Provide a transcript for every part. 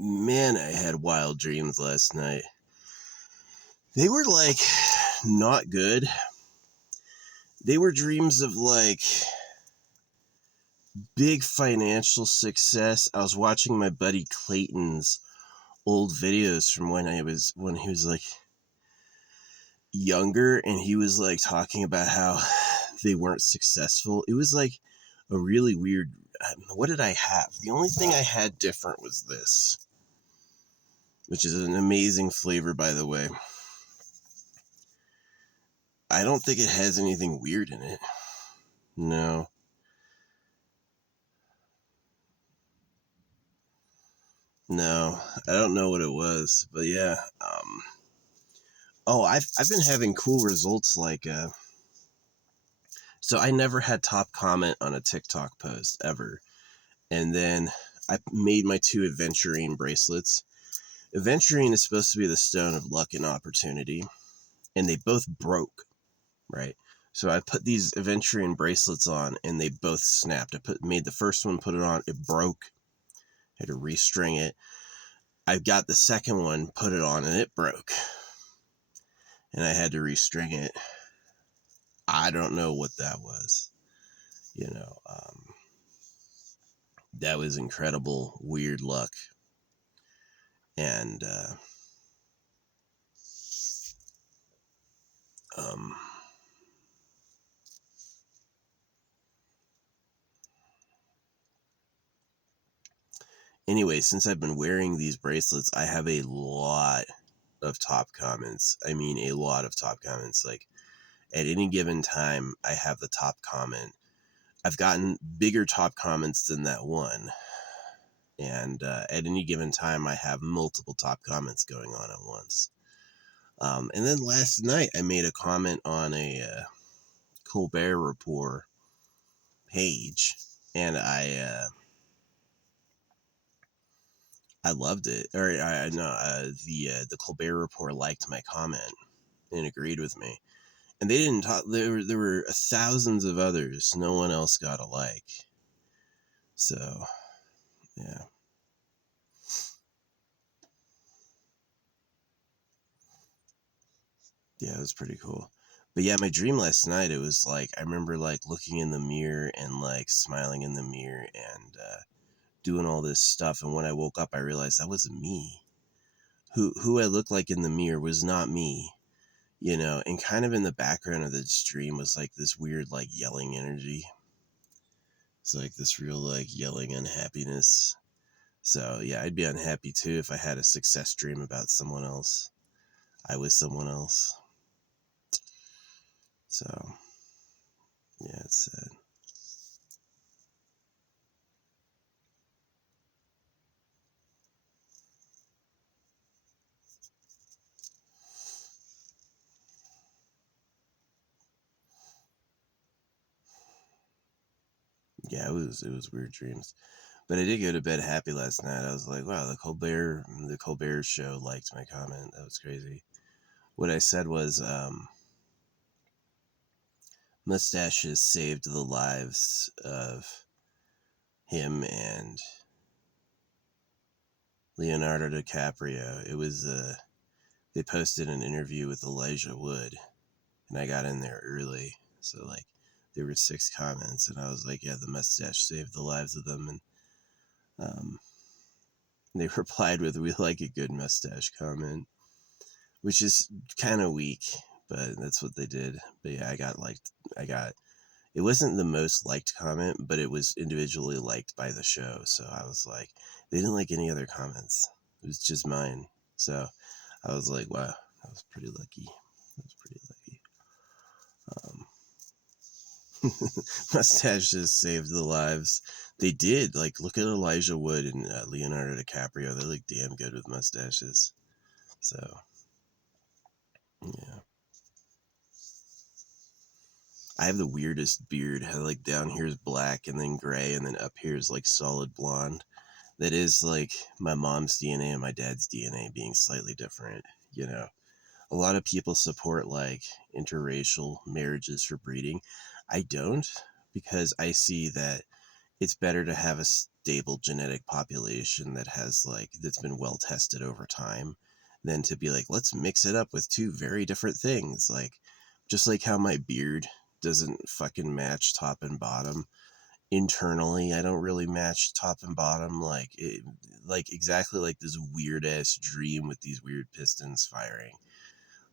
Man, I had wild dreams last night. They were like not good. They were dreams of like big financial success. I was watching my buddy Clayton's old videos from when he was like younger, and he was like talking about how they weren't successful. It was like a really weird. What did I have? The only thing I had different was this, which is an amazing flavor, by the way. I don't think it has anything weird in it. No. No, I don't know what it was, but yeah. I've been having cool results like so I never had top comment on a TikTok post ever. And then I made my 2 aventurine bracelets. Aventurine is supposed to be the stone of luck and opportunity, and they both broke, right? So I put these aventurine bracelets on and they both snapped. Made the first one, put it on, it broke. I had to restring it. I got the second one, put it on, and it broke. And I had to restring it. I don't know what that was. That was incredible, weird luck. And, anyway, since I've been wearing these bracelets, I have a lot of top comments. I mean, a lot of top comments. Like, at any given time, I have the top comment. I've gotten bigger top comments than that one. And at any given time, I have multiple top comments going on at once. And then last night, I made a comment on a Colbert Report page, and I loved it. Or I know the Colbert Report liked my comment and agreed with me. And they didn't talk. There were thousands of others. No one else got a like. So, yeah. Yeah, it was pretty cool. But yeah, my dream last night, it was like, I remember like looking in the mirror and like smiling in the mirror and doing all this stuff. And when I woke up, I realized that wasn't me. Who I looked like in the mirror was not me, and kind of in the background of the stream was like this weird, like yelling energy. It's like this real, like yelling unhappiness. So yeah, I'd be unhappy too if I had a success dream about someone else. I was someone else. So yeah, it's sad. Yeah, it was weird dreams. But I did go to bed happy last night. I was like, wow, the Colbert Show liked my comment. That was crazy. What I said was, mustaches saved the lives of him and Leonardo DiCaprio. It was they posted an interview with Elijah Wood, and I got in there early, so like there were 6 comments, and I was like, yeah, the mustache saved the lives of them, and they replied with, we like a good mustache comment, which is kind of weak, but that's what they did. But yeah, it wasn't the most liked comment, but it was individually liked by the show. So I was like, they didn't like any other comments. It was just mine. So I was like, wow, that was pretty lucky. Mustaches saved the lives. They did. Like, look at Elijah Wood and Leonardo DiCaprio. They look damn good with mustaches. So, yeah. I have the weirdest beard. How like down here is black and then gray and then up here is like solid blonde. That is like my mom's DNA and my dad's DNA being slightly different, A lot of people support like interracial marriages for breeding. I don't, because I see that it's better to have a stable genetic population that has like that's been well tested over time than to be like, let's mix it up with two very different things. Like just like how my beard doesn't fucking match top and bottom. Internally, I don't really match top and bottom. Like exactly like this weird ass dream with these weird pistons firing.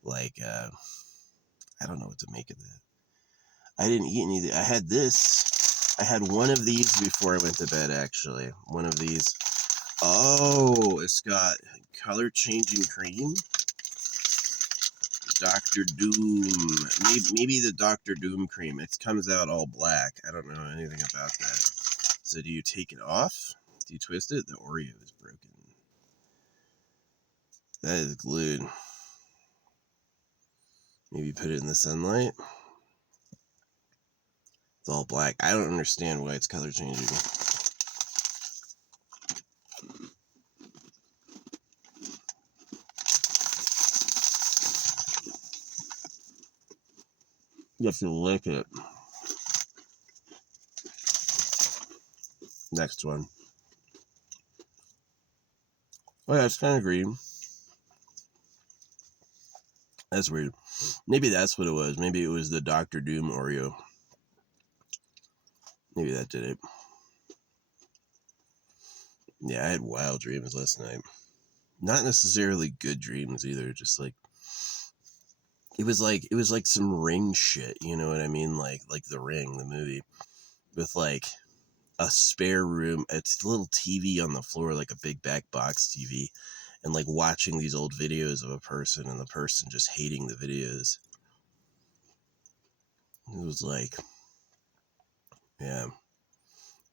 Like I don't know what to make of that. I didn't eat anything. I had this. I had one of these before I went to bed, actually. One of these. Oh, it's got color changing cream. Dr. Doom. Maybe the Dr. Doom cream. It comes out all black. I don't know anything about that. So do you take it off? Do you twist it? The Oreo is broken. That is glued. Maybe put it in the sunlight. It's all black. I don't understand why it's color changing. You have to lick it. Next one. Oh yeah, it's kind of green. That's weird. Maybe that's what it was. Maybe it was the Dr. Doom Oreo. Maybe that did it. Yeah, I had wild dreams last night. Not necessarily good dreams either. Just like it was like some Ring shit. You know what I mean? Like The Ring, the movie, with like a spare room, a little TV on the floor, like a big back box TV, and like watching these old videos of a person and the person just hating the videos. It was like, yeah.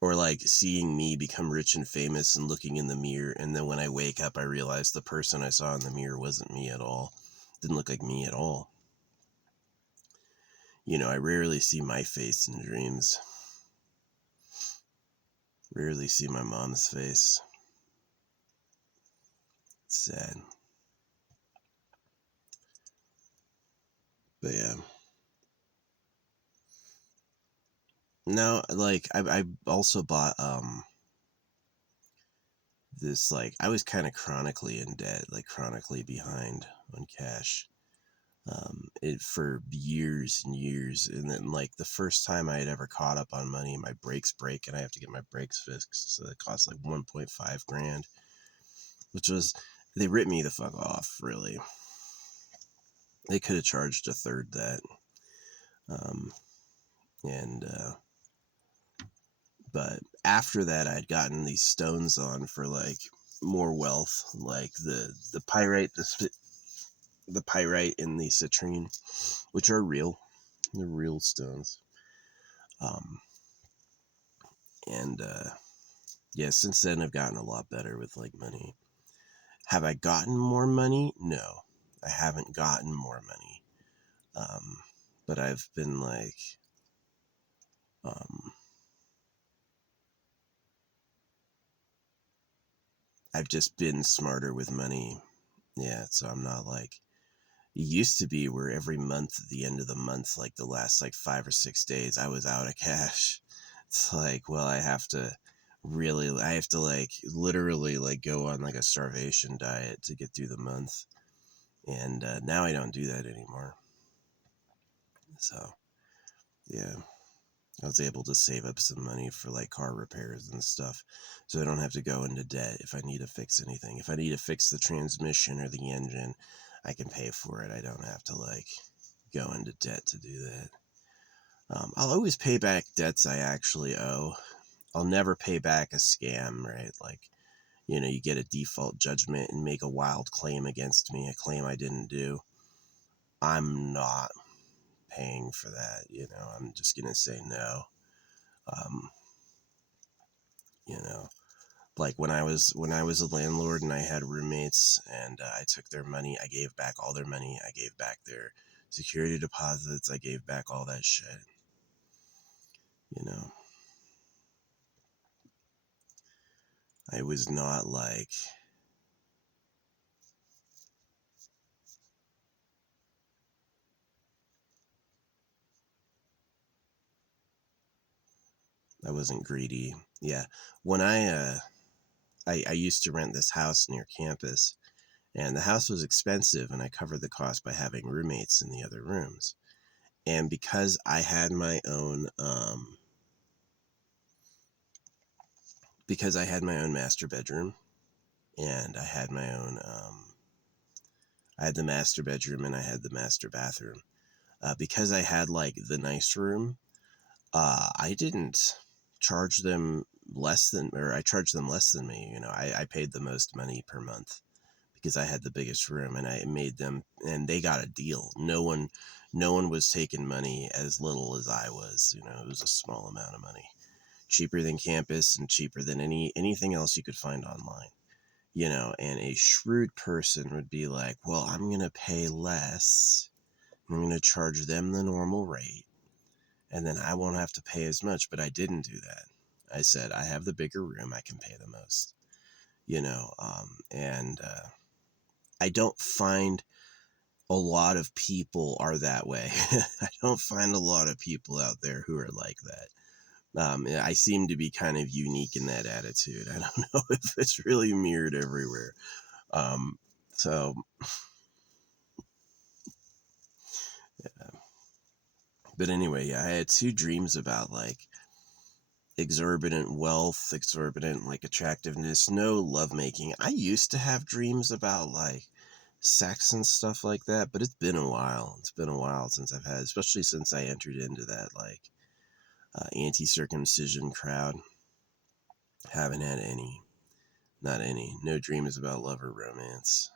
Or like seeing me become rich and famous and looking in the mirror, and then when I wake up, I realize the person I saw in the mirror wasn't me at all. Didn't look like me at all. You know, I rarely see my face in dreams. Rarely see my mom's face. It's sad. But yeah. No, like I also bought this, like I was kind of chronically in debt, like chronically behind on cash. It for years and years, and then like the first time I had ever caught up on money, my brakes break and I have to get my brakes fixed, so it cost like 1.5 grand, which was, they ripped me the fuck off, really. They could have charged a third that. um and But after that, I'd gotten these stones on for like more wealth, like the pyrite, the pyrite and the citrine, which are real. They're real stones. Um, and Yeah, since then I've gotten a lot better with like money. Have I gotten more money? No, I haven't gotten more money. But I've been like, um, I've just been smarter with money. Yeah, so I'm not like, it used to be where every month at the end of the month, like the last like 5 or 6 days, I was out of cash. It's like, well, I have to like literally like go on like a starvation diet to get through the month. And now I don't do that anymore. So yeah, I was able to save up some money for like car repairs and stuff, so I don't have to go into debt if I need to fix anything. If I need to fix the transmission or the engine, I can pay for it. I don't have to like go into debt to do that. I'll always pay back debts I actually owe. I'll never pay back a scam, right? Like, you know, you get a default judgment and make a wild claim against me, a claim I didn't do. I'm not paying for that, you know. I'm just gonna say no. Um, you know, like when I was a landlord and I had roommates and I took their money, I gave back all their money. I gave back their security deposits. I gave back all that shit. You know, I was not like, I wasn't greedy. Yeah. When I used to rent this house near campus, and the house was expensive, and I covered the cost by having roommates in the other rooms. And because I had my own, master bedroom, and I had the master bedroom and I had the master bathroom. Because I had like the nice room, I didn't charge them I charged them less than me. I paid the most money per month because I had the biggest room, and I made them, and they got a deal. No one was taking money as little as I was. It was a small amount of money, cheaper than campus and cheaper than anything else you could find online. And a shrewd person would be like, well, I'm going to pay less. I'm going to charge them the normal rate, and then I won't have to pay as much. But I didn't do that. I said, I have the bigger room. I can pay the most, and I don't find a lot of people are that way. I don't find a lot of people out there who are like that. I seem to be kind of unique in that attitude. I don't know if it's really mirrored everywhere. Um, so, yeah. But anyway, yeah, I had two dreams about like exorbitant wealth, exorbitant like attractiveness, no lovemaking. I used to have dreams about like sex and stuff like that, but it's been a while. It's been a while since I've had, especially since I entered into that like anti-circumcision crowd. Haven't had any, not any, no dreams about love or romance.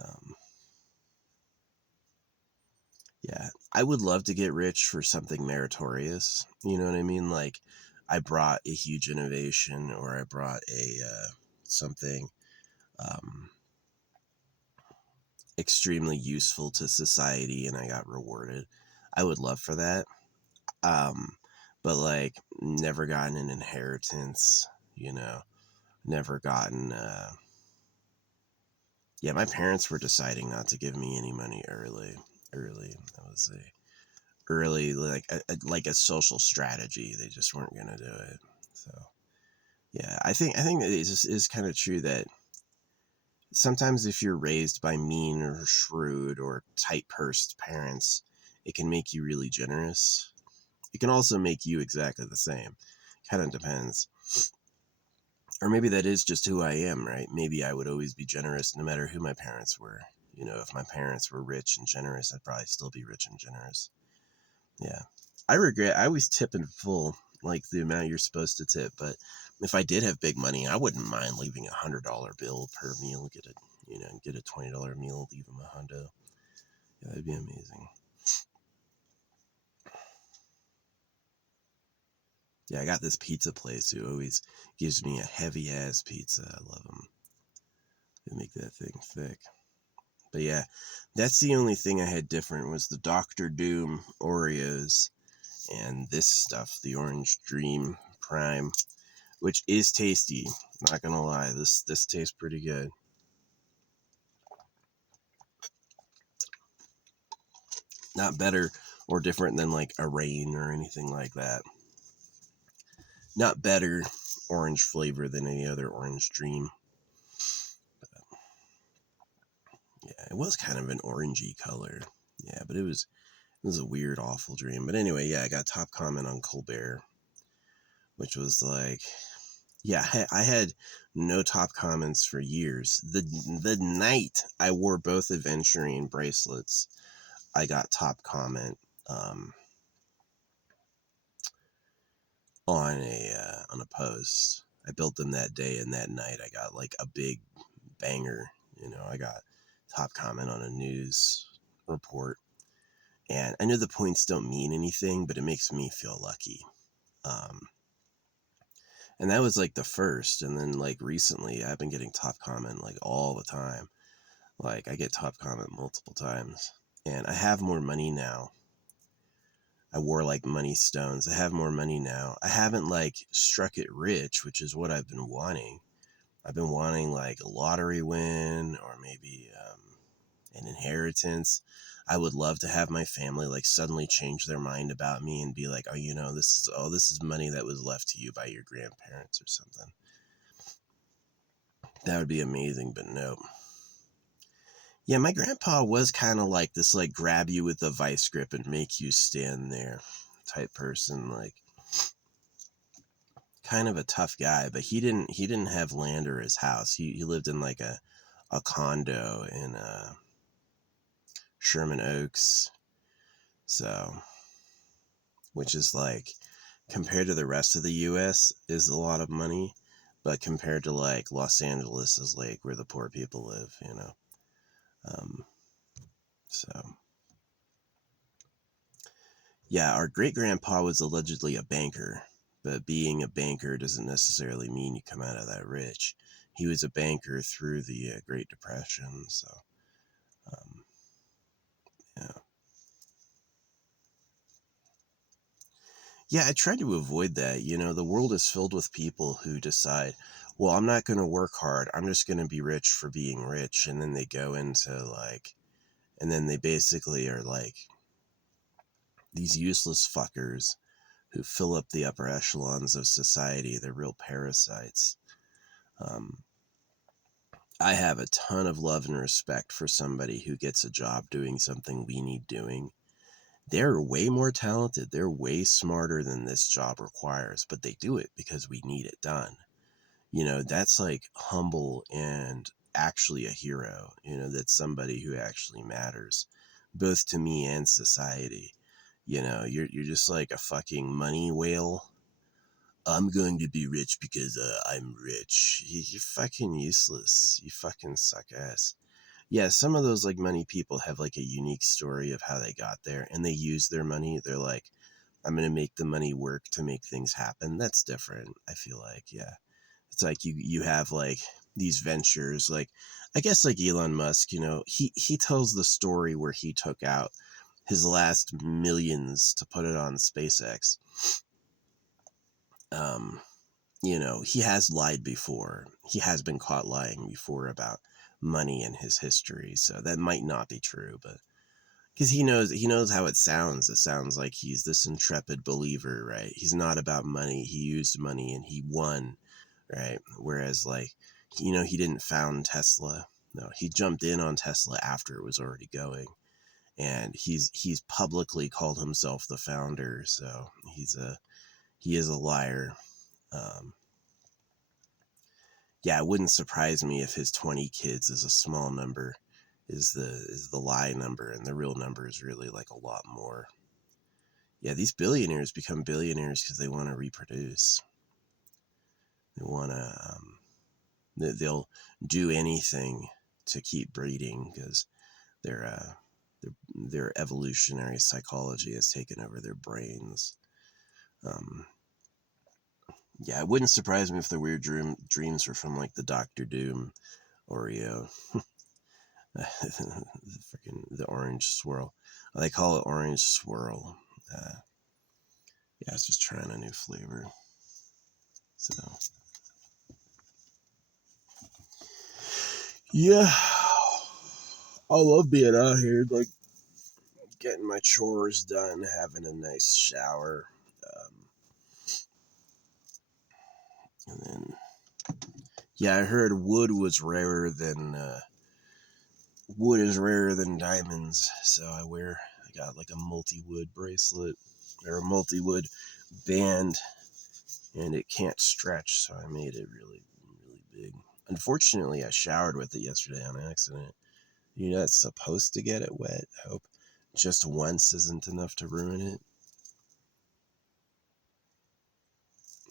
Um, yeah, I would love to get rich for something meritorious. You know what I mean? Like I brought a huge innovation, or I brought a something um, extremely useful to society, and I got rewarded. I would love for that. Um, but like never gotten an inheritance, never gotten, yeah, my parents were deciding not to give me any money early. That was early, like a social strategy. They just weren't going to do it. So yeah, I think that is kind of true that sometimes if you're raised by mean or shrewd or tight-pursed parents, it can make you really generous. It can also make you exactly the same. Kind of depends. Or maybe that is just who I am, right? Maybe I would always be generous no matter who my parents were. If my parents were rich and generous, I'd probably still be rich and generous. Yeah. I always tip in full, like the amount you're supposed to tip. But if I did have big money, I wouldn't mind leaving $100 bill per meal. Get a $20 meal, leave them a hundo. Yeah, that'd be amazing. Yeah, I got this pizza place who always gives me a heavy ass pizza. I love them. They make that thing thick. But yeah, that's the only thing I had different was the Dr. Doom Oreos and this stuff, the Orange Dream Prime, which is tasty. Not gonna lie, this tastes pretty good. Not better or different than like a Rain or anything like that. Not better orange flavor than any other Orange Dream. Yeah, it was kind of an orangey color. Yeah, but it was a weird, awful dream. But anyway, yeah, I got top comment on Colbert, which was like, yeah, I had no top comments for years. The night I wore both Aventurine bracelets, I got top comment on a post. I built them that day, and that night I got like a big banger. I got top comment on a news report. And I know the points don't mean anything, but it makes me feel lucky. Um, and that was like the first. And then like recently, I've been getting top comment like all the time. Like I get top comment multiple times. And I have more money now. I wore like money stones. I have more money now. I haven't like struck it rich, which is what I've been wanting. I've been wanting like a lottery win or maybe an inheritance. I would love to have my family like suddenly change their mind about me and be like, oh, you know, this is money that was left to you by your grandparents or something. That would be amazing, but no. Yeah, my grandpa was kind of like this, like grab you with a vice grip and make you stand there type person, like kind of a tough guy, but he didn't have land or his house. He lived in like a condo in Sherman Oaks. So, which is like, compared to the rest of the US is a lot of money, but compared to like Los Angeles is like where the poor people live, you know. So yeah, our great grandpa was allegedly a banker, but being a banker doesn't necessarily mean you come out of that rich. He was a banker through the Great Depression, so um, yeah. Yeah, I tried to avoid that. You know, the world is filled with people who decide, well, I'm not going to work hard. I'm just going to be rich for being rich. And then they go into like, and then they basically are like these useless fuckers who fill up the upper echelons of society. They're real parasites. Um, I have a ton of love and respect for somebody who gets a job doing something we need doing. They're way more talented. They're way smarter than this job requires, but they do it because we need it done. You know, that's like humble and actually a hero. You know, that's somebody who actually matters, both to me and society. You know, you're just like a fucking money whale. I'm going to be rich because I'm rich. You're fucking useless. You fucking suck ass. Yeah, some of those like money people have like a unique story of how they got there, and they use their money. They're like, I'm gonna make the money work to make things happen. That's different. I feel like, yeah, it's like you have like these ventures, like I guess like Elon Musk. You know, he tells the story where he took out his last millions to put it on SpaceX. Um, you know, he has lied before. He has been caught lying before about money in his history, so that might not be true, but because he knows how it sounds. It sounds like he's this intrepid believer, right? He's not about money. He used money and he won, right? Whereas like, you know, he didn't found Tesla. No, he jumped in on Tesla after it was already going, and he's publicly called himself the founder. So he is a liar. Um, yeah, it wouldn't surprise me if his 20 kids is a small number, is the lie number, and the real number is really like a lot more. Yeah, these billionaires become billionaires because they want to reproduce. They want to, they'll do anything to keep breeding because their evolutionary psychology has taken over their brains. Um, yeah, it wouldn't surprise me if the weird dreams were from like the Doctor Doom Oreo. The orange swirl. They call it orange swirl. Yeah, I was just trying a new flavor. So, yeah, I love being out here, like getting my chores done, having a nice shower, and then yeah, I heard wood is rarer than diamonds, so I got like a multi-wood bracelet or a multi-wood band, and it can't stretch, so I made it really, really big. Unfortunately, I showered with it yesterday on accident. You know, it's supposed to get it wet. I hope just once isn't enough to ruin it.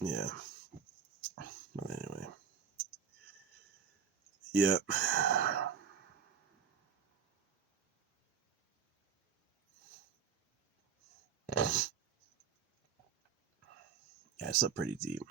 Yeah. But anyway. Yep. Yeah, I slept pretty deep.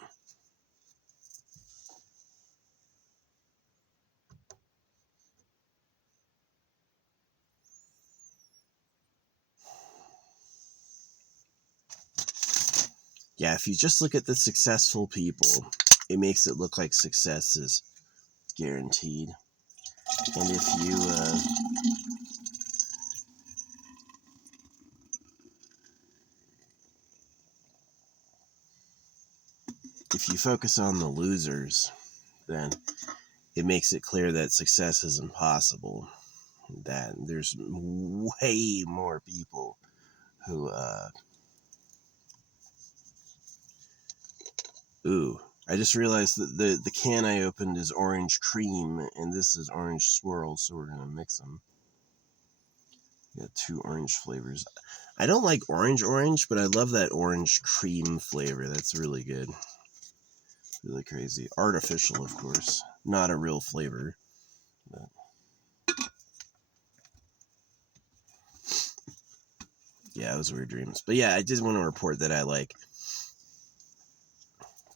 Yeah, if you just look at the successful people, it makes it look like success is guaranteed. And if you focus on the losers, then it makes it clear that success is impossible. That there's way more people who, ooh, I just realized that the can I opened is orange cream, and this is orange swirl, so we're gonna mix them. Got 2 orange flavors. I don't like orange, but I love that orange cream flavor. That's really good. Really crazy. Artificial, of course. Not a real flavor. But yeah, it was weird dreams. But yeah, I just want to report that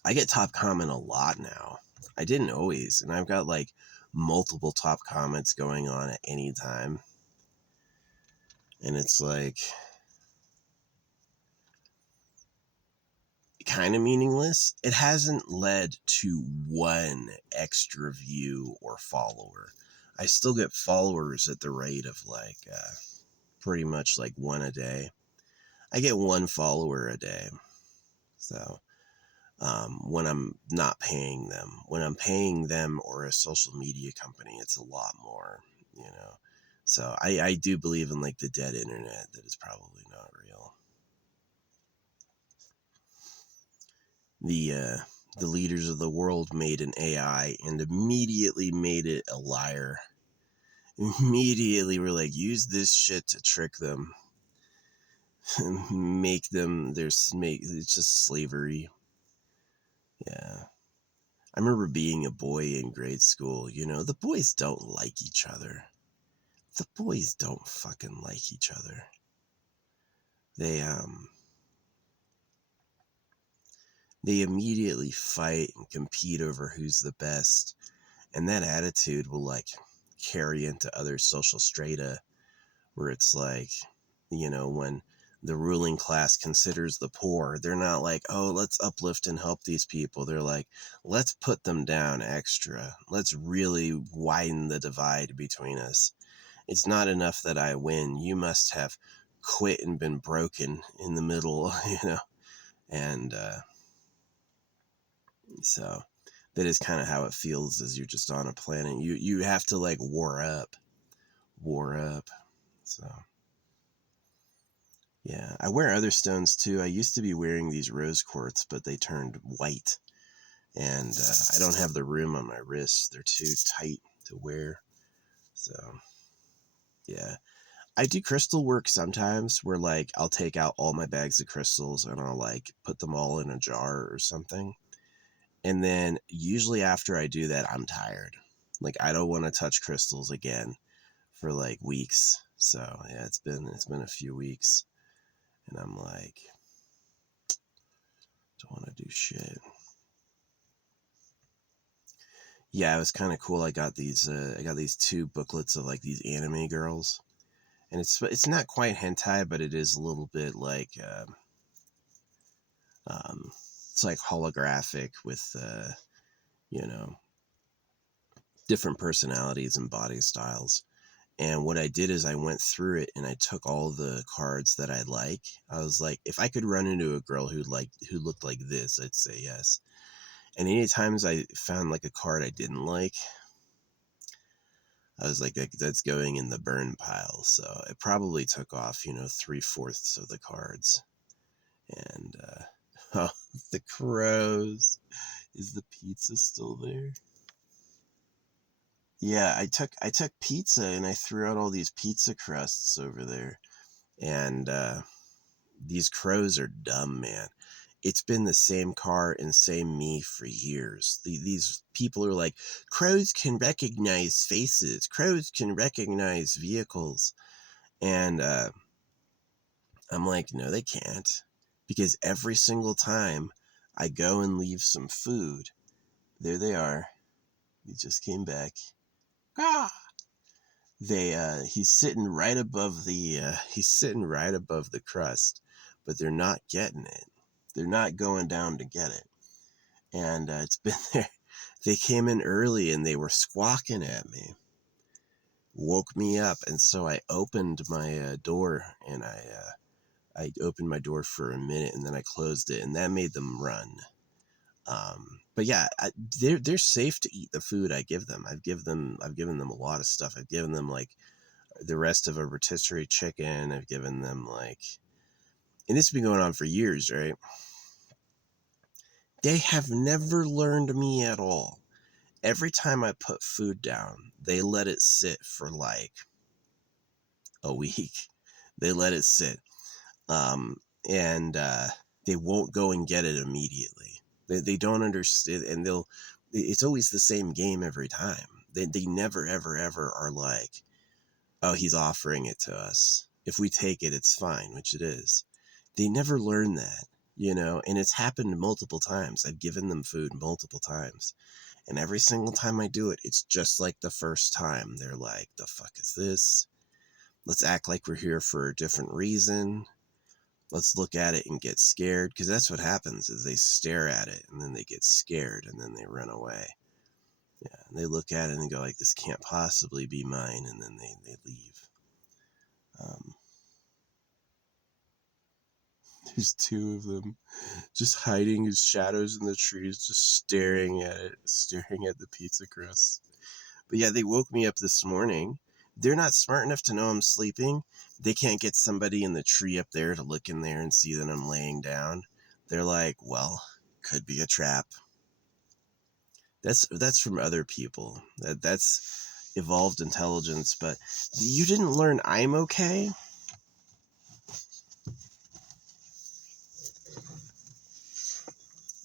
I get top comment a lot now. I didn't always, and I've got like multiple top comments going on at any time. And it's like kind of meaningless. It hasn't led to one extra view or follower. I still get followers at the rate of like pretty much like 1 a day. I get 1 follower a day. So when I'm not paying them, when I'm paying them or a social media company, it's a lot more, you know. So I do believe in like the dead internet that is probably not real. The leaders of the world made an AI and immediately made it a liar. Immediately were like, use this shit to trick them. Make them it's just slavery. Yeah. I remember being a boy in grade school, you know, the boys don't like each other. The boys don't fucking like each other. They immediately fight and compete over who's the best. And that attitude will like carry into other social strata where it's like, you know, when the ruling class considers the poor, they're not like, oh, let's uplift and help these people. They're like, let's put them down extra. Let's really widen the divide between us. It's not enough that I win. You must have quit and been broken in the middle, you know? And so that is kind of how it feels as you're just on a planet. You have to like war up. So yeah, I wear other stones too. I used to be wearing these rose quartz, but they turned white, and I don't have the room on my wrists. They're too tight to wear. So yeah, I do crystal work sometimes where like I'll take out all my bags of crystals and I'll like put them all in a jar or something. And then usually after I do that, I'm tired. Like I don't want to touch crystals again for like weeks. So yeah, it's been a few weeks and I'm like, don't want to do shit. Yeah, it was kind of cool. I got these 2 booklets of like these anime girls. And it's not quite hentai, but it is a little bit like it's like holographic with you know, different personalities and body styles. And what I did is I went through it and I took all the cards that I like. I was like, if I could run into a girl who looked like this, I'd say yes. And any times I found like a card I didn't like, I was like, that's going in the burn pile. So it probably took off, you know, 3/4 of the cards. And oh, the crows. Is the pizza still there? Yeah, I took pizza and I threw out all these pizza crusts over there. And these crows are dumb, man. It's been the same car and same me for years. These people are like, crows can recognize faces. Crows can recognize vehicles. And I'm like, no, they can't. Because every single time I go and leave some food, there they are. He just came back. Ah! He's sitting right above the crust, but they're not getting it. They're not going down to get it. And it's been there. They came in early and they were squawking at me. woke me up. And so I opened my door, and I opened my door for a minute, and then I closed it, and that made them run. But yeah, they're safe to eat the food I give them. I've given them a lot of stuff. I've given them like the rest of a rotisserie chicken. I've given them like, and it's been going on for years, right? They have never learned me at all. Every time I put food down, they let it sit for like a week. They let it sit. And they won't go and get it immediately. They don't understand, and it's always the same game every time. They never, ever, ever are like, oh, he's offering it to us. If we take it, it's fine, which it is. They never learn that, and it's happened multiple times. I've given them food multiple times. And every single time I do it, it's just like the first time. They're like, the fuck is this? Let's act like we're here for a different reason. Let's look at it and get scared, because that's what happens is they stare at it and then they get scared and then they run away. Yeah, and they look at it and go like, this can't possibly be mine, and then they leave. There's two of them just hiding as shadows in the trees, just staring at it, staring at the pizza crust. But yeah, they woke me up this morning. They're not smart enough to know I'm sleeping. They can't get somebody in the tree up there to look in there and see that I'm laying down. They're like, well, could be a trap. That's from other people. That's evolved intelligence. But you didn't learn I'm okay?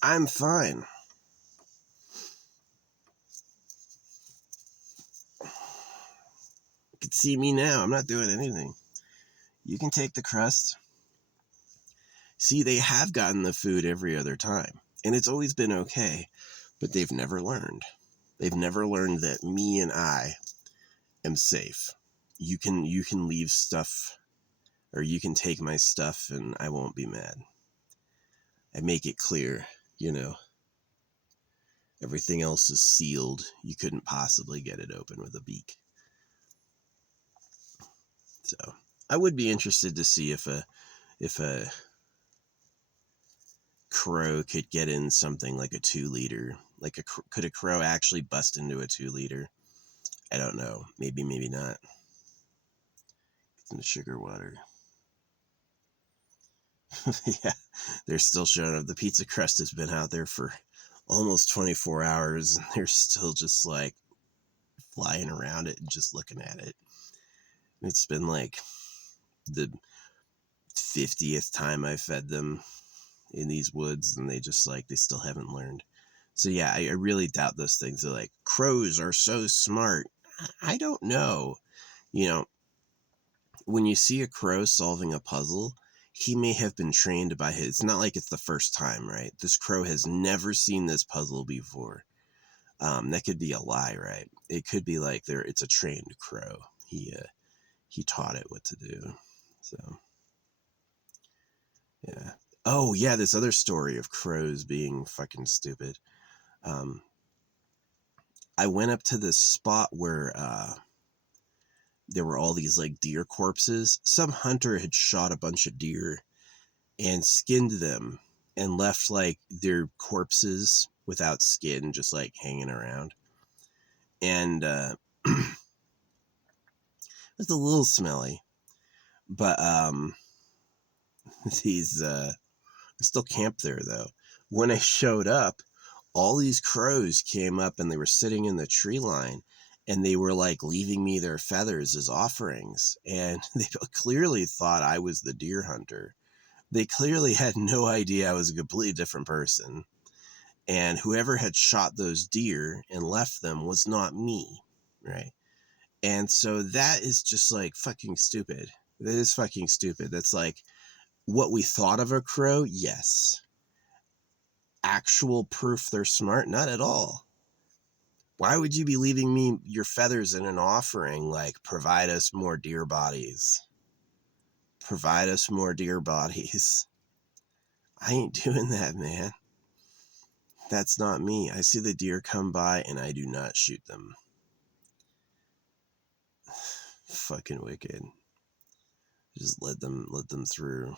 I'm fine. You can see me now. I'm not doing anything. You can take the crust. See, they have gotten the food every other time, and it's always been okay, but they've never learned. They've never learned that me and I am safe. You can leave stuff, or you can take my stuff, and I won't be mad. I make it clear, everything else is sealed. You couldn't possibly get it open with a beak. So I would be interested to see if a crow could get in something like a 2-liter. Like could a crow actually bust into a 2-liter? I don't know. Maybe not. It's in the sugar water. Yeah, they're still showing up. The pizza crust has been out there for almost 24 hours, and they're still just like flying around it and just looking at it. It's been like the 50th time I fed them in these woods, and they still haven't learned. So yeah, I really doubt those things. They're like, crows are so smart. I don't know. When you see a crow solving a puzzle, he may have been trained by his. It's not like it's the first time, right? This crow has never seen this puzzle before. That could be a lie, right? It could be like it's a trained crow. He taught it what to do. So yeah. Oh yeah, this other story of crows being fucking stupid. I went up to this spot where there were all these like deer corpses. Some hunter had shot a bunch of deer and skinned them and left like their corpses without skin just like hanging around. And it was a little smelly, but these I still camped there though. When I showed up, all these crows came up and they were sitting in the tree line, and they were like leaving me their feathers as offerings, and they clearly thought I was the deer hunter. They clearly had no idea I was a completely different person. And whoever had shot those deer and left them was not me, right? And so that is just like fucking stupid. That is fucking stupid. That's like what we thought of a crow, yes. Actual proof they're smart? Not at all. Why would you be leaving me your feathers in an offering like, provide us more deer bodies? Provide us more deer bodies. I ain't doing that, man. That's not me. I see the deer come by and I do not shoot them. Fucking wicked. Just let them through.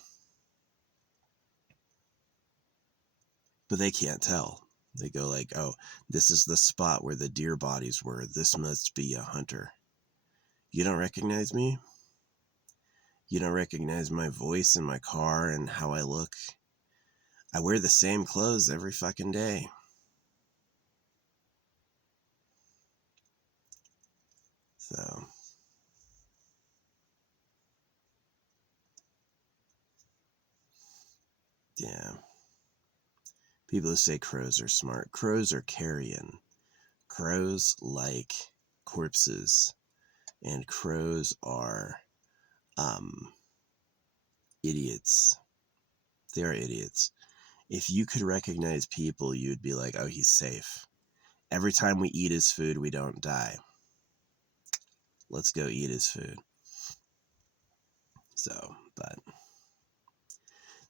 But they can't tell. They go like, oh, this is the spot where the deer bodies were. This must be a hunter. You don't recognize me? You don't recognize my voice and my car and how I look? I wear the same clothes every fucking day. So, yeah. People who say crows are smart. Crows are carrion. Crows like corpses. And crows are idiots. They are idiots. If you could recognize people, you'd be like, oh, he's safe. Every time we eat his food, we don't die. Let's go eat his food. So, but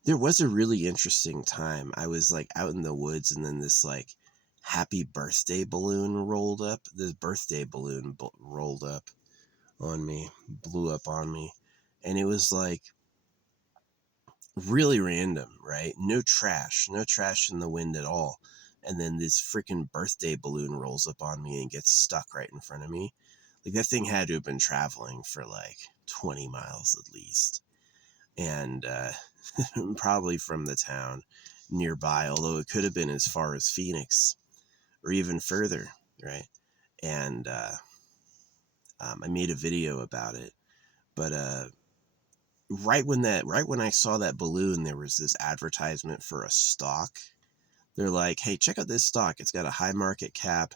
there was a really interesting time. I was like out in the woods, and then this like happy birthday balloon rolled up. This birthday balloon rolled up on me, blew up on me. And it was like really random, right? No trash in the wind at all. And then this freaking birthday balloon rolls up on me and gets stuck right in front of me. Like that thing had to have been traveling for like 20 miles at least. And probably from the town nearby, although it could have been as far as Phoenix or even further, right? And I made a video about it. But right when I saw that balloon, there was this advertisement for a stock. They're like, hey, check out this stock. It's got a high market cap,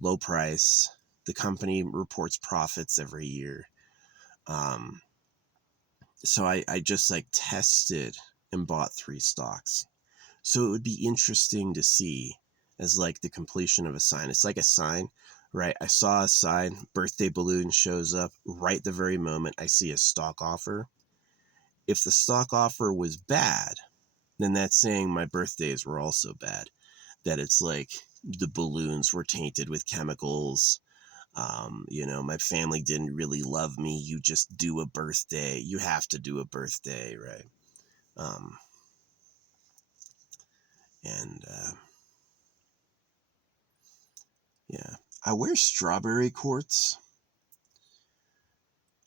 low price. The company reports profits every year. So I just like tested and bought 3 stocks. So it would be interesting to see as like the completion of a sign. It's like a sign, right? I saw a sign, birthday balloon shows up right the very moment I see a stock offer. If the stock offer was bad, then that's saying my birthdays were also bad. That it's like the balloons were tainted with chemicals. My family didn't really love me. You just do a birthday. You have to do a birthday, right? And yeah, I wear strawberry quartz.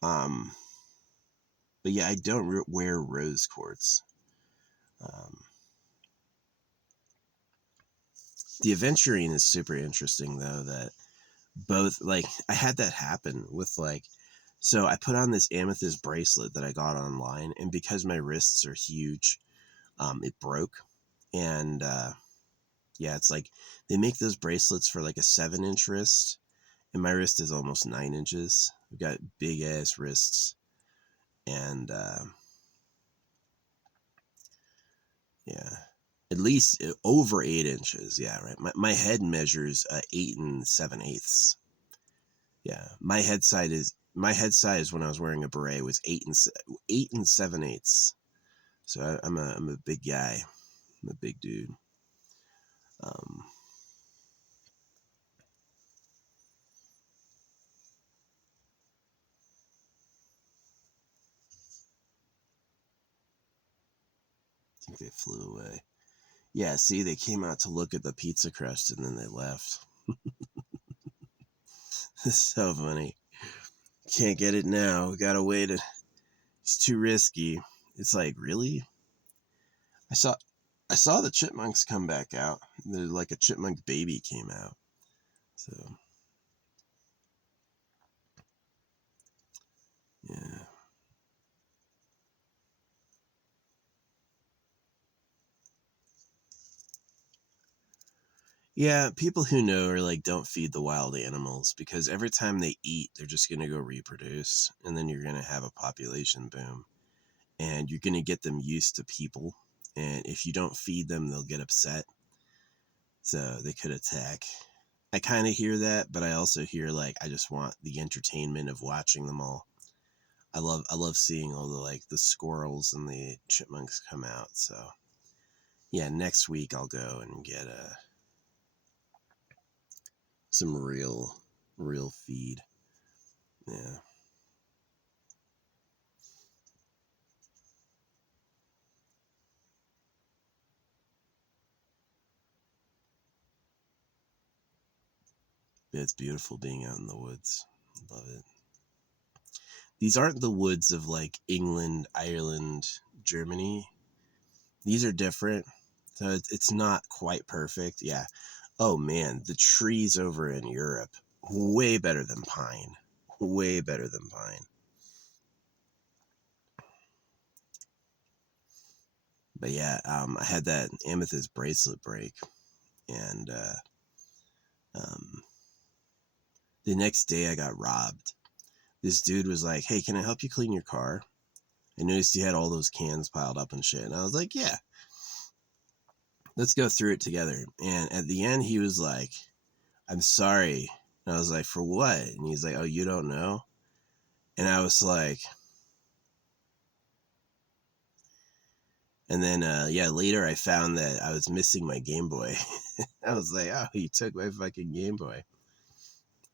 But yeah, I don't wear rose quartz. The aventurine is super interesting though. That both like I had that happen with like. So I put on this amethyst bracelet that I got online, and because my wrists are huge, it broke. And yeah, it's like they make those bracelets for like a 7-inch wrist, and my wrist is almost 9 inches. I've got big ass wrists, and yeah, at least over 8 inches. Yeah, right. My head measures 8 7/8. Yeah, my head size when I was wearing a beret was 8 7/8. So I'm a big guy. I'm a big dude. Um, I think they flew away. Yeah, see, they came out to look at the pizza crust and then they left. It's so funny. Can't get it now. We gotta wait. It's too risky. It's like, really? I saw I saw the chipmunks come back out. There's like a chipmunk baby came out. So yeah. Yeah, people who know are like, don't feed the wild animals because every time they eat, they're just gonna go reproduce, and then you're gonna have a population boom, and you're gonna get them used to people, and if you don't feed them, they'll get upset, so they could attack. I kind of hear that, but I also hear like I just want the entertainment of watching them all. I love seeing all the like the squirrels and the chipmunks come out. So yeah, next week I'll go and get some real feed. Yeah. Yeah, it's beautiful being out in the woods. Love it. These aren't the woods of like England, Ireland, Germany. These are different. So it's not quite perfect. Yeah. Oh man, the trees over in Europe, way better than pine. Way better than pine. But yeah, I had that amethyst bracelet break, and um, the next day I got robbed. This dude was like, "Hey, can I help you clean your car?" I noticed he had all those cans piled up and shit, and I was like, "Yeah, let's go through it together." And at the end, he was like, "I'm sorry," and I was like, "For what?" And he's like, "Oh, you don't know?" And I was like, and then yeah, later I found that I was missing my Game Boy. I was like, "Oh, you took my fucking Game Boy."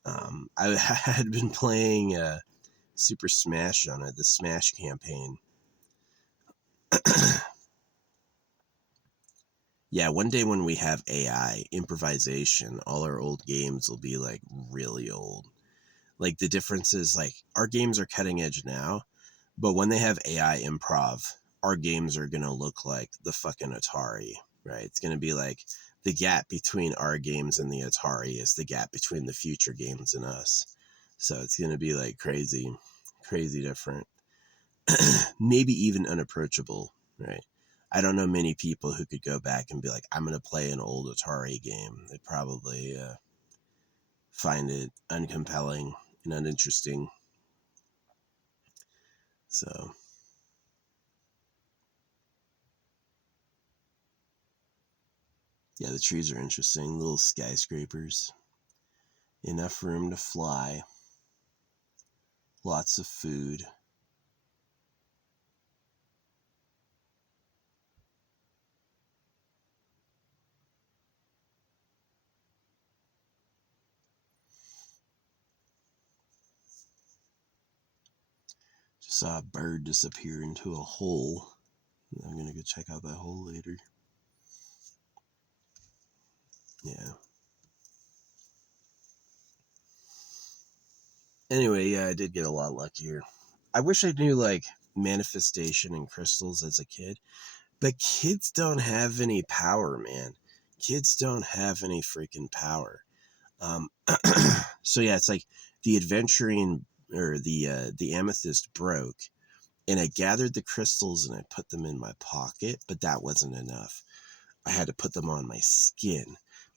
I had been playing Super Smash on it, the Smash campaign. Yeah, one day when we have AI improvisation, all our old games will be like really old. Like the difference is like our games are cutting edge now, but when they have AI improv, our games are gonna look like the fucking Atari, right? It's gonna be like the gap between our games and the Atari is the gap between the future games and us. So it's gonna be like crazy, crazy different. Maybe even unapproachable, right? I don't know many people who could go back and be like, I'm going to play an old Atari game. They'd probably find it uncompelling and uninteresting. So, yeah, the trees are interesting. Little skyscrapers. Enough room to fly. Lots of food. Just saw a bird disappear into a hole. I'm going to go check out that hole later. Yeah. Anyway, yeah, I did get a lot luckier. I wish I knew like manifestation and crystals as a kid, but kids don't have any power, man. Kids don't have any freaking power. Um, so yeah, it's like the adventuring or the amethyst broke, and I gathered the crystals and I put them in my pocket, but that wasn't enough. I had to put them on my skin.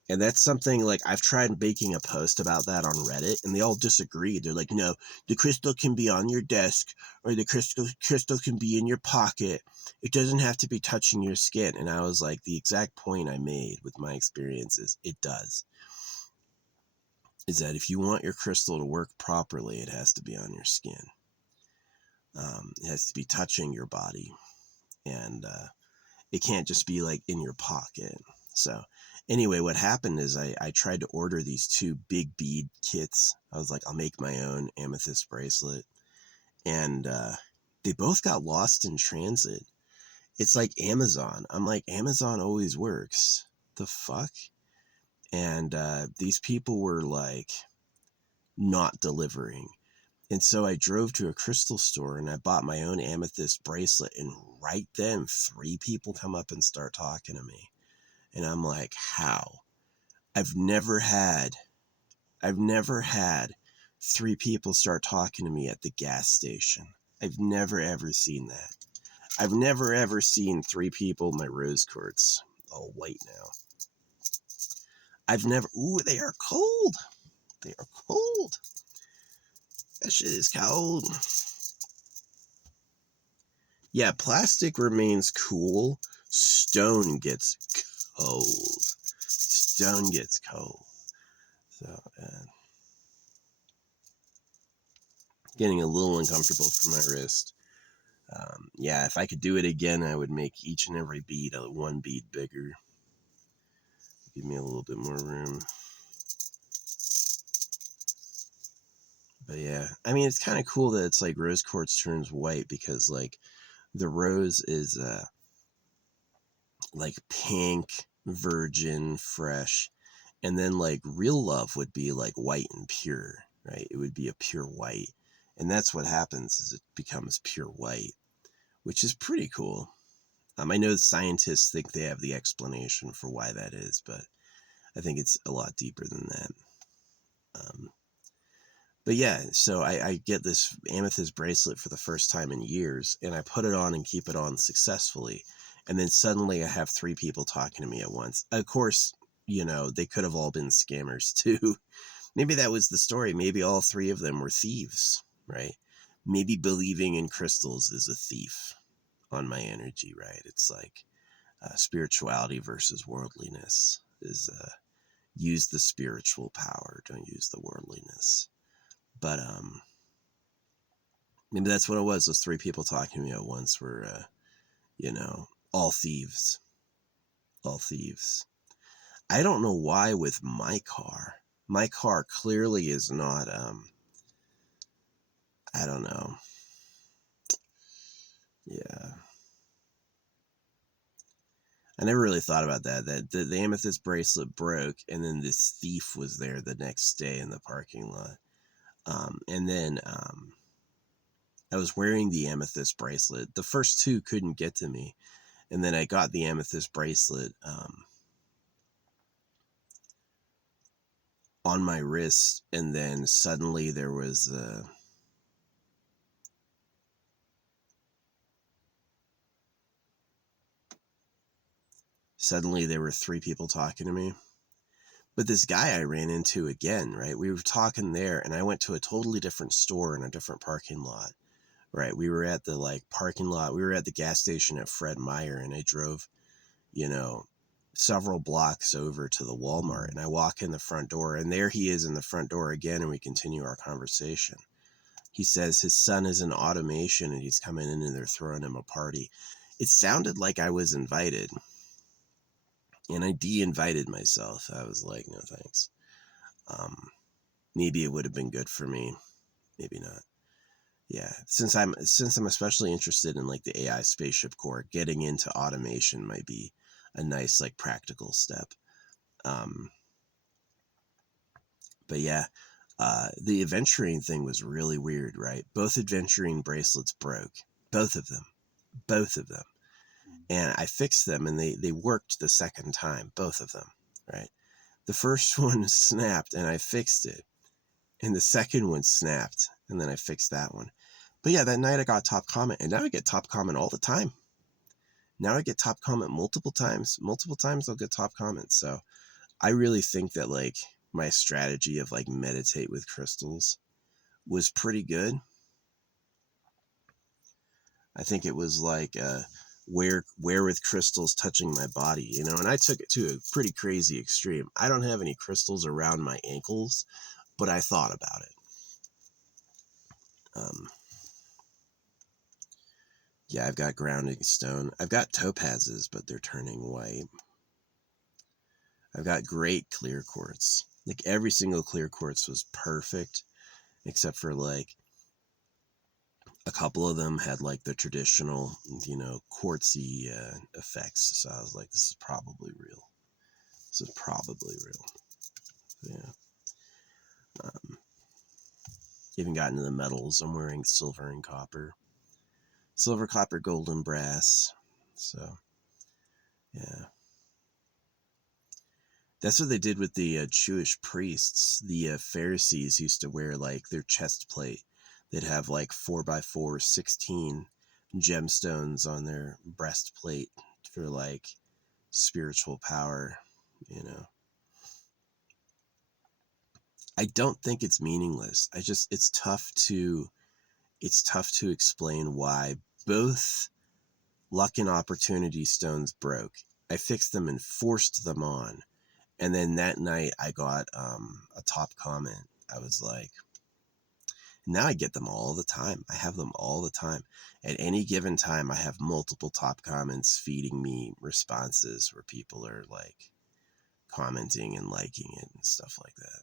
And that's something like I've tried making a post about that on Reddit and they all disagree. They're like, no, the crystal can be on your desk or the crystal can be in your pocket. It doesn't have to be touching your skin. And I was like, the exact point I made with my experiences, it does. Is that if you want your crystal to work properly, it has to be on your skin. It has to be touching your body. And it can't just be like in your pocket. So anyway, what happened is I tried to order these two big bead kits. I was like, I'll make my own amethyst bracelet. And they both got lost in transit. It's like Amazon. I'm like, Amazon always works. The fuck? And these people were like not delivering. And so I drove to a crystal store and I bought my own amethyst bracelet. And right then, 3 people come up and start talking to me. And I'm like, how? I've never had 3 people start talking to me at the gas station. I've never ever seen that. I've never ever seen 3 people, my rose quartz all white now. I've never, ooh, they are cold. They are cold. That shit is cold. Yeah, plastic remains cool. Stone gets cold. Stone gets cold. So, getting a little uncomfortable for my wrist. Yeah, if I could do it again, I would make each and every bead 1 bead bigger. Give me a little bit more room. But yeah, I mean, it's kind of cool that it's like rose quartz turns white because like the rose is like pink, virgin, fresh, And then like real love would be like white and pure, right? It would be a pure white. And that's what happens is it becomes pure white, which is pretty cool. I know scientists think they have the explanation for why that is, but I think it's a lot deeper than that. But yeah, so I get this amethyst bracelet for the first time in years, and I put it on and keep it on successfully. And then suddenly I have 3 people talking to me at once. Of course, they could have all been scammers too. Maybe that was the story. Maybe all 3 of them were thieves, right? Maybe believing in crystals is a thief on my energy, right? It's like spirituality versus worldliness is use the spiritual power, don't use the worldliness. But maybe that's what it was. Those 3 people talking to me at once were, all thieves. All thieves. I don't know why with my car. My car clearly is not, I don't know. Yeah. I never really thought about that. That the amethyst bracelet broke, and then this thief was there the next day in the parking lot. And then I was wearing the amethyst bracelet. The first 2 couldn't get to me, and then I got the amethyst bracelet on my wrist, and then suddenly there was suddenly there were 3 people talking to me. But this guy I ran into again, right? We were talking there, and I went to a totally different store in a different parking lot, right? We were at the parking lot. We were at the gas station at Fred Meyer, and I drove, several blocks over to the Walmart, and I walk in the front door, and there he is in the front door again, and we continue our conversation. He says his son is in automation, and he's coming in, and they're throwing him a party. It sounded like I was invited, and I de-invited myself. I was like, no thanks. Maybe it would have been good for me, maybe not. Yeah, since I'm especially interested in like the AI spaceship core, getting into automation might be a nice like practical step. But yeah, the aventurine thing was really weird, right? Both aventurine bracelets broke, both of them, both of them, and I fixed them, and they worked the second time, both of them, right? The first one snapped, and I fixed it, and the second one snapped, and then I fixed that one. But yeah, that night I got top comment, and now I get top comment all the time. Now I get top comment multiple times. Multiple times I'll get top comments. So I really think that like my strategy of like meditate with crystals was pretty good. I think it was like wear with crystals touching my body, and I took it to a pretty crazy extreme. I don't have any crystals around my ankles, but I thought about it. Yeah, I've got grounding stone. I've got topazes, but they're turning white. I've got great clear quartz. Like every single clear quartz was perfect, except for like a couple of them had like the traditional, quartzy effects. So I was like, this is probably real. This is probably real. Yeah. Even got into the metals. I'm wearing silver and copper. Silver, copper, gold, and brass. So, yeah. That's what they did with the Jewish priests. The Pharisees used to wear like their chest plate. They'd have like 4x4, 16 gemstones on their breastplate for like spiritual power, I don't think it's meaningless. It's tough to explain why both luck and opportunity stones broke. I fixed them and forced them on. And then that night I got a top comment. I was like, now I get them all the time. I have them all the time. At any given time, I have multiple top comments feeding me responses where people are like commenting and liking it and stuff like that.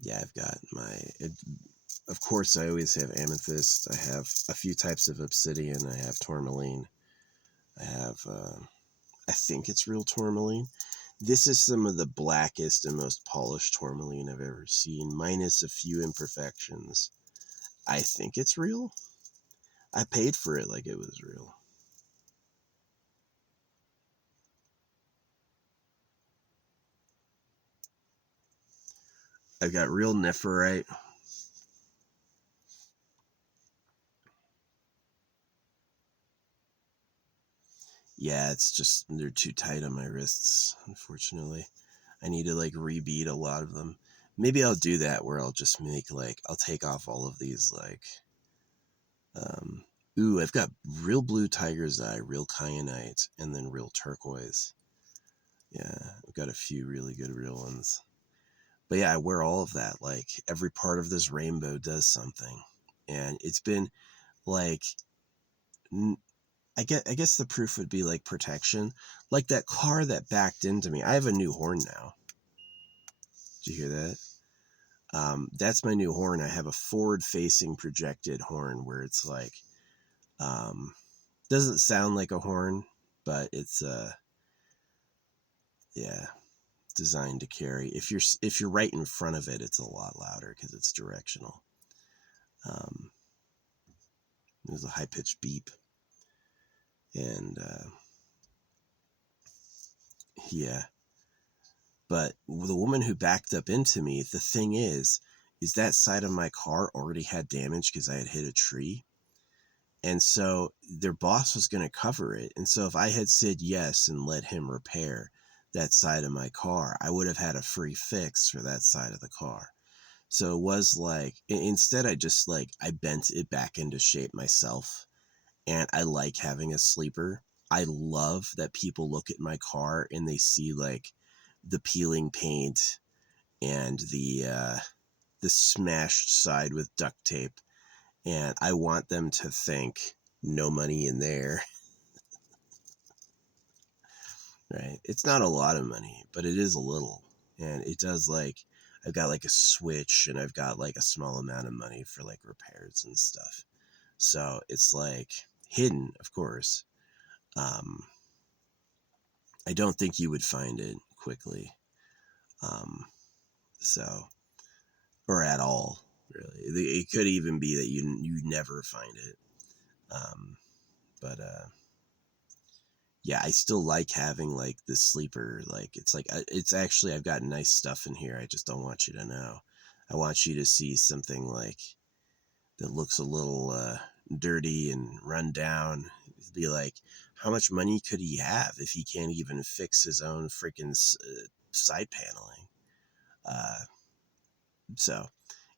Yeah, I've got of course, I always have amethyst. I have a few types of obsidian. I have tourmaline. I have, I think it's real tourmaline. This is some of the blackest and most polished tourmaline I've ever seen, minus a few imperfections. I think it's real. I paid for it like it was real. I've got real nephrite. Yeah, it's just, they're too tight on my wrists, unfortunately. I need to like rebead a lot of them. Maybe I'll do that where I'll just make like, I'll take off all of these like, um, ooh, I've got real blue tiger's eye, real kyanite, and then real turquoise. Yeah, I've got a few really good real ones. But yeah, I wear all of that. Like every part of this rainbow does something. And it's been like, I guess the proof would be like protection. Like that car that backed into me. I have a new horn now. Did you hear that? That's my new horn. I have a forward-facing projected horn where it's like, um, doesn't sound like a horn, but it's yeah, designed to carry. If you're right in front of it, it's a lot louder because it's directional. Um, there's a high-pitched beep, and yeah. But the woman who backed up into me, the thing is that side of my car already had damage because I had hit a tree. And so their boss was going to cover it. And so if I had said yes and let him repair that side of my car, I would have had a free fix for that side of the car. So it was like, instead, I just like, I bent it back into shape myself. And I like having a sleeper. I love that people look at my car and they see like the peeling paint and the smashed side with duct tape, and I want them to think no money in there. Right? It's not a lot of money, but it is a little, and it does like, I've got like a switch and I've got like a small amount of money for like repairs and stuff. So it's like hidden, of course. Um, I don't think you would find it quickly. Um, so or at all, really. It could even be that you never find it. Um, but yeah, I still like having like the sleeper. Like it's actually, I've got nice stuff in here. I just don't want you to know. I want you to see something like that looks a little dirty and run down. It'd be like, how much money could he have if he can't even fix his own freaking side paneling? Uh, so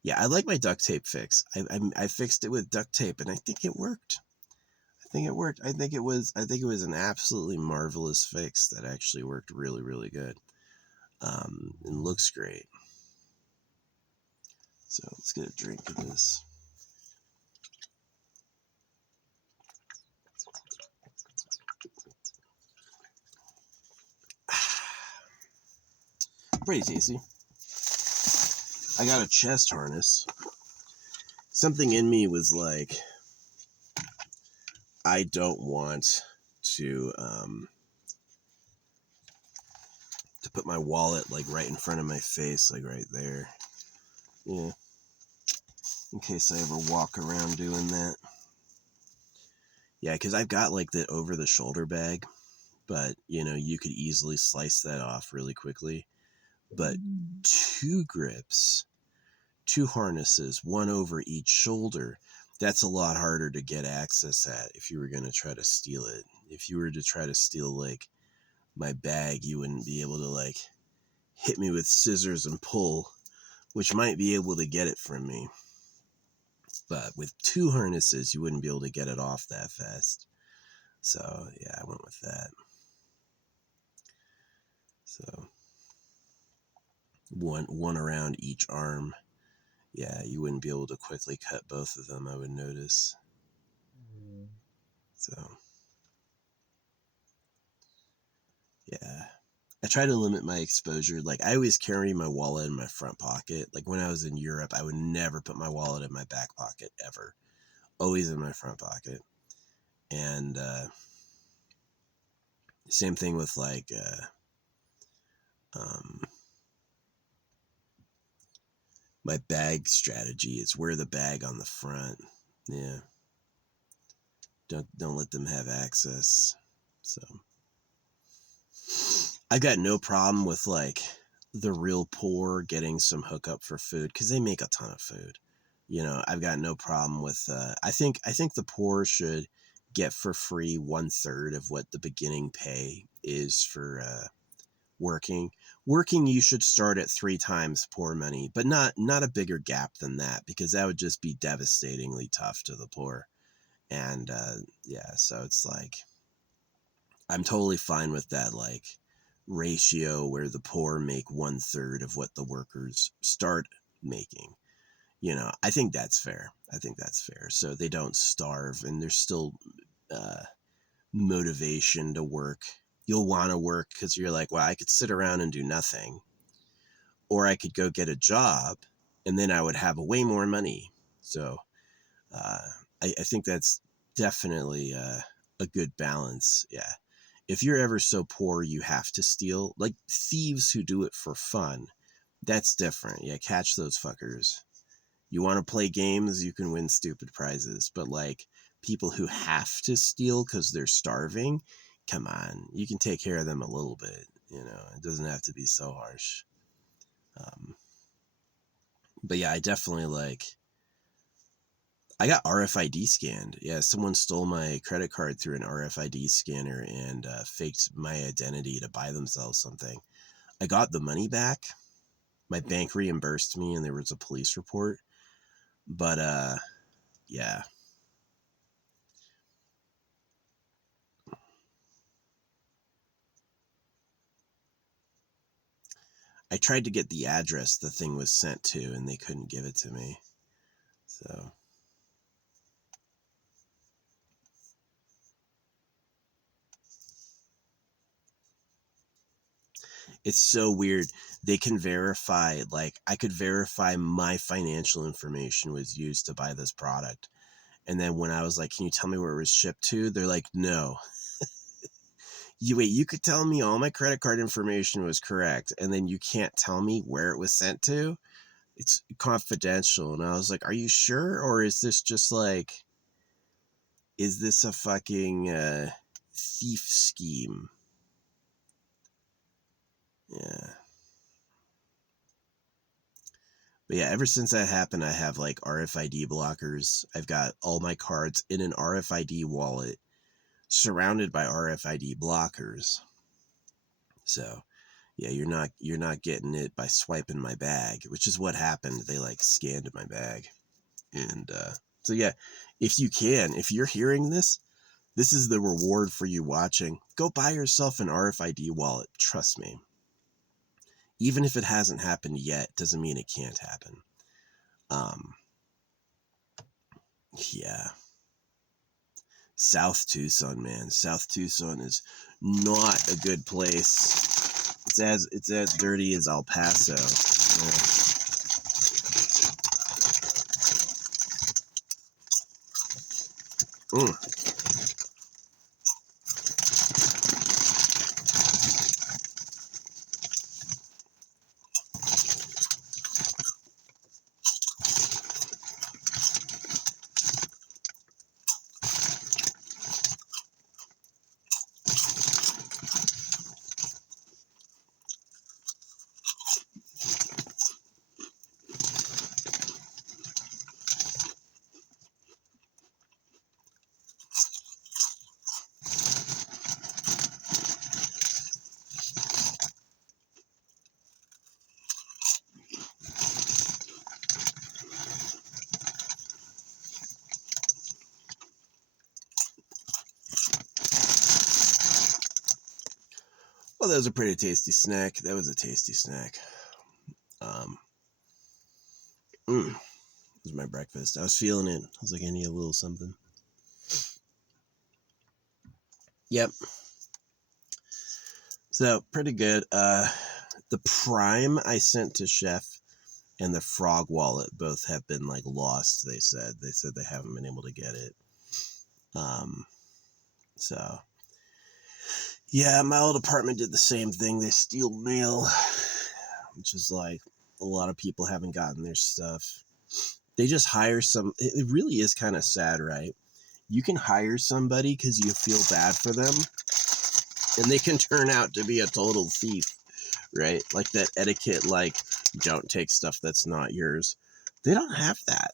yeah, I like my duct tape fix. I fixed it with duct tape, and I think it worked. I think it worked. I think it was an absolutely marvelous fix that actually worked really, really good. And looks great. So let's get a drink of this. Pretty tasty. I got a chest harness. Something in me was like, I don't want to put my wallet like right in front of my face, like right there. Yeah. In case I ever walk around doing that. Yeah, because I've got like the over the shoulder bag, but you know, you could easily slice that off really quickly. But two grips, two harnesses, one over each shoulder, that's a lot harder to get access at if you were going to try to steal it. If you were to try to steal like my bag, you wouldn't be able to like hit me with scissors and pull, which might be able to get it from me. But with two harnesses, you wouldn't be able to get it off that fast. So yeah, I went with that. So one around each arm. Yeah, you wouldn't be able to quickly cut both of them, I would notice. So yeah. I try to limit my exposure. Like, I always carry my wallet in my front pocket. Like, when I was in Europe, I would never put my wallet in my back pocket ever. Always in my front pocket. And same thing with like my bag strategy. It's wear the bag on the front. Yeah. Don't let them have access. So I got no problem with like the real poor getting some hookup for food because they make a ton of food. You know, I've got no problem with. I think the poor should get for free 1/3 of what the beginning pay is for working. Working, you should start at 3 times poor money, but not a bigger gap than that, because that would just be devastatingly tough to the poor. And yeah, so it's like I'm totally fine with that, like ratio where the poor make 1/3 of what the workers start making. You know, I think that's fair. I think that's fair. So they don't starve, and there's still uh, motivation to work. You'll want to work because you're like, well, I could sit around and do nothing, or I could go get a job, and then I would have way more money. So uh, I think that's definitely a good balance. Yeah. If you're ever so poor you have to steal, like thieves who do it for fun, that's different. Yeah, catch those fuckers. You want to play games, you can win stupid prizes, but like people who have to steal because they're starving, come on, you can take care of them a little bit. You know, it doesn't have to be so harsh. But yeah, I definitely like. I got RFID scanned. Yeah, someone stole my credit card through an RFID scanner and faked my identity to buy themselves something. I got the money back. My bank reimbursed me, and there was a police report. But yeah. I tried to get the address the thing was sent to, and they couldn't give it to me. So it's so weird. They can verify, like, I could verify my financial information was used to buy this product. And then when I was like, can you tell me where it was shipped to? They're like, no. You could tell me all my credit card information was correct, and then you can't tell me where it was sent to? It's confidential. And I was like, are you sure? Or is this just like, is this a fucking thief scheme? Yeah. But yeah, ever since that happened, I have like RFID blockers. I've got all my cards in an RFID wallet surrounded by RFID blockers. So yeah, you're not getting it by swiping my bag, which is what happened. They like scanned my bag. And so yeah, if you're hearing this, this is the reward for you watching. Go buy yourself an RFID wallet. Trust me. Even if it hasn't happened yet, doesn't mean it can't happen. Um, yeah. South Tucson, man. South Tucson is not a good place. It's as dirty as El Paso. Yeah. Well, that was a pretty tasty snack. That was a tasty snack. Um, it was my breakfast. I was feeling it. I was like, I need a little something. Yep. So pretty good. The Prime I sent to Chef and the Frog Wallet both have been like lost. They said they haven't been able to get it. So yeah, my old apartment did the same thing. They steal mail, which is like a lot of people haven't gotten their stuff. They just hire some. It really is kind of sad, right? You can hire somebody because you feel bad for them, and they can turn out to be a total thief, right? Like that etiquette, like don't take stuff that's not yours. They don't have that.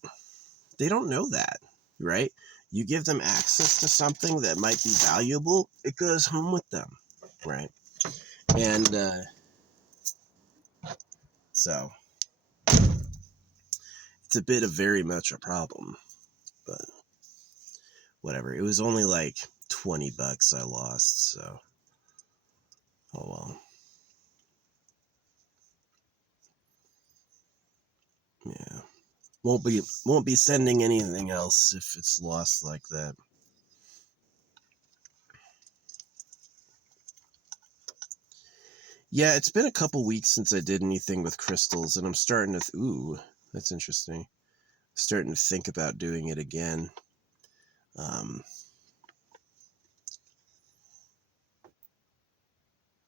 They don't know that, right? You give them access to something that might be valuable, it goes home with them, right? And so it's a bit of very much a problem, but whatever. It was only like $20 I lost, so oh well. Yeah. Won't be sending anything else if it's lost like that. Yeah, it's been a couple weeks since I did anything with crystals, and I'm starting to ooh, that's interesting. Starting to think about doing it again.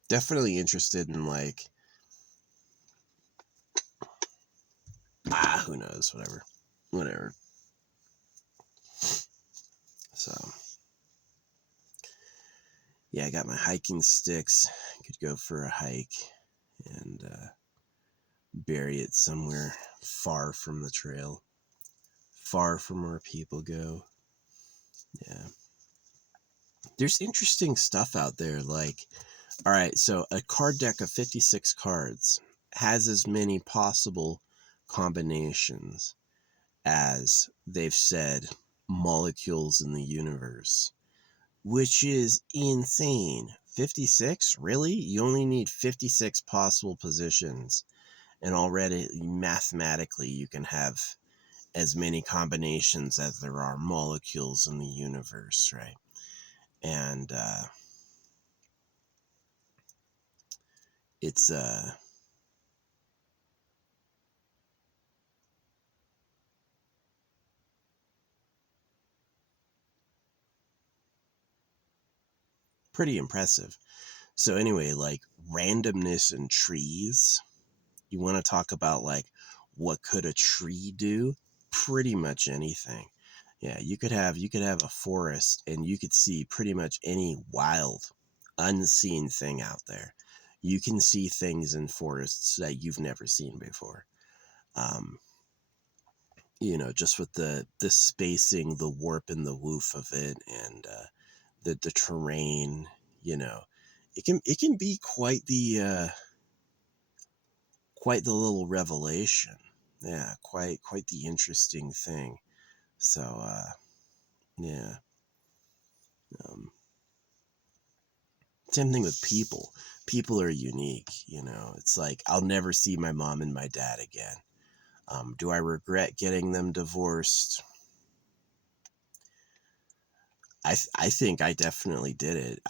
Definitely interested in like who knows, whatever. So yeah, I got my hiking sticks. Could go for a hike and bury it somewhere far from the trail, far from where people go. Yeah, there's interesting stuff out there. Like, all right, so a card deck of 56 cards has as many possible combinations as they've said molecules in the universe, which is insane. 56? Really? You only need 56 possible positions, and already mathematically you can have as many combinations as there are molecules in the universe, right? And it's pretty impressive. So anyway, like randomness in trees, you want to talk about like what could a tree do? Pretty much anything. Yeah, you could have a forest and you could see pretty much any wild unseen thing out there. You can see things in forests that you've never seen before. Um, just with the spacing, the warp and the woof of it, and the terrain, you know, it can be quite the little revelation. Yeah, quite the interesting thing. So yeah. Um, Same thing with people. People are unique, It's like I'll never see my mom and my dad again. Do I regret getting them divorced? I think I definitely did it.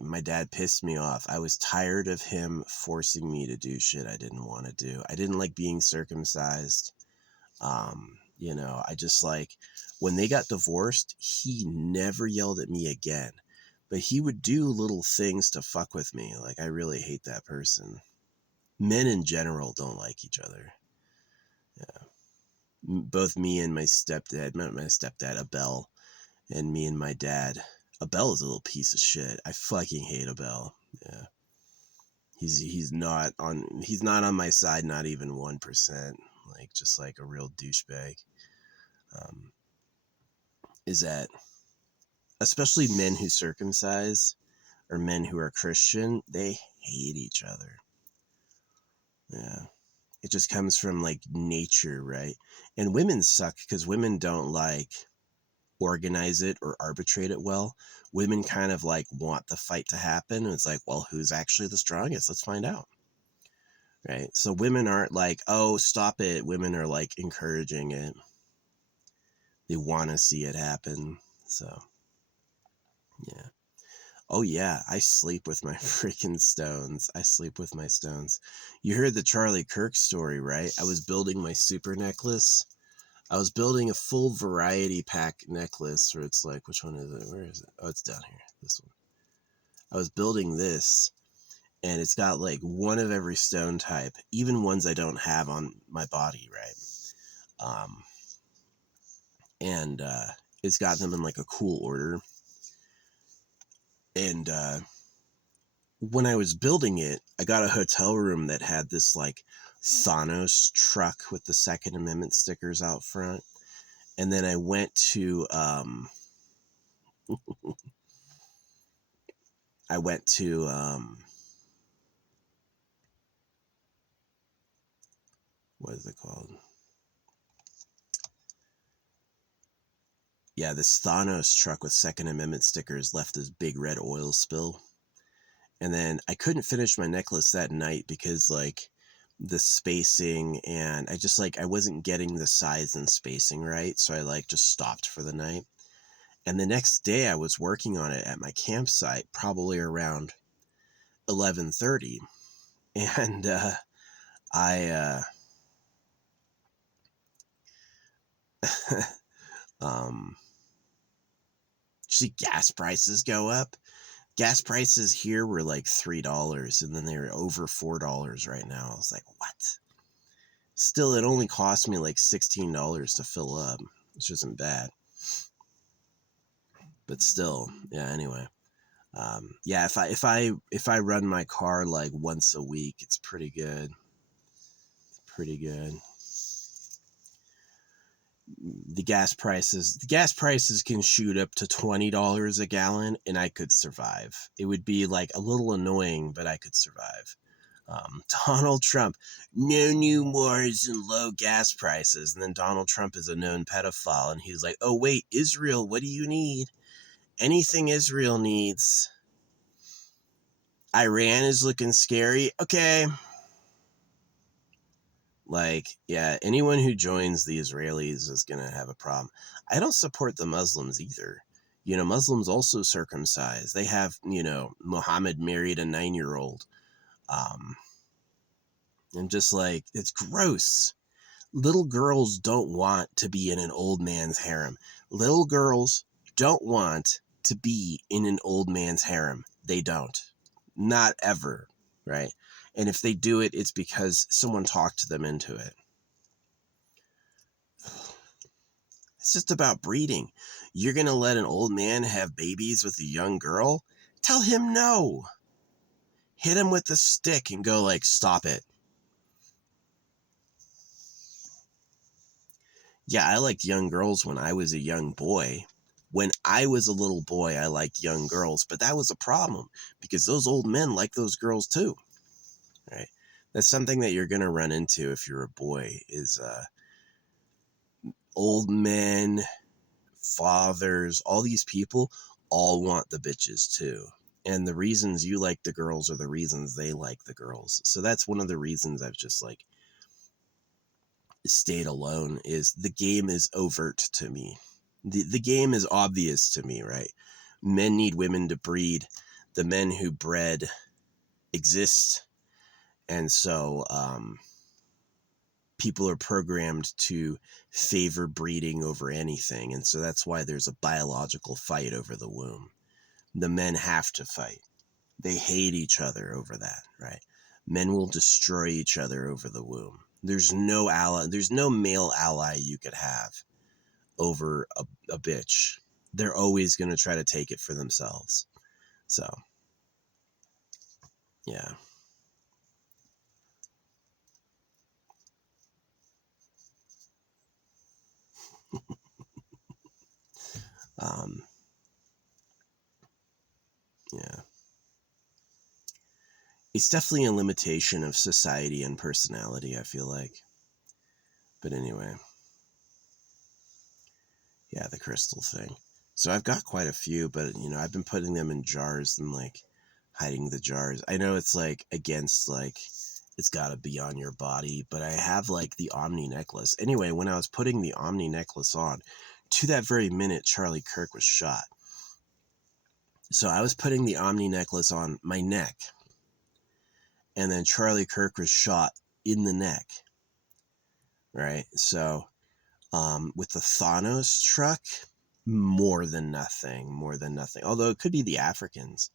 My dad pissed me off. I was tired of him forcing me to do shit I didn't want to do. I didn't like being circumcised. I just like when they got divorced, he never yelled at me again. But he would do little things to fuck with me. Like, I really hate that person. Men in general don't like each other. Yeah. Both me and my stepdad, Abel, and me and my dad. Abel is a little piece of shit. I fucking hate Abel. Yeah. He's not on my side, not even 1%. Like, just like a real douchebag. Is that especially men who circumcise or men who are Christian, they hate each other. Yeah. It just comes from like nature, right? And women suck because women don't like organize it or arbitrate it well. Women kind of like want the fight to happen. And it's like, well, who's actually the strongest? Let's find out. Right. So women aren't like, oh, stop it. Women are like encouraging it. They want to see it happen. So, yeah. Oh yeah, I sleep with my freaking stones. I sleep with my stones. You heard the Charlie Kirk story, right? I was building my super necklace. I was building a full variety pack necklace where it's like, which one is it? Where is it? Oh, it's down here. This one. I was building this, and it's got like one of every stone type, even ones I don't have on my body, right? And it's got them in like a cool order. And when I was building it, I got a hotel room that had this like Thanos truck with the Second Amendment stickers out front. And then I went to I went to what is it called? Yeah, this Thanos truck with Second Amendment stickers left this big red oil spill. And then I couldn't finish my necklace that night because like the spacing, and I just like I wasn't getting the size and spacing right, so I like just stopped for the night. And the next day I was working on it at my campsite probably around 11:30, and I um see gas prices go up. Gas prices here were like $3, and then they're over $4 right now. I was like, what? Still, it only cost me like $16 to fill up, which isn't bad. But still, yeah. Anyway, yeah. If I run my car like once a week, it's pretty good. Pretty good. The gas prices can shoot up to $20 a gallon, and I could survive. It would be like a little annoying, but I could survive. Donald Trump, no new wars and low gas prices. And then Donald Trump is a known pedophile, and he's like, oh wait, Israel, what do you need? Anything Israel needs. Iran is looking scary. Okay. Like, yeah, anyone who joins the Israelis is going to have a problem. I don't support the Muslims either. Muslims also circumcise. They have, Muhammad married a 9-year-old. And just like, it's gross. Little girls don't want to be in an old man's harem. Little girls don't want to be in an old man's harem. They don't. Not ever, right? And if they do it, it's because someone talked them into it. It's just about breeding. You're going to let an old man have babies with a young girl? Tell him no. Hit him with a stick and go like, stop it. Yeah, I liked young girls when I was a young boy. When I was a little boy, I liked young girls, but that was a problem because those old men like those girls too, right? That's something that you're going to run into if you're a boy is old men, fathers, all these people all want the bitches too. And the reasons you like the girls are the reasons they like the girls. So that's one of the reasons I've just like stayed alone is the game is overt to me. The game is obvious to me, right? Men need women to breed. The men who bred exist. And so people are programmed to favor breeding over anything. And so that's why there's a biological fight over the womb. The men have to fight. They hate each other over that, right? Men will destroy each other over the womb. There's no ally. There's no male ally you could have over a bitch. They're always going to try to take it for themselves. So, yeah. Um, yeah. It's definitely a limitation of society and personality, I feel like. But anyway. Yeah, the crystal thing. So I've got quite a few, but I've been putting them in jars and like hiding the jars. I know it's like against like it's got to be on your body, but I have like the Omni necklace. Anyway, when I was putting the Omni necklace on, to that very minute Charlie Kirk was shot. So I was putting the Omni necklace on my neck, and then Charlie Kirk was shot in the neck, right? So with the Thanos truck, more than nothing. Although it could be the Africans.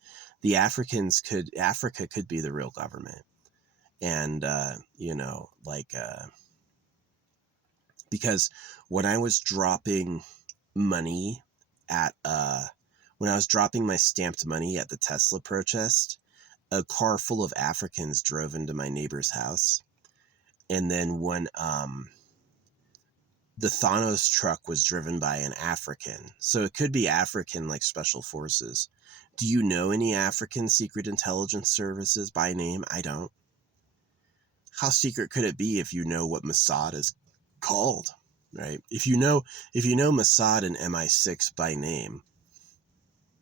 Africa could be the real government. And, because when I was dropping money when I was dropping my stamped money at the Tesla protest, a car full of Africans drove into my neighbor's house. And then when the Thanos truck was driven by an African. So it could be African, like special forces. Do you know any African secret intelligence services by name? I don't. How secret could it be if you know what Mossad is called, right? If you know Mossad and MI6 by name,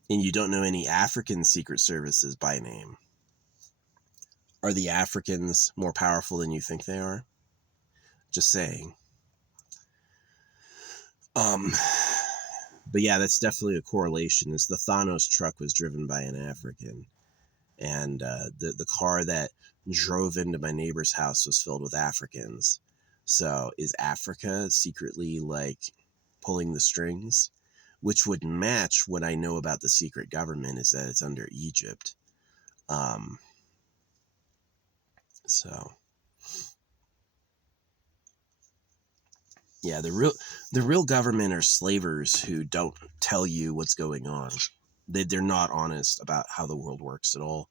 and you don't know any African secret services by name, are the Africans more powerful than you think they are? Just saying. But yeah, that's definitely a correlation. Is the Thanos truck was driven by an African, and the car that drove into my neighbor's house was filled with Africans. So is Africa secretly like pulling the strings? Which would match what I know about the secret government, is that it's under Egypt. So yeah, the real government are slavers who don't tell you what's going on. They're not honest about how the world works at all.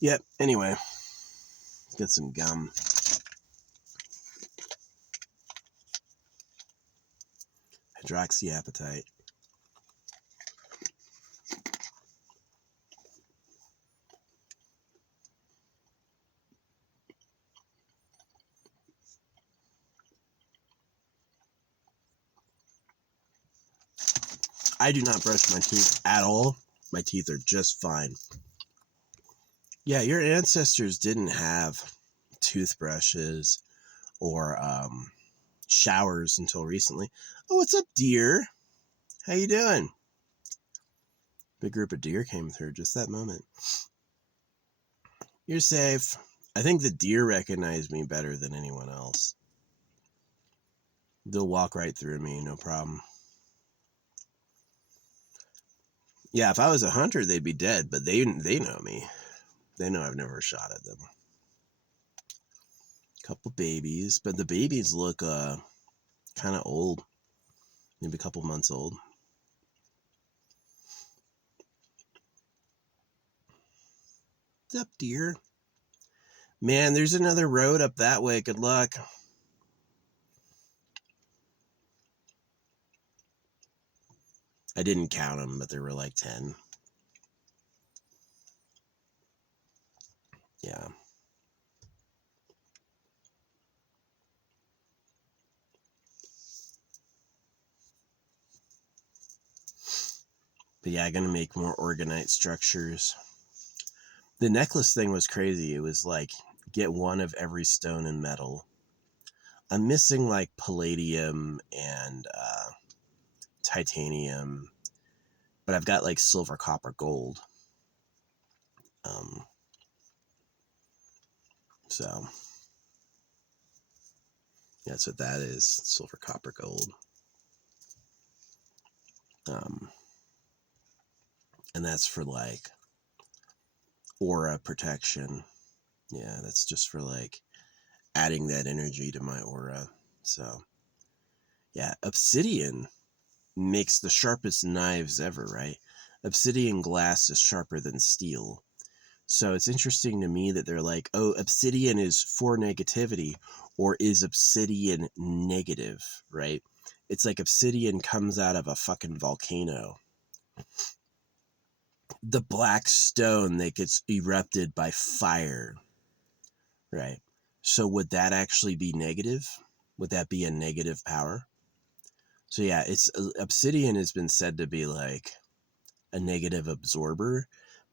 Yep, anyway, let's get some gum. Hydroxyapatite. I do not brush my teeth at all. My teeth are just fine. Yeah, your ancestors didn't have toothbrushes or showers until recently. Oh, what's up, deer? How you doing? Big group of deer came through just that moment. You're safe. I think the deer recognize me better than anyone else. They'll walk right through me, no problem. Yeah, if I was a hunter, they'd be dead, but they know me. They know I've never shot at them. Couple babies, but the babies look kind of old. Maybe a couple months old. What's up, deer? Man, there's another road up that way. Good luck. I didn't count them, but there were like 10. Yeah. But yeah, I'm going to make more orgonite structures. The necklace thing was crazy. It was like, get one of every stone and metal. I'm missing like palladium and titanium, but I've got like silver, copper, gold. So that's what that is. Silver, copper, gold. And that's for like aura protection. Yeah, that's just for like adding that energy to my aura. So yeah, obsidian makes the sharpest knives ever, right? Obsidian glass is sharper than steel. So it's interesting to me that they're like, oh, obsidian is for negativity, or is obsidian negative, right? It's like obsidian comes out of a fucking volcano. The black stone that gets erupted by fire, right? So would that actually be negative? Would that be a negative power? So yeah, it's obsidian has been said to be like a negative absorber,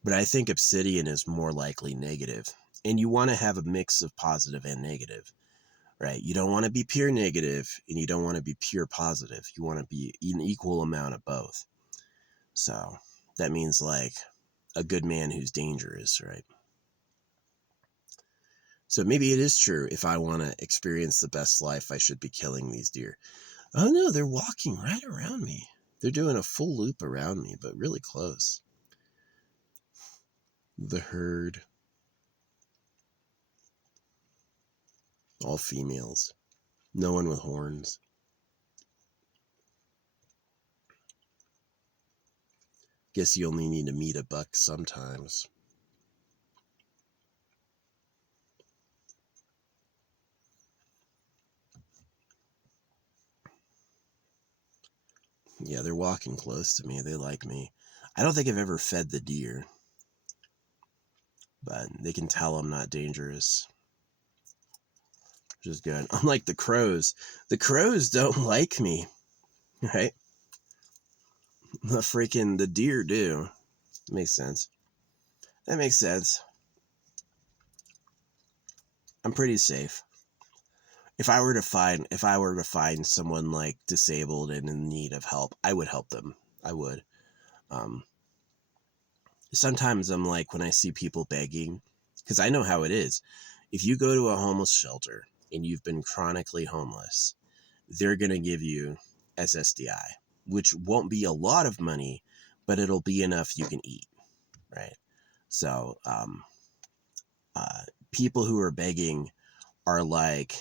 But I think obsidian is more likely negative. And you want to have a mix of positive and negative, right? You don't want to be pure negative and you don't want to be pure positive. You want to be an equal amount of both. So that means like a good man who's dangerous, right? So maybe it is true. If I want to experience the best life, I should be killing these deer. Oh no, they're walking right around me. They're doing a full loop around me, but really close. The herd. All females. No one with horns. Guess you only need to meet a buck sometimes. Yeah, they're walking close to me. They like me. I don't think I've ever fed the deer, but they can tell I'm not dangerous. Which is good. Unlike the crows don't like me, right? The deer do. Makes sense. That makes sense. I'm pretty safe. If I were to find someone like disabled and in need of help, I would help them. I would. Um, Sometimes I'm like, when I see people begging, because I know how it is. If you go to a homeless shelter and you've been chronically homeless, they're going to give you SSDI, which won't be a lot of money, but it'll be enough you can eat, right? So people who are begging are like,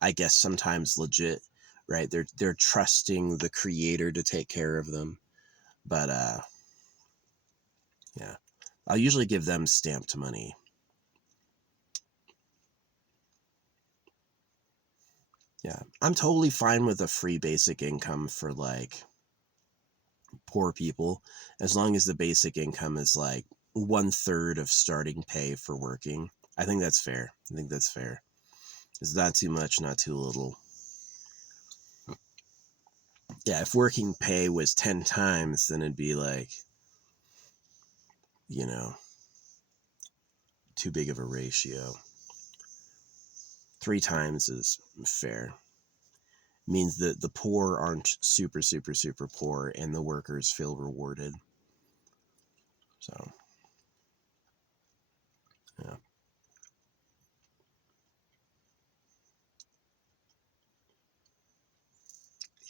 I guess sometimes legit, right? They're trusting the creator to take care of them. But yeah, I'll usually give them stamped money. Yeah, I'm totally fine with a free basic income for like poor people, as long as the basic income is like 1/3 of starting pay for working. I think that's fair. I think that's fair. It's not too much, not too little. Yeah, if working pay was 10 times, then it'd be like, you know, too big of a ratio. 3 times is fair. Means that the poor aren't super, super, super poor and the workers feel rewarded. So, yeah.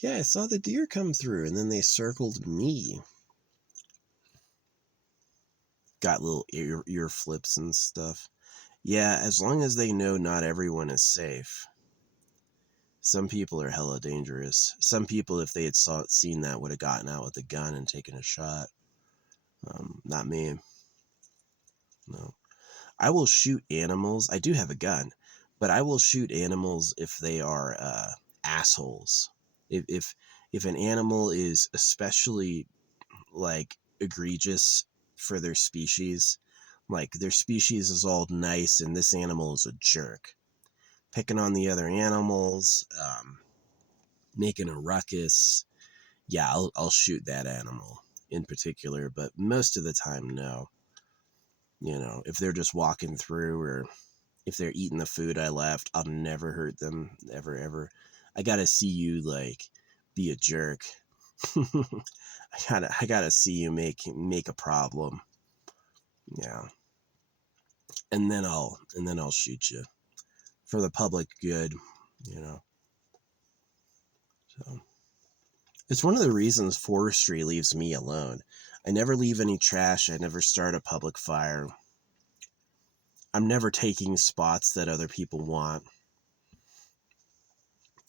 Yeah, I saw the deer come through and then they circled me. Got little ear flips and stuff. Yeah, as long as they know not everyone is safe. Some people are hella dangerous. Some people, if they had seen that, would have gotten out with a gun and taken a shot. Not me. No. I will shoot animals. I do have a gun, but I will shoot animals if they are assholes. If an animal is especially like egregious for their species, like their species is all nice and this animal is a jerk, picking on the other animals, making a ruckus. Yeah, I'll shoot that animal in particular, but most of the time, no. You know, if they're just walking through or if they're eating the food I left, I'll never hurt them, ever, ever. I gotta see you like be a jerk. I gotta see you make a problem. Yeah, and then I'll shoot you for the public good. You know, so it's one of the reasons forestry leaves me alone. I never leave any trash. I never start a public fire. I'm never taking spots that other people want.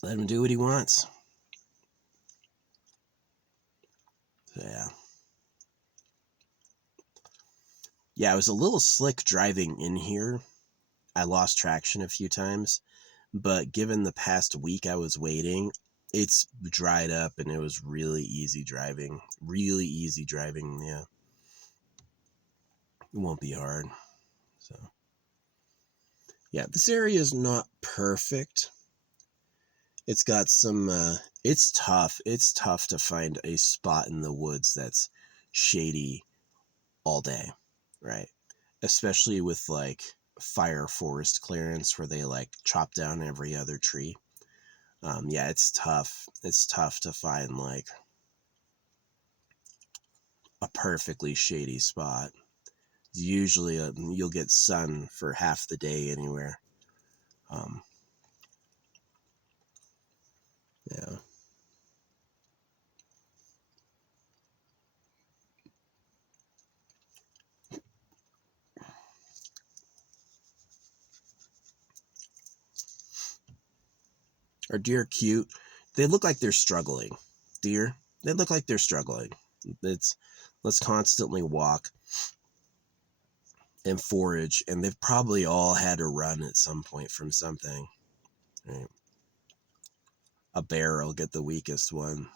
Let him do what he wants. So, yeah. Yeah, I was a little slick driving in here. I lost traction a few times, but given the past week I was waiting, it's dried up and it was really easy driving. Really easy driving, yeah. It won't be hard. So, yeah, this area is not perfect. It's got some, it's tough. It's tough to find a spot in the woods that's shady all day. right? Especially with like fire forest clearance where they like chop down every other tree. Yeah, it's tough. It's tough to find like a perfectly shady spot. Usually you'll get sun for half the day anywhere. Um, yeah. Are deer cute? They look like they're struggling. Deer, they look like they're struggling. It's let's constantly walk and forage, and they've probably all had to run at some point from something. Right? A bear will get the weakest one.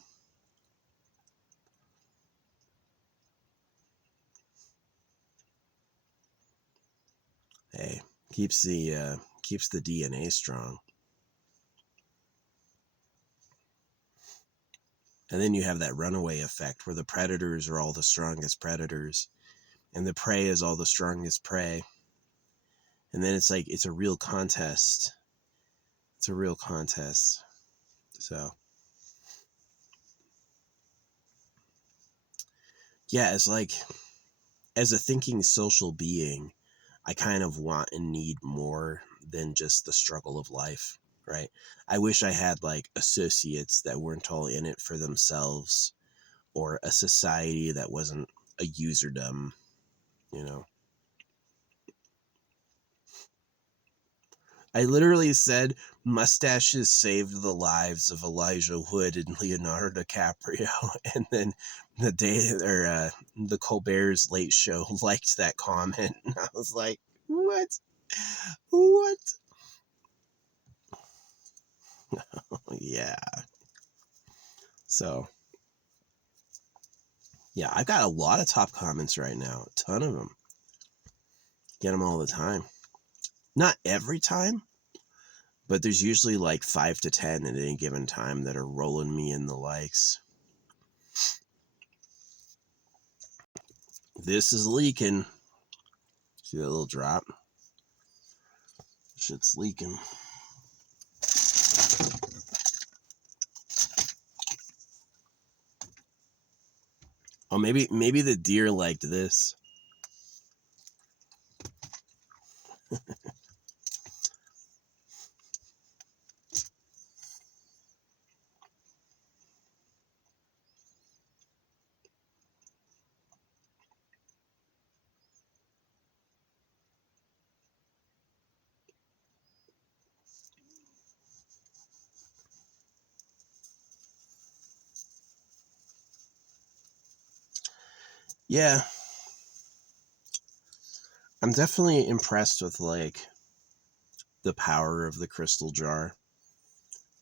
Hey, keeps the DNA strong. And then you have that runaway effect where the predators are all the strongest predators and the prey is all the strongest prey. And then it's like it's a real contest. It's a real contest. So yeah, it's like as a thinking social being, I kind of want and need more than just the struggle of life, right? I wish I had like associates that weren't all in it for themselves or a society that wasn't a userdom, you know. I literally said mustaches saved the lives of Elijah Wood and Leonardo DiCaprio, and then the Colbert's Late Show liked that comment, and I was like, what? What? Yeah. So yeah, I've got a lot of top comments right now, a ton of them. Get them all the time. Not every time, but there's usually like 5 to 10 at any given time that are rolling me in the likes. This is leaking. See that little drop? Shit's leaking. Oh, maybe the deer liked this. Yeah, I'm definitely impressed with like the power of the crystal jar.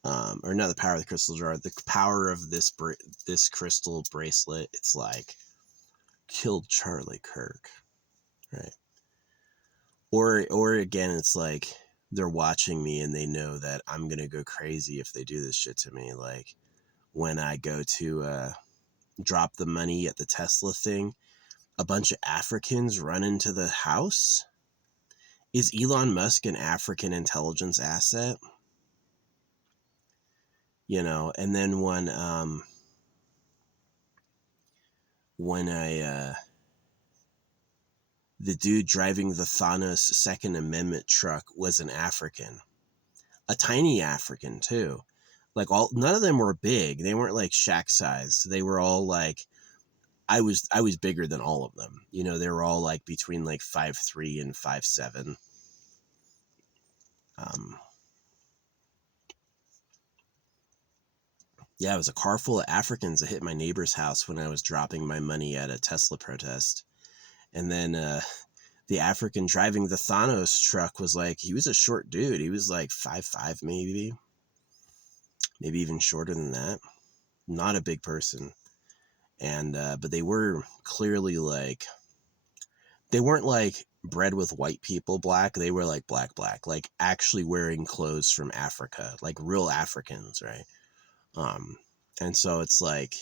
Or not the power of the crystal jar, the power of this crystal bracelet. It's like killed Charlie Kirk, right? Or again, it's like they're watching me and they know that I'm gonna go crazy if they do this shit to me. Like when I go to drop the money at the Tesla thing, a bunch of Africans run into the house. Is Elon Musk an African intelligence asset? You know, and then when the dude driving the Thanos Second Amendment truck was an African, a tiny African too. Like none of them were big. They weren't like Shaq sized. They were all like I was bigger than all of them. You know, they were all like between like 5'3" and 5'7". Um, yeah, it was a car full of Africans that hit my neighbor's house when I was dropping my money at a Tesla protest. And then the African driving the Thanos truck was like, he was a short dude. He was like 5'5", maybe even shorter than that. Not a big person. And but they were clearly like, they weren't like bred with white people black. They were like black, like actually wearing clothes from Africa, like real Africans, right? And so it's like,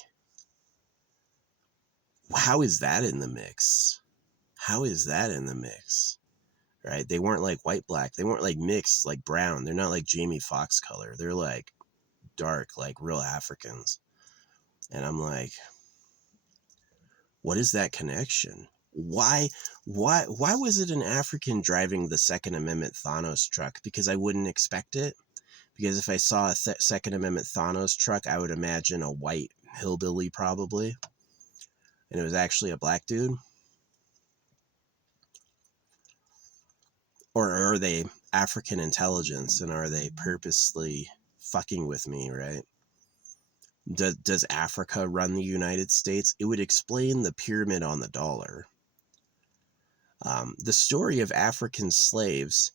how is that in the mix? How is that in the mix? Right? They weren't like white, black. They weren't like mixed, like brown. They're not like Jamie Foxx color. They're like dark, like real Africans. And I'm like, what is that connection? Why was it an African driving the Second Amendment Thanos truck? Because I wouldn't expect it. Because if I saw a Second Amendment Thanos truck, I would imagine a white hillbilly probably. And it was actually a black dude. Or are they African intelligence, and are they purposely fucking with me, right? Does Africa run the United States? It would explain the pyramid on the dollar. The story of African slaves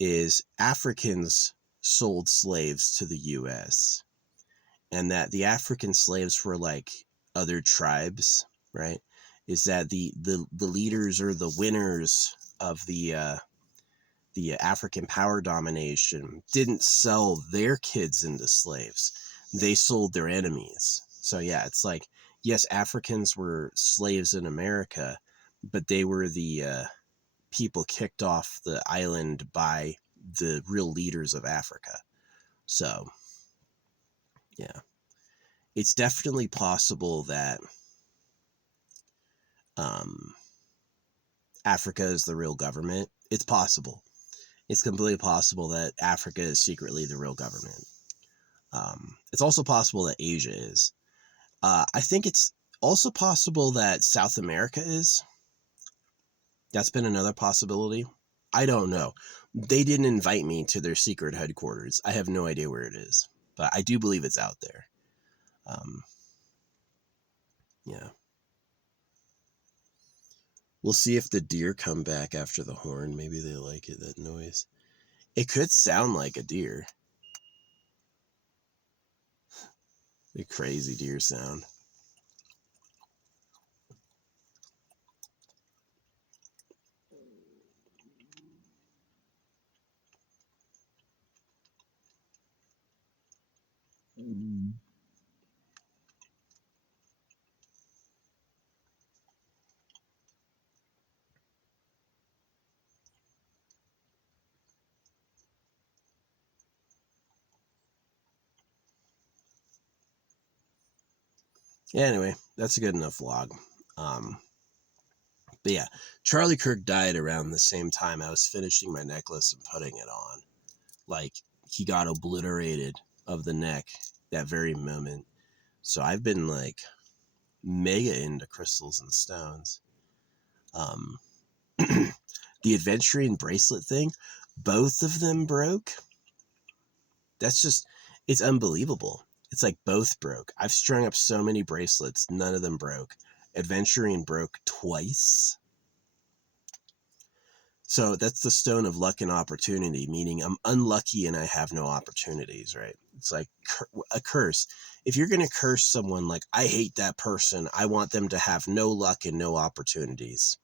is Africans sold slaves to the U.S. and that the African slaves were like other tribes, right? Is that the leaders or the winners of the African power domination didn't sell their kids into slaves. They sold their enemies. So yeah, it's like, yes, Africans were slaves in America, but they were the people kicked off the island by the real leaders of Africa. So yeah, it's definitely possible that Africa is the real government. It's possible. It's completely possible that Africa is secretly the real government. It's also possible that Asia is. I think it's also possible that South America is. That's been another possibility. I don't know. They didn't invite me to their secret headquarters. I have no idea where it is, but I do believe it's out there. Yeah. We'll see if the deer come back after the horn. Maybe they like it, that noise. It could sound like a deer. A crazy deer sound. Yeah, anyway, that's a good enough vlog. But yeah, Charlie Kirk died around the same time I was finishing my necklace and putting it on. Like, he got obliterated of the neck that very moment. So I've been like mega into crystals and stones. The aventurine bracelet thing, both of them broke. That's just, it's unbelievable. It's like both broke. I've strung up so many bracelets, none of them broke. Aventurine broke twice. So that's the stone of luck and opportunity, meaning I'm unlucky and I have no opportunities, right? It's like a curse. If you're going to curse someone, like, I hate that person, I want them to have no luck and no opportunities.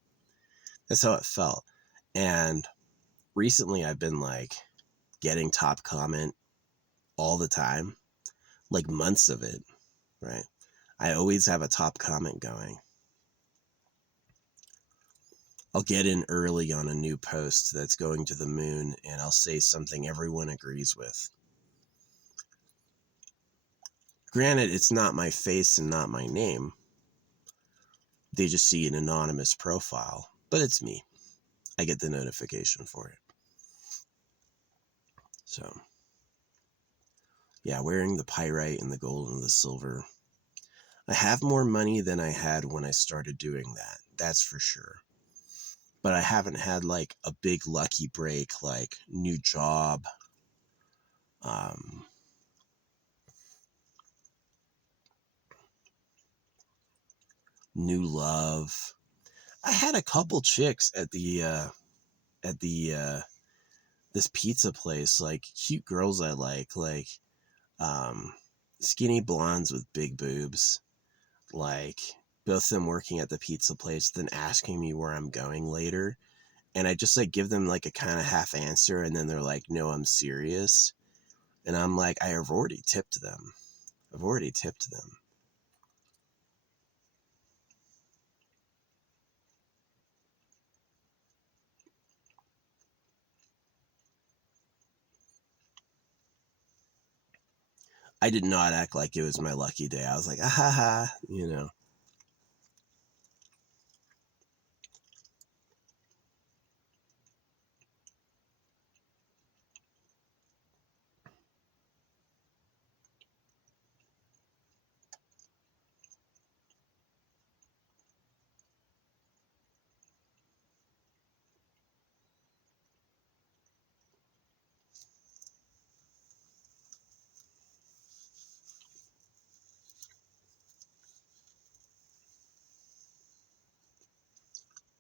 That's how it felt. And recently I've been like getting top comment all the time, like months of it, right? I always have a top comment going. I'll get in early on a new post that's going to the moon and I'll say something everyone agrees with. Granted, it's not my face and not my name. They just see an anonymous profile, but it's me. I get the notification for it. So, yeah, wearing the pyrite and the gold and the silver. I have more money than I had when I started doing that. That's for sure. But I haven't had like a big lucky break, like new job, new love. I had a couple chicks at the this pizza place, like cute girls I like skinny blondes with big boobs, like both of them working at the pizza place, then asking me where I'm going later. And I just like give them like a kind of half answer, and then they're like, no, I'm serious. And I'm like, I have already tipped them. I've already tipped them. I did not act like it was my lucky day. I was like, ah ha ha, you know.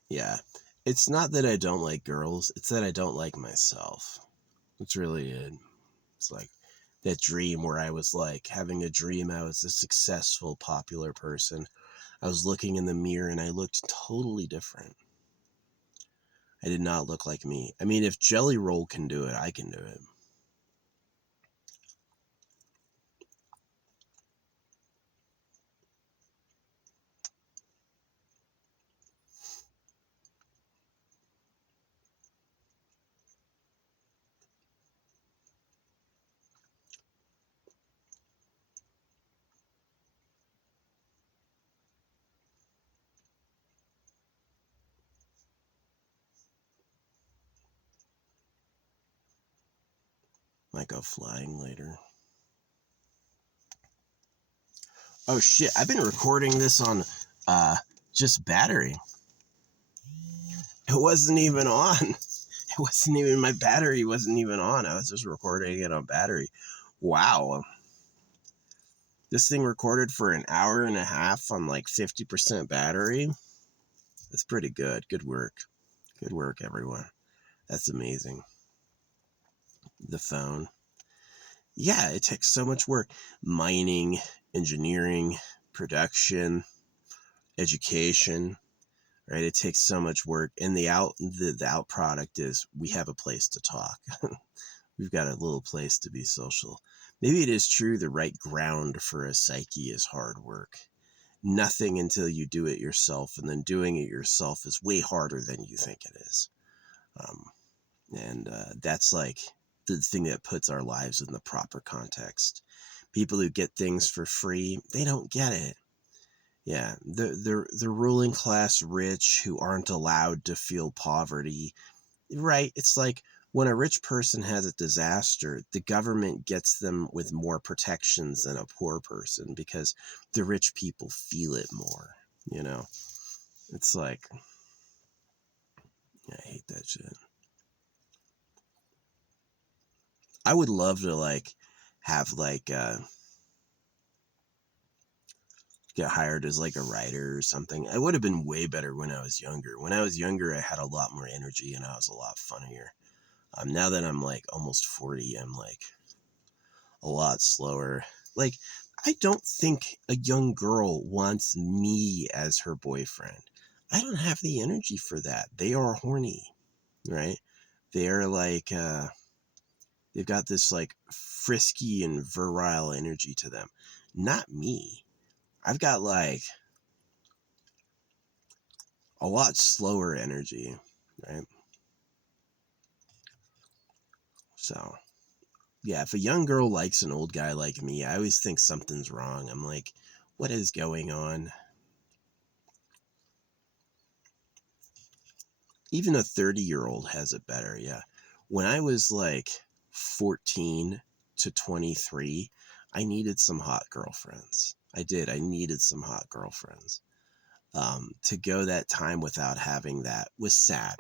Yeah. It's not that I don't like girls, it's that I don't like myself. That's really it. It's like that dream where I was like having a dream I was a successful, popular person. I was looking in the mirror and I looked totally different. I did not look like me. I mean, if Jelly Roll can do it, I can do it. Might go flying later. Oh shit, I've been recording this on just battery. It wasn't even on. It wasn't even, my battery wasn't even on. I was just recording it on battery. Wow. This thing recorded for an hour and a half on like 50% battery. That's pretty good. Good work. Good work, everyone. That's amazing. The phone. Yeah, it takes so much work. Mining, engineering, production, education, right? It takes so much work. And the out product is we have a place to talk. We've got a little place to be social. Maybe it is true the right ground for a psyche is hard work. Nothing until you do it yourself, and then doing it yourself is way harder than you think it is. And that's like the thing that puts our lives in the proper context. People who get things for free, they don't get it. Yeah, the ruling class rich who aren't allowed to feel poverty, right? It's like when a rich person has a disaster, the government gets them with more protections than a poor person because the rich people feel it more, you know? It's like, I hate that shit. I would love to like have like get hired as like a writer or something. I would have been way better when I was younger. When I was younger, I had a lot more energy and I was a lot funnier. Now that I'm like almost 40, I'm like a lot slower. Like, I don't think a young girl wants me as her boyfriend. I don't have the energy for that. They are horny, right? They're like, they've got this like frisky and virile energy to them. Not me. I've got like a lot slower energy, right? So, yeah, if a young girl likes an old guy like me, I always think something's wrong. I'm like, what is going on? Even a 30-year-old has it better, yeah. When I was like 14 to 23, I needed some hot girlfriends. I did. I needed some hot girlfriends. To go that time without having that was sad.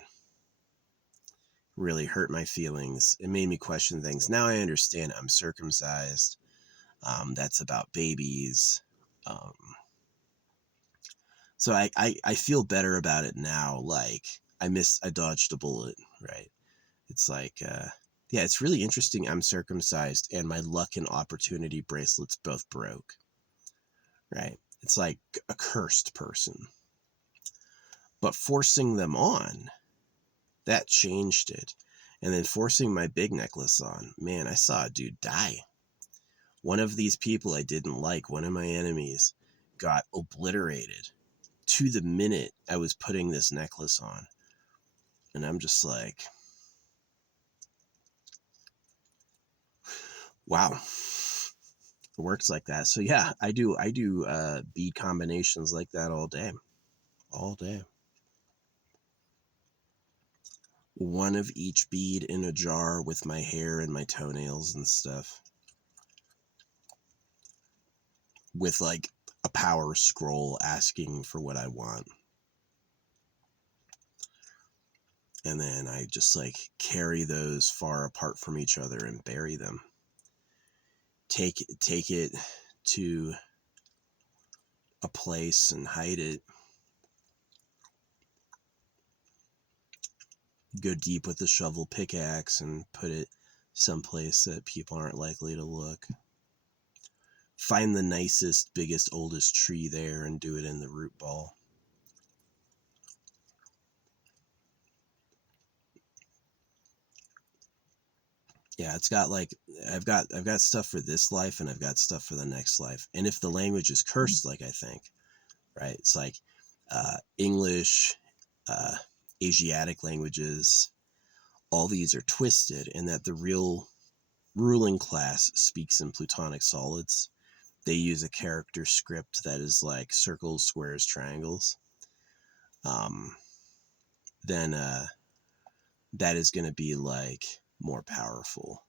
Really hurt my feelings. It made me question things. Now I understand I'm circumcised. That's about babies. Um, so I feel better about it now. Like I dodged a bullet, right? It's like, yeah, it's really interesting. I'm circumcised and my luck and opportunity bracelets both broke, right? It's like a cursed person. But forcing them on, that changed it. And then forcing my big necklace on, man, I saw a dude die. One of these people I didn't like, one of my enemies, got obliterated to the minute I was putting this necklace on. And I'm just like, wow. It works like that. So yeah, I do bead combinations like that all day. All day. One of each bead in a jar with my hair and my toenails and stuff. With like a power scroll asking for what I want. And then I just like carry those far apart from each other and bury them. Take it to a place and hide it. Go deep with the shovel pickaxe and put it someplace that people aren't likely to look. Find the nicest, biggest, oldest tree there and do it in the root ball. Yeah, it's got like I've got stuff for this life and I've got stuff for the next life. And if the language is cursed, like I think, right? It's like English, Asiatic languages, all these are twisted, and that the real ruling class speaks in Plutonic solids. They use a character script that is like circles, squares, triangles. Then that is going to be like more powerful,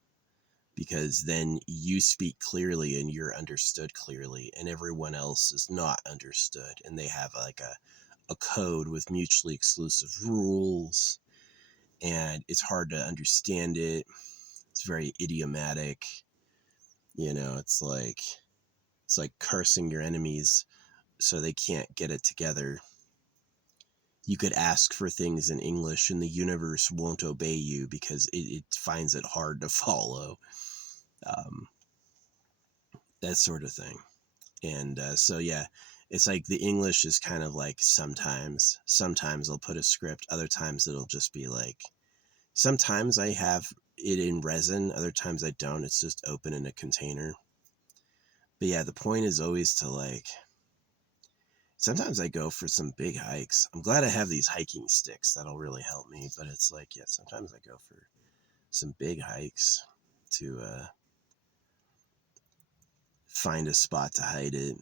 because then you speak clearly and you're understood clearly, and everyone else is not understood, and they have like a code with mutually exclusive rules, and it's hard to understand it. It's very idiomatic. You know, it's like cursing your enemies so they can't get it together. You could ask for things in English and the universe won't obey you because it finds it hard to follow. That sort of thing. And so, yeah, it's like the English is kind of like sometimes I'll put a script, other times it'll just be like, sometimes I have it in resin, other times I don't. It's just open in a container. But yeah, the point is always to like, sometimes I go for some big hikes. I'm glad I have these hiking sticks. That'll really help me. But it's like, yeah, sometimes I go for some big hikes to find a spot to hide it.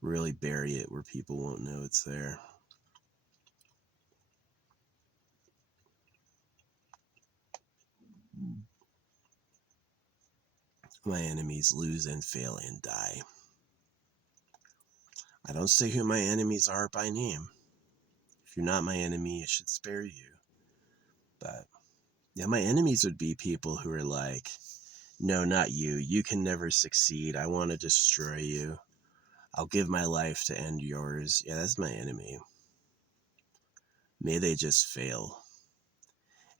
Really bury it where people won't know it's there. My enemies lose and fail and die. I don't say who my enemies are by name. If you're not my enemy, I should spare you. But yeah, my enemies would be people who are like, no, not you. You can never succeed. I want to destroy you. I'll give my life to end yours. Yeah, that's my enemy. May they just fail.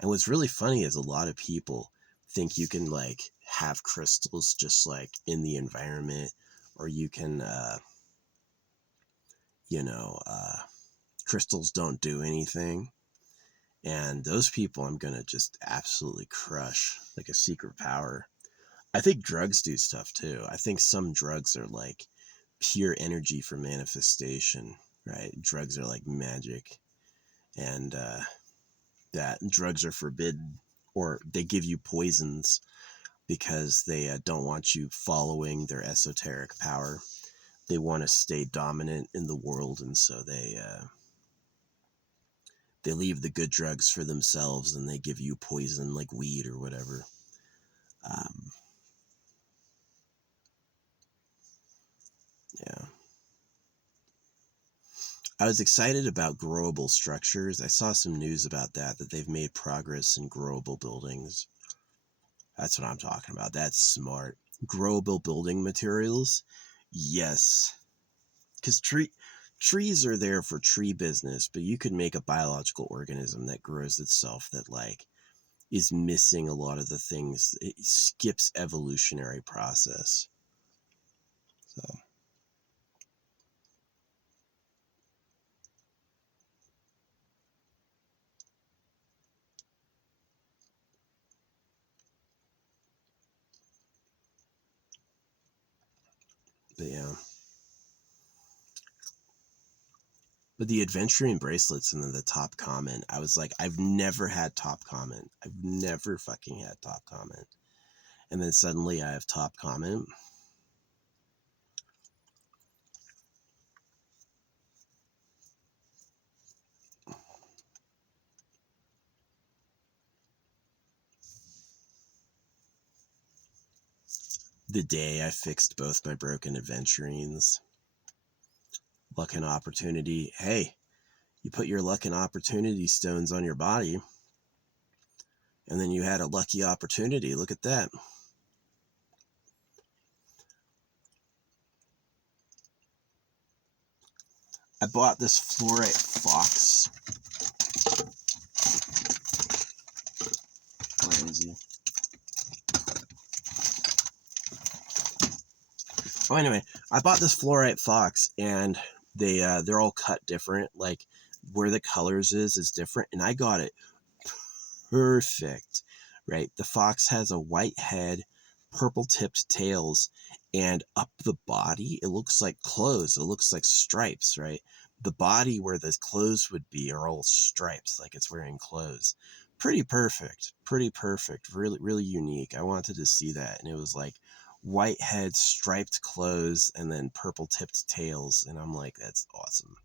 And what's really funny is a lot of people think you can like have crystals just like in the environment, or you can, crystals don't do anything. And those people I'm going to just absolutely crush like a secret power. I think drugs do stuff too. I think some drugs are like pure energy for manifestation, right? Drugs are like magic. And that drugs are forbidden, or they give you poisons because they don't want you following their esoteric power. They want to stay dominant in the world, and so they leave the good drugs for themselves, and they give you poison like weed or whatever. Yeah. I was excited about growable structures. I saw some news about that they've made progress in growable buildings. That's what I'm talking about. That's smart. Growable building materials. Yes. Because trees are there for tree business, but you could make a biological organism that grows itself that like is missing a lot of the things. It skips evolutionary process. So but yeah. But the adventuring bracelets and then the top comment, I was like, I've never had top comment. I've never fucking had top comment. And then suddenly I have top comment. The day I fixed both my broken aventurines. Luck and opportunity. Hey, you put your luck and opportunity stones on your body, and then you had a lucky opportunity. Look at that. I bought this fluorite fox. Where is he? Oh, anyway, I bought this fluorite fox, and they're all cut different. Like where the colors is different, and I got it perfect. Right, the fox has a white head, purple tipped tails, and up the body it looks like clothes. It looks like stripes. Right, the body where the clothes would be are all stripes, like it's wearing clothes. Pretty perfect. Pretty perfect. Really, really unique. I wanted to see that, and it was like white head, striped clothes, and then purple tipped tails. And I'm like, that's awesome.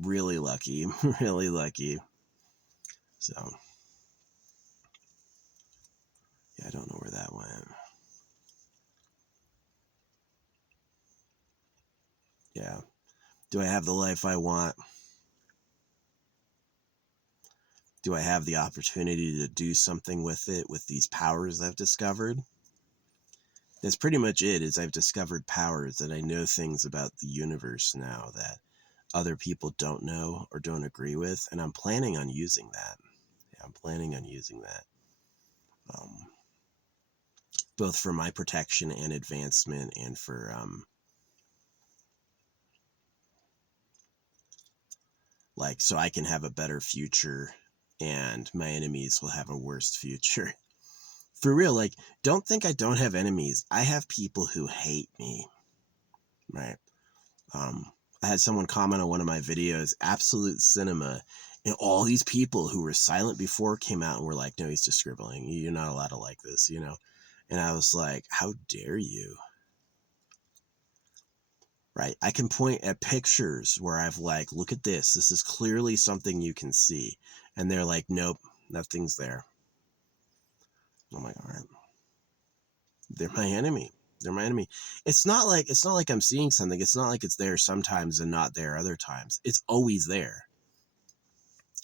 Really lucky. Really lucky. So, yeah, I don't know where that went. Yeah. Do I have the life I want? Do I have the opportunity to do something with it, with these powers I've discovered? That's pretty much it, is I've discovered powers that I know things about the universe now that other people don't know or don't agree with, and I'm planning on using that. Yeah, I'm planning on using that. Both for my protection and advancement, and for like, so I can have a better future and my enemies will have a worse future. For real, like, don't think I don't have enemies. I have people who hate me, right? I had someone comment on one of my videos, Absolute Cinema, and all these people who were silent before came out and were like, no, he's just scribbling. You're not allowed to like this, you know? And I was like, how dare you? Right? I can point at pictures where I've like, look at this. This is clearly something you can see. And they're like, nope, nothing's there. I'm like, all right. They're my enemy. They're my enemy. It's not like I'm seeing something. It's not like it's there sometimes and not there other times. It's always there.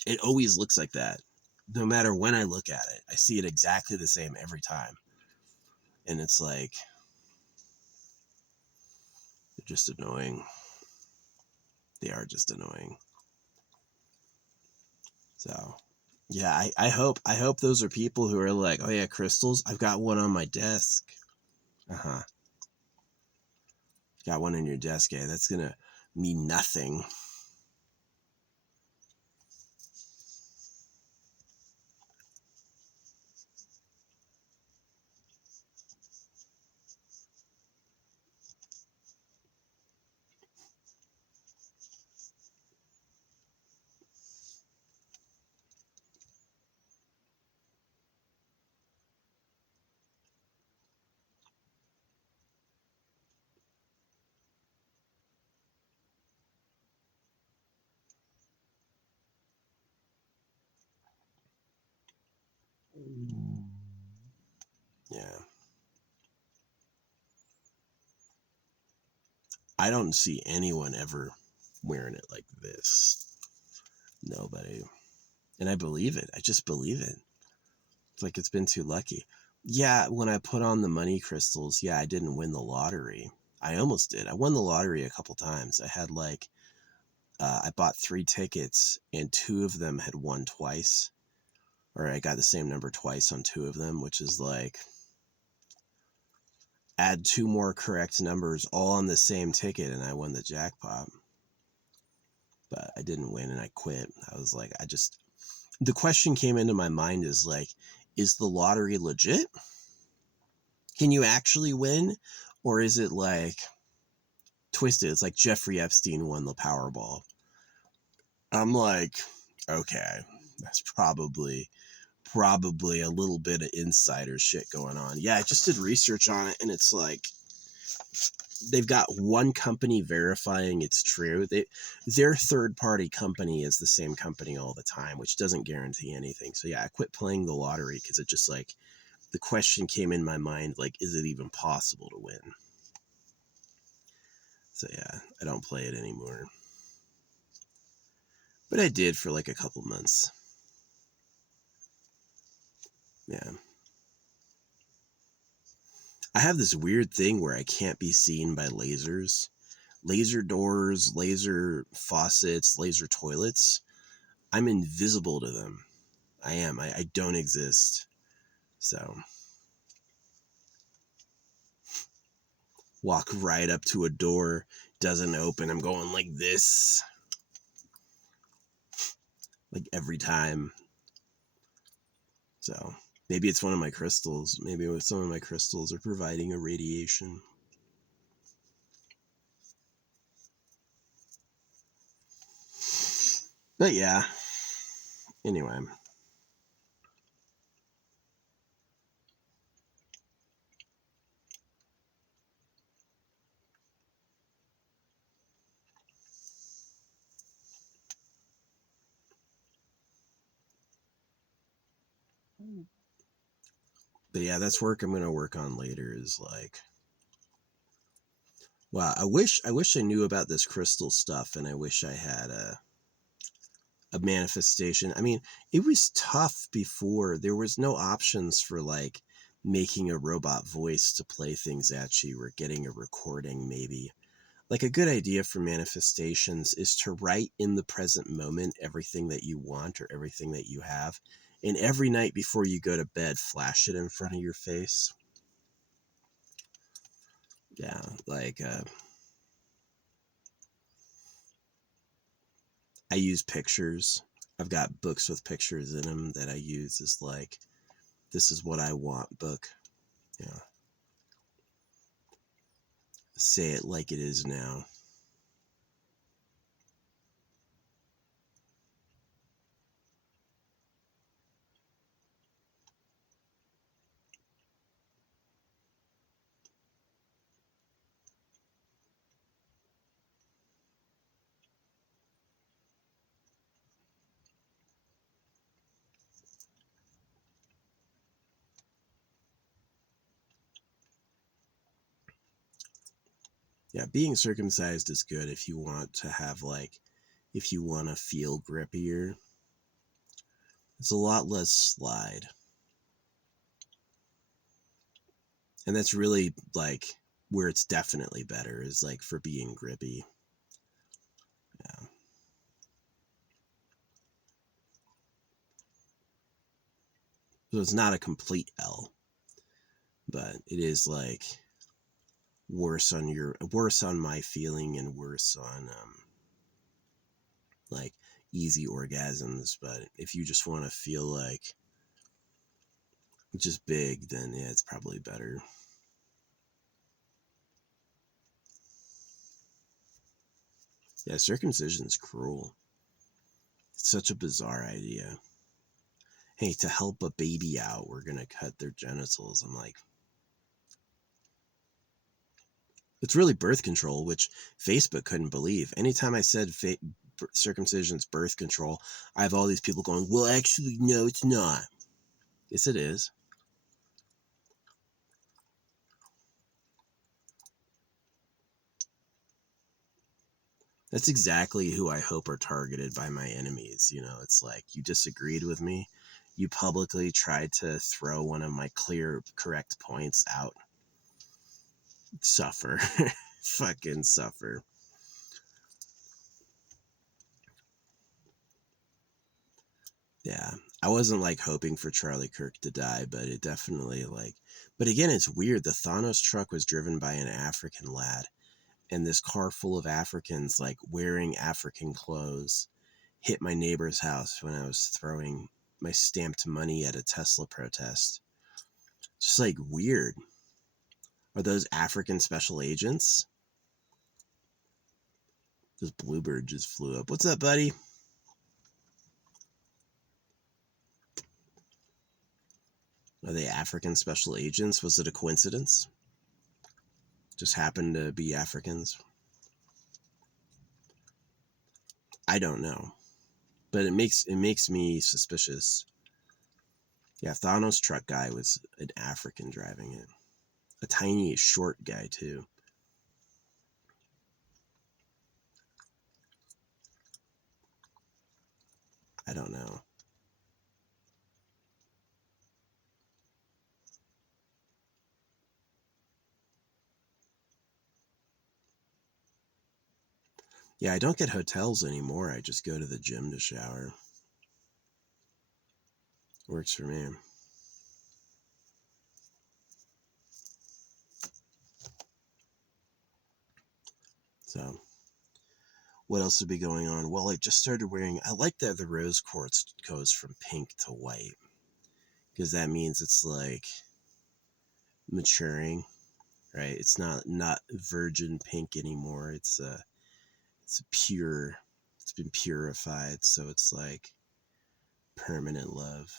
It always looks like that. No matter when I look at it, I see it exactly the same every time. And it's like, they're just annoying. They are just annoying. So, yeah, I hope those are people who are like, oh yeah, crystals. I've got one on my desk. Got one in your desk. Yeah, that's gonna mean nothing. Yeah. I don't see anyone ever wearing it like this. Nobody. And I believe it. I just believe it. It's like it's been too lucky. Yeah, when I put on the money crystals, yeah, I didn't win the lottery. I almost did. I won the lottery a couple times. I had like, I bought 3 tickets and 2 of them had won twice. Or I got the same number twice on 2 of them, which is like, add 2 more correct numbers all on the same ticket and I won the jackpot. But I didn't win and I quit. I was like, the question came into my mind is like, is the lottery legit? Can you actually win? Or is it like twisted? It's like Jeffrey Epstein won the Powerball. I'm like, okay, that's probably probably a little bit of insider shit going on. Yeah, I just did research on it, and it's like they've got one company verifying it's true. Their third-party company is the same company all the time, which doesn't guarantee anything. So yeah, I quit playing the lottery because it just like the question came in my mind, like, is it even possible to win? So yeah, I don't play it anymore. But I did for like a couple months. Yeah. I have this weird thing where I can't be seen by lasers. Laser doors, laser faucets, laser toilets. I'm invisible to them. I am. I don't exist. So, walk right up to a door, doesn't open. I'm going like this. Like every time. So, maybe it's one of my crystals. Maybe some of my crystals are providing a radiation. But yeah. Anyway. But yeah, that's work I'm going to work on later is like, wow, I wish I knew about this crystal stuff, and I wish I had a manifestation. I mean, it was tough before. There was no options for like making a robot voice to play things at you or getting a recording maybe. Like a good idea for manifestations is to write in the present moment everything that you want or everything that you have. And every night before you go to bed, flash it in front of your face. Yeah, like I use pictures. I've got books with pictures in them that I use as like, this is what I want book. Yeah. Say it like it is now. Yeah, being circumcised is good if you want to have like, if you want to feel grippier. It's a lot less slide. And that's really like where it's definitely better is like for being grippy. Yeah. So it's not a complete L, but it is like worse on my feeling and worse on like easy orgasms. But if you just want to feel like just big, then yeah, it's probably better. Yeah, circumcision's cruel. It's such a bizarre idea. Hey, to help a baby out, we're gonna cut their genitals. I'm like, it's really birth control, which Facebook couldn't believe. Anytime I said circumcision's birth control, I have all these people going, well, actually, no, it's not. Yes, it is. That's exactly who I hope are targeted by my enemies. You know, it's like you disagreed with me. You publicly tried to throw one of my clear, correct points out. Suffer. Fucking suffer. Yeah. I wasn't like hoping for Charlie Kirk to die, but it definitely like, but again, it's weird. The Thanos truck was driven by an African lad, and this car full of Africans, like wearing African clothes, hit my neighbor's house when I was throwing my stamped money at a Tesla protest. Just like weird. Are those African special agents? This bluebird just flew up. What's up, buddy? Are they African special agents? Was it a coincidence? Just happened to be Africans? I don't know. But it makes me suspicious. Yeah, Thanos truck guy was an African driving it. A tiny, short guy, too. I don't know. Yeah, I don't get hotels anymore. I just go to the gym to shower. Works for me. So, what else would be going on? Well, I just started wearing, I like that the rose quartz goes from pink to white, because that means it's like maturing, right? It's not virgin pink anymore. It's pure. It's been purified, so it's like permanent love.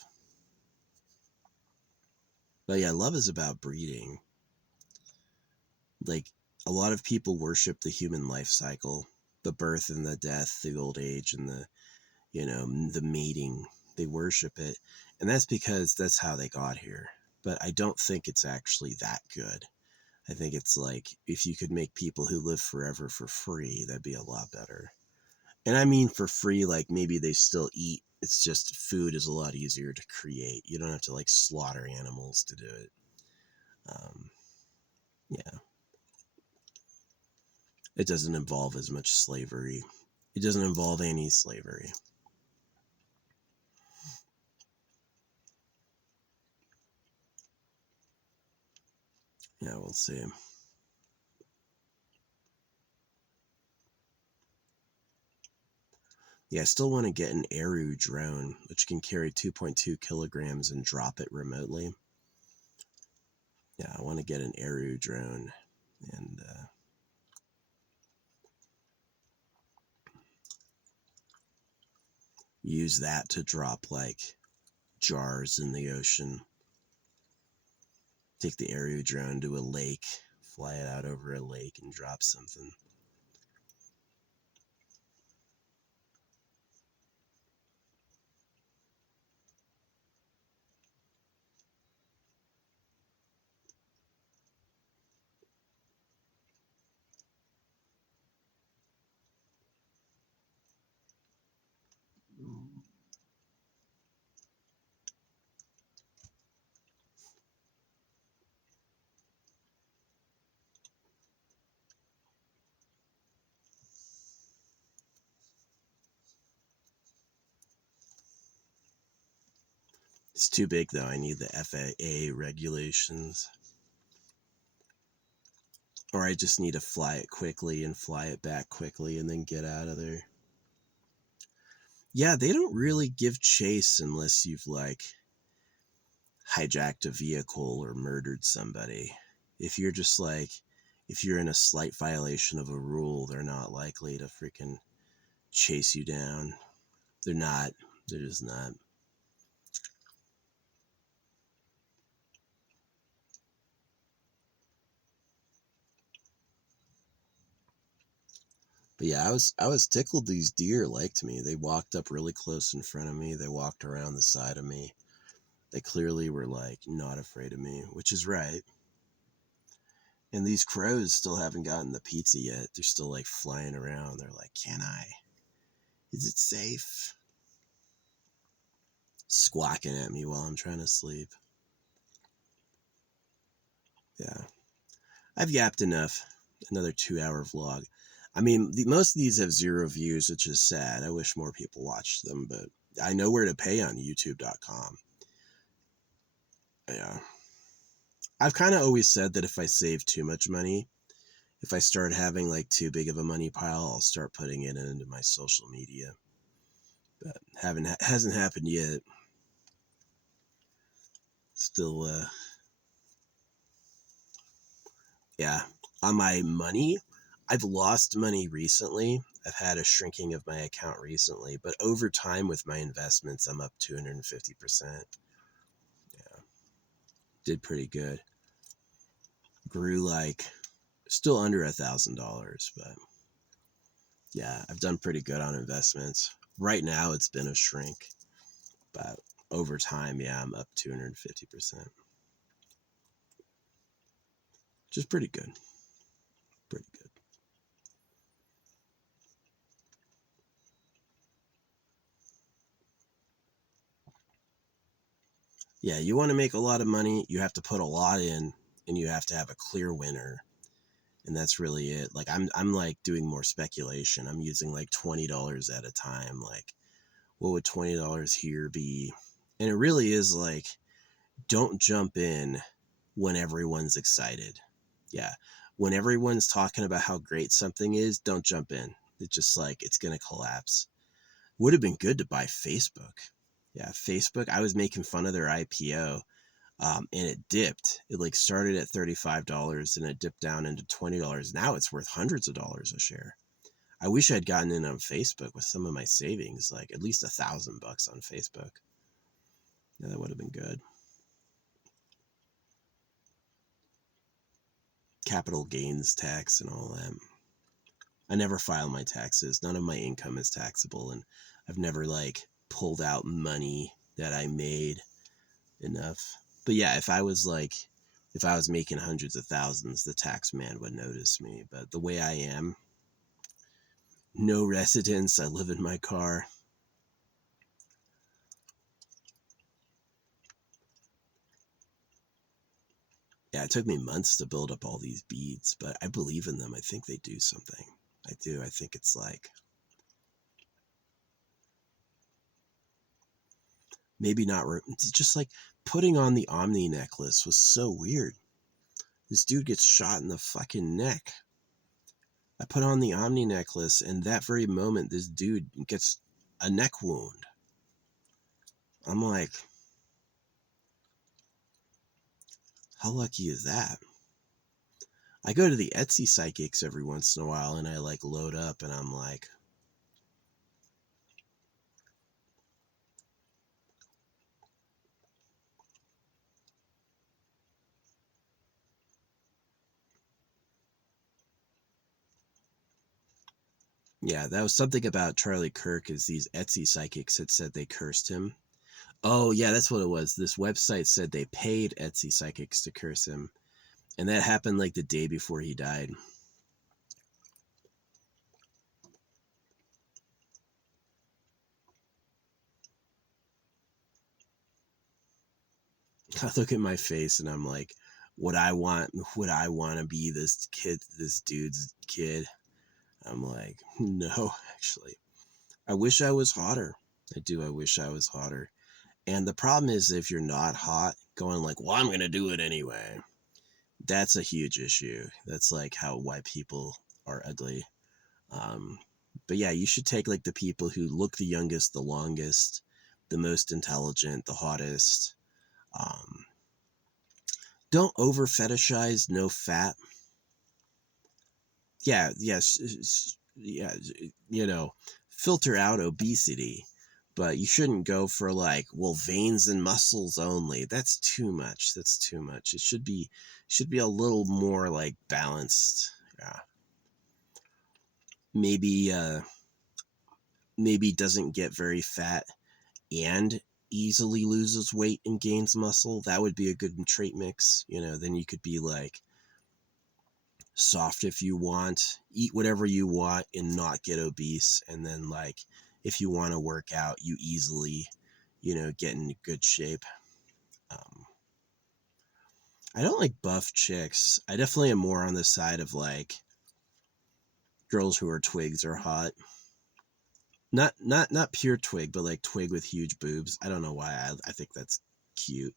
But yeah, love is about breeding. Like, a lot of people worship the human life cycle, the birth and the death, the old age and the, the mating. They worship it. And that's because that's how they got here. But I don't think it's actually that good. I think it's like, if you could make people who live forever for free, that'd be a lot better. And I mean for free, like maybe they still eat. It's just food is a lot easier to create. You don't have to like slaughter animals to do it. Um, yeah. It doesn't involve as much slavery. It doesn't involve any slavery. Yeah, we'll see. Yeah, I still want to get an Eru drone, which can carry 2.2 kilograms and drop it remotely. Yeah, I want to get an Eru drone and use that to drop like jars in the ocean. Take the Eru drone to a lake, fly it out over a lake and drop something. It's too big though. I need the FAA regulations. Or I just need to fly it quickly and fly it back quickly and then get out of there. Yeah, they don't really give chase unless you've like hijacked a vehicle or murdered somebody. If you're just like, if you're in a slight violation of a rule, they're not likely to freaking chase you down. They're not. They're just not. But yeah, I was tickled these deer liked me. They walked up really close in front of me. They walked around the side of me. They clearly were like not afraid of me, which is right. And these crows still haven't gotten the pizza yet. They're still like flying around. They're like, "Can I? Is it safe?" Squawking at me while I'm trying to sleep. Yeah. I've yapped enough. Another 2-hour vlog. I mean, most of these have 0 views, which is sad. I wish more people watched them, but I know where to pay on youtube.com. Yeah. I've kind of always said that if I save too much money, if I start having like too big of a money pile, I'll start putting it into my social media. But hasn't happened yet. Still, yeah. On my money, I've lost money recently. I've had a shrinking of my account recently, but over time with my investments, I'm up 250%. Yeah. did pretty good. Grew like still under $1,000, but yeah, I've done pretty good on investments. Right now it's been a shrink, but over time, yeah, I'm up 250%. Which is pretty good. Pretty good. Yeah, you want to make a lot of money, you have to put a lot in, and you have to have a clear winner. And that's really it. Like I'm like doing more speculation. I'm using like $20 at a time. Like, what would $20 here be? And it really is like, don't jump in when everyone's excited. Yeah. When everyone's talking about how great something is, don't jump in. It's just like, it's going to collapse. Would have been good to buy Facebook. Yeah. Facebook, I was making fun of their IPO. And it dipped. It like started at $35 and it dipped down into $20. Now it's worth hundreds of dollars a share. I wish I'd gotten in on Facebook with some of my savings, like at least $1,000 on Facebook. Yeah, that would have been good. Capital gains tax and all that. I never file my taxes. None of my income is taxable, and I've never like pulled out money that I made enough. But yeah, if I was making hundreds of thousands, the tax man would notice me. But the way I am, no residence, I live in my car. Yeah, it took me months to build up all these beads, but I believe in them. I think they do something. I do. I think it's like, maybe not, it's just like putting on the Omni necklace was so weird. This dude gets shot in the fucking neck. I put on the Omni necklace, and that very moment, this dude gets a neck wound. I'm like, how lucky is that? I go to the Etsy psychics every once in a while, and I like load up, and I'm like, yeah, that was something about Charlie Kirk, is these Etsy psychics had said they cursed him. Oh, yeah, that's what it was. This website said they paid Etsy psychics to curse him. And that happened like the day before he died. I look at my face and I'm like, would I want to be this dude's kid? I'm like, no, actually. I wish I was hotter. I do. I wish I was hotter. And the problem is, if you're not hot, going like, well, I'm going to do it anyway. That's a huge issue. That's like why people are ugly. Um, but yeah, you should take like the people who look the youngest, the longest, the most intelligent, the hottest. Um, don't over fetishize no fat. Yeah, yes, yeah, filter out obesity, but you shouldn't go for like, well, veins and muscles only. That's too much. That's too much. It should be a little more like balanced. Yeah. Maybe maybe doesn't get very fat and easily loses weight and gains muscle. That would be a good trait mix. Then you could be like soft if you want, eat whatever you want and not get obese. And then like, if you want to work out, you easily, get in good shape. Um, I don't like buff chicks. I definitely am more on the side of like girls who are twigs are hot. Not pure twig, but like twig with huge boobs. I don't know why. I think that's cute.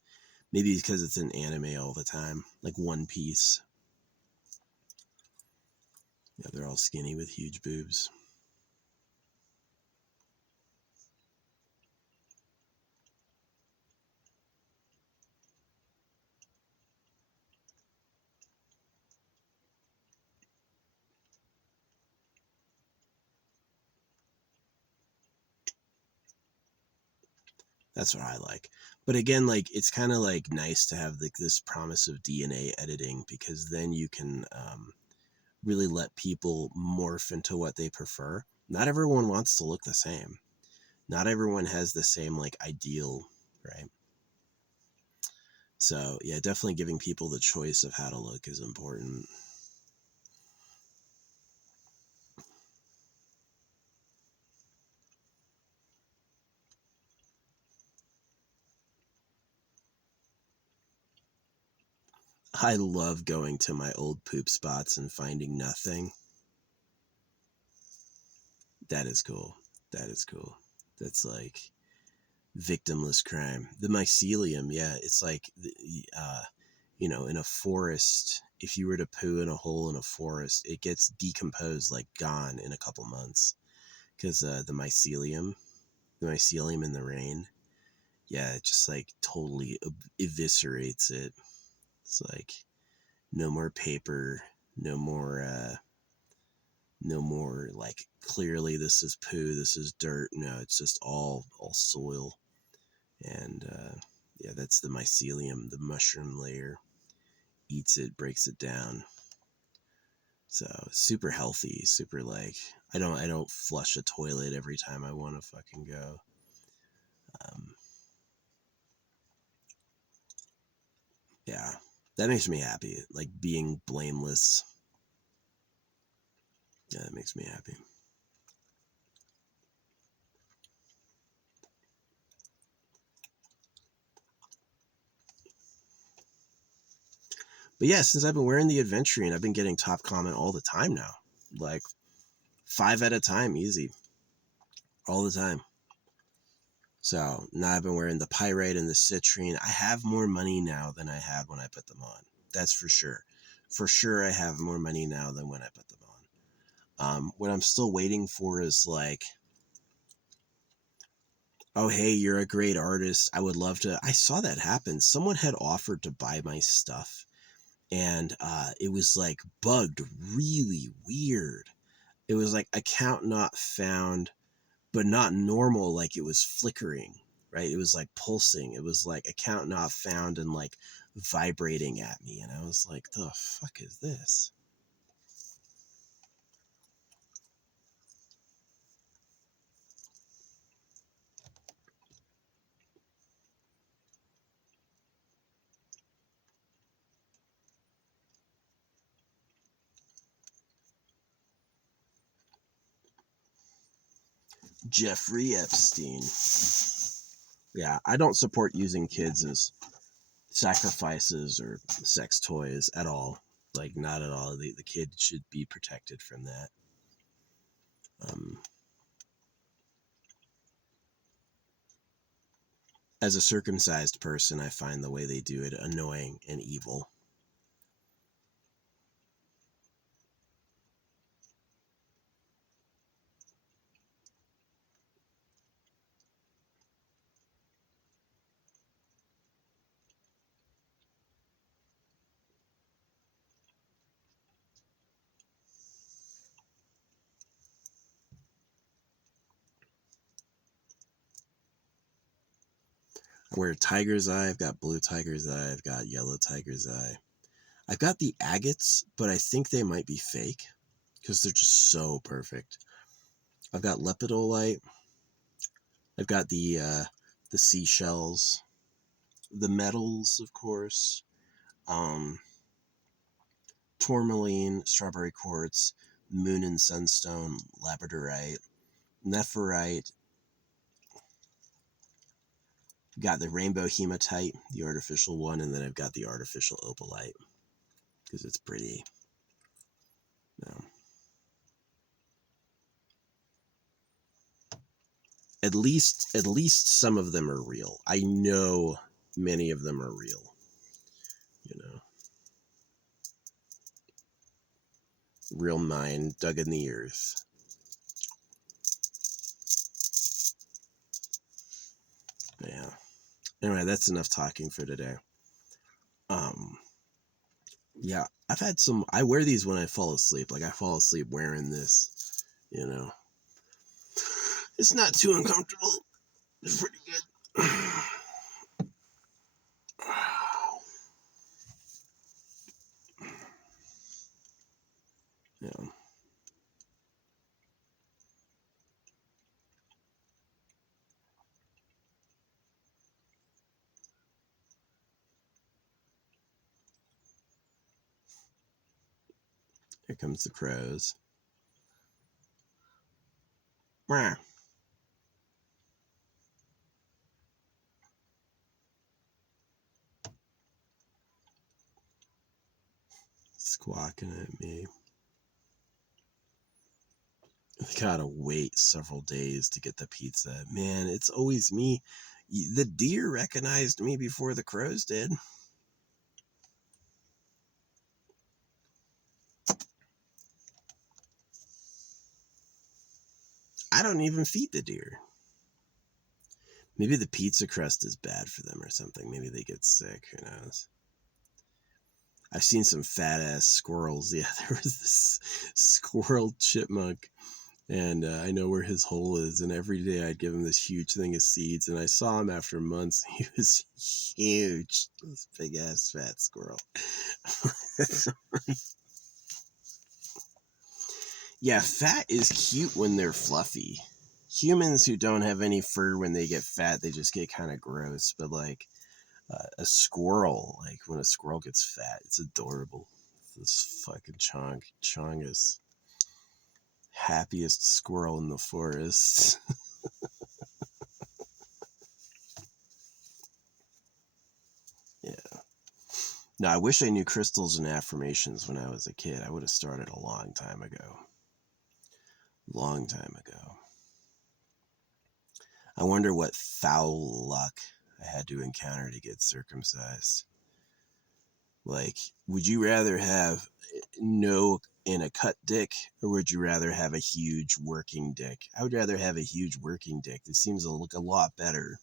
Maybe because it's in anime all the time, like One Piece. Yeah, they're all skinny with huge boobs. That's what I like. But again, like it's kind of like nice to have like this promise of DNA editing, because then you can really let people morph into what they prefer. Not everyone wants to look the same. Not everyone has the same like ideal, right? So yeah, definitely giving people the choice of how to look is important. I love going to my old poop spots and finding nothing. That is cool. That is cool. That's like victimless crime. The mycelium, yeah, it's like, you know, in a forest, if you were to poo in a hole in a forest, it gets decomposed, like gone in a couple months, because the mycelium in the rain, yeah, it just like totally eviscerates it. It's like no more paper, no more, no more like clearly this is poo, this is dirt. No, it's just all soil. And yeah, that's the mycelium, the mushroom layer. Eats it, breaks it down. So super healthy, super like I don't flush a toilet every time I want to fucking go. Um, yeah, that makes me happy. Like being blameless. Yeah, that makes me happy. But yeah, since I've been wearing the Adventurine, I've been getting top comment all the time now. Like 5 at a time, easy, all the time. So now I've been wearing the Pyrite and the Citrine. I have more money now than I had when I put them on. That's for sure. For sure, I have more money now than when I put them on. What I'm still waiting for is like, oh, hey, you're a great artist. I would love to. I saw that happen. Someone had offered to buy my stuff, and it was like bugged really weird. It was like account not found, but not normal, like it was flickering, right? It was like pulsing. It was like account not found and like vibrating at me. And I was like, the fuck is this? Jeffrey Epstein. Yeah, I don't support using kids as sacrifices or sex toys at all. Like, not at all. The kid should be protected from that. Um, as a circumcised person, I find the way they do it annoying and evil. I wear tiger's eye. I've got blue tiger's eye. I've got yellow tiger's eye. I've got the agates, but I think they might be fake because they're just so perfect. I've got lepidolite. I've got the seashells, the metals, of course. Um, Tourmaline, strawberry quartz, moon and sunstone, labradorite, nephrite. Got the rainbow hematite, the artificial one, and then I've got the artificial opalite because it's pretty. You at least some of them are real. I know many of them are real. You know, real mine dug in the earth. But yeah. Anyway, that's enough talking for today. Um, yeah, I've had some. I wear these when I fall asleep. Like I fall asleep wearing this. You know, it's not too uncomfortable. It's pretty good. Yeah. Here comes the crows. Wah. Squawking at me. I gotta wait several days to get the pizza. Man, it's always me. The deer recognized me before the crows did. I don't even feed the deer. Maybe the pizza crust is bad for them or something. Maybe they get sick. Who knows? I've seen some fat ass squirrels. Yeah, there was this squirrel chipmunk, and I know where his hole is. And every day I'd give him this huge thing of seeds. And I saw him after months. He was huge. This big ass fat squirrel. Yeah, fat is cute when they're fluffy. Humans who don't have any fur, when they get fat, they just get kind of gross. But like a squirrel, like when a squirrel gets fat, it's adorable. This fucking Chongus, happiest squirrel in the forest. Yeah. No, I wish I knew crystals and affirmations when I was a kid. I would have started a long time ago. Long time ago. I wonder what foul luck I had to encounter to get circumcised. Like, would you rather have no in a cut dick, or would you rather have a huge working dick? I would rather have a huge working dick. It seems to look a lot better.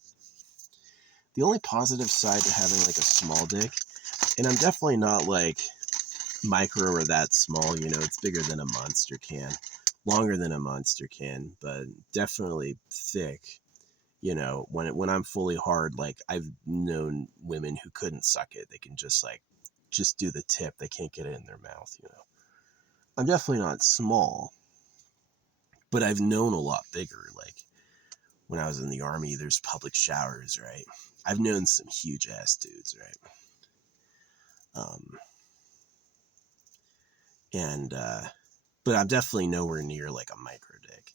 The only positive side to having like a small dick, and I'm definitely not like micro or that small, you know, it's bigger than a monster can, longer than a monster can, but definitely thick. You know, when I'm fully hard, like I've known women who couldn't suck it. They can just do the tip. They can't get it in their mouth, you know. I'm definitely not small, but I've known a lot bigger. Like when I was in the army, there's public showers, right? I've known some huge ass dudes, right? Um, and but I'm definitely nowhere near like a micro dick.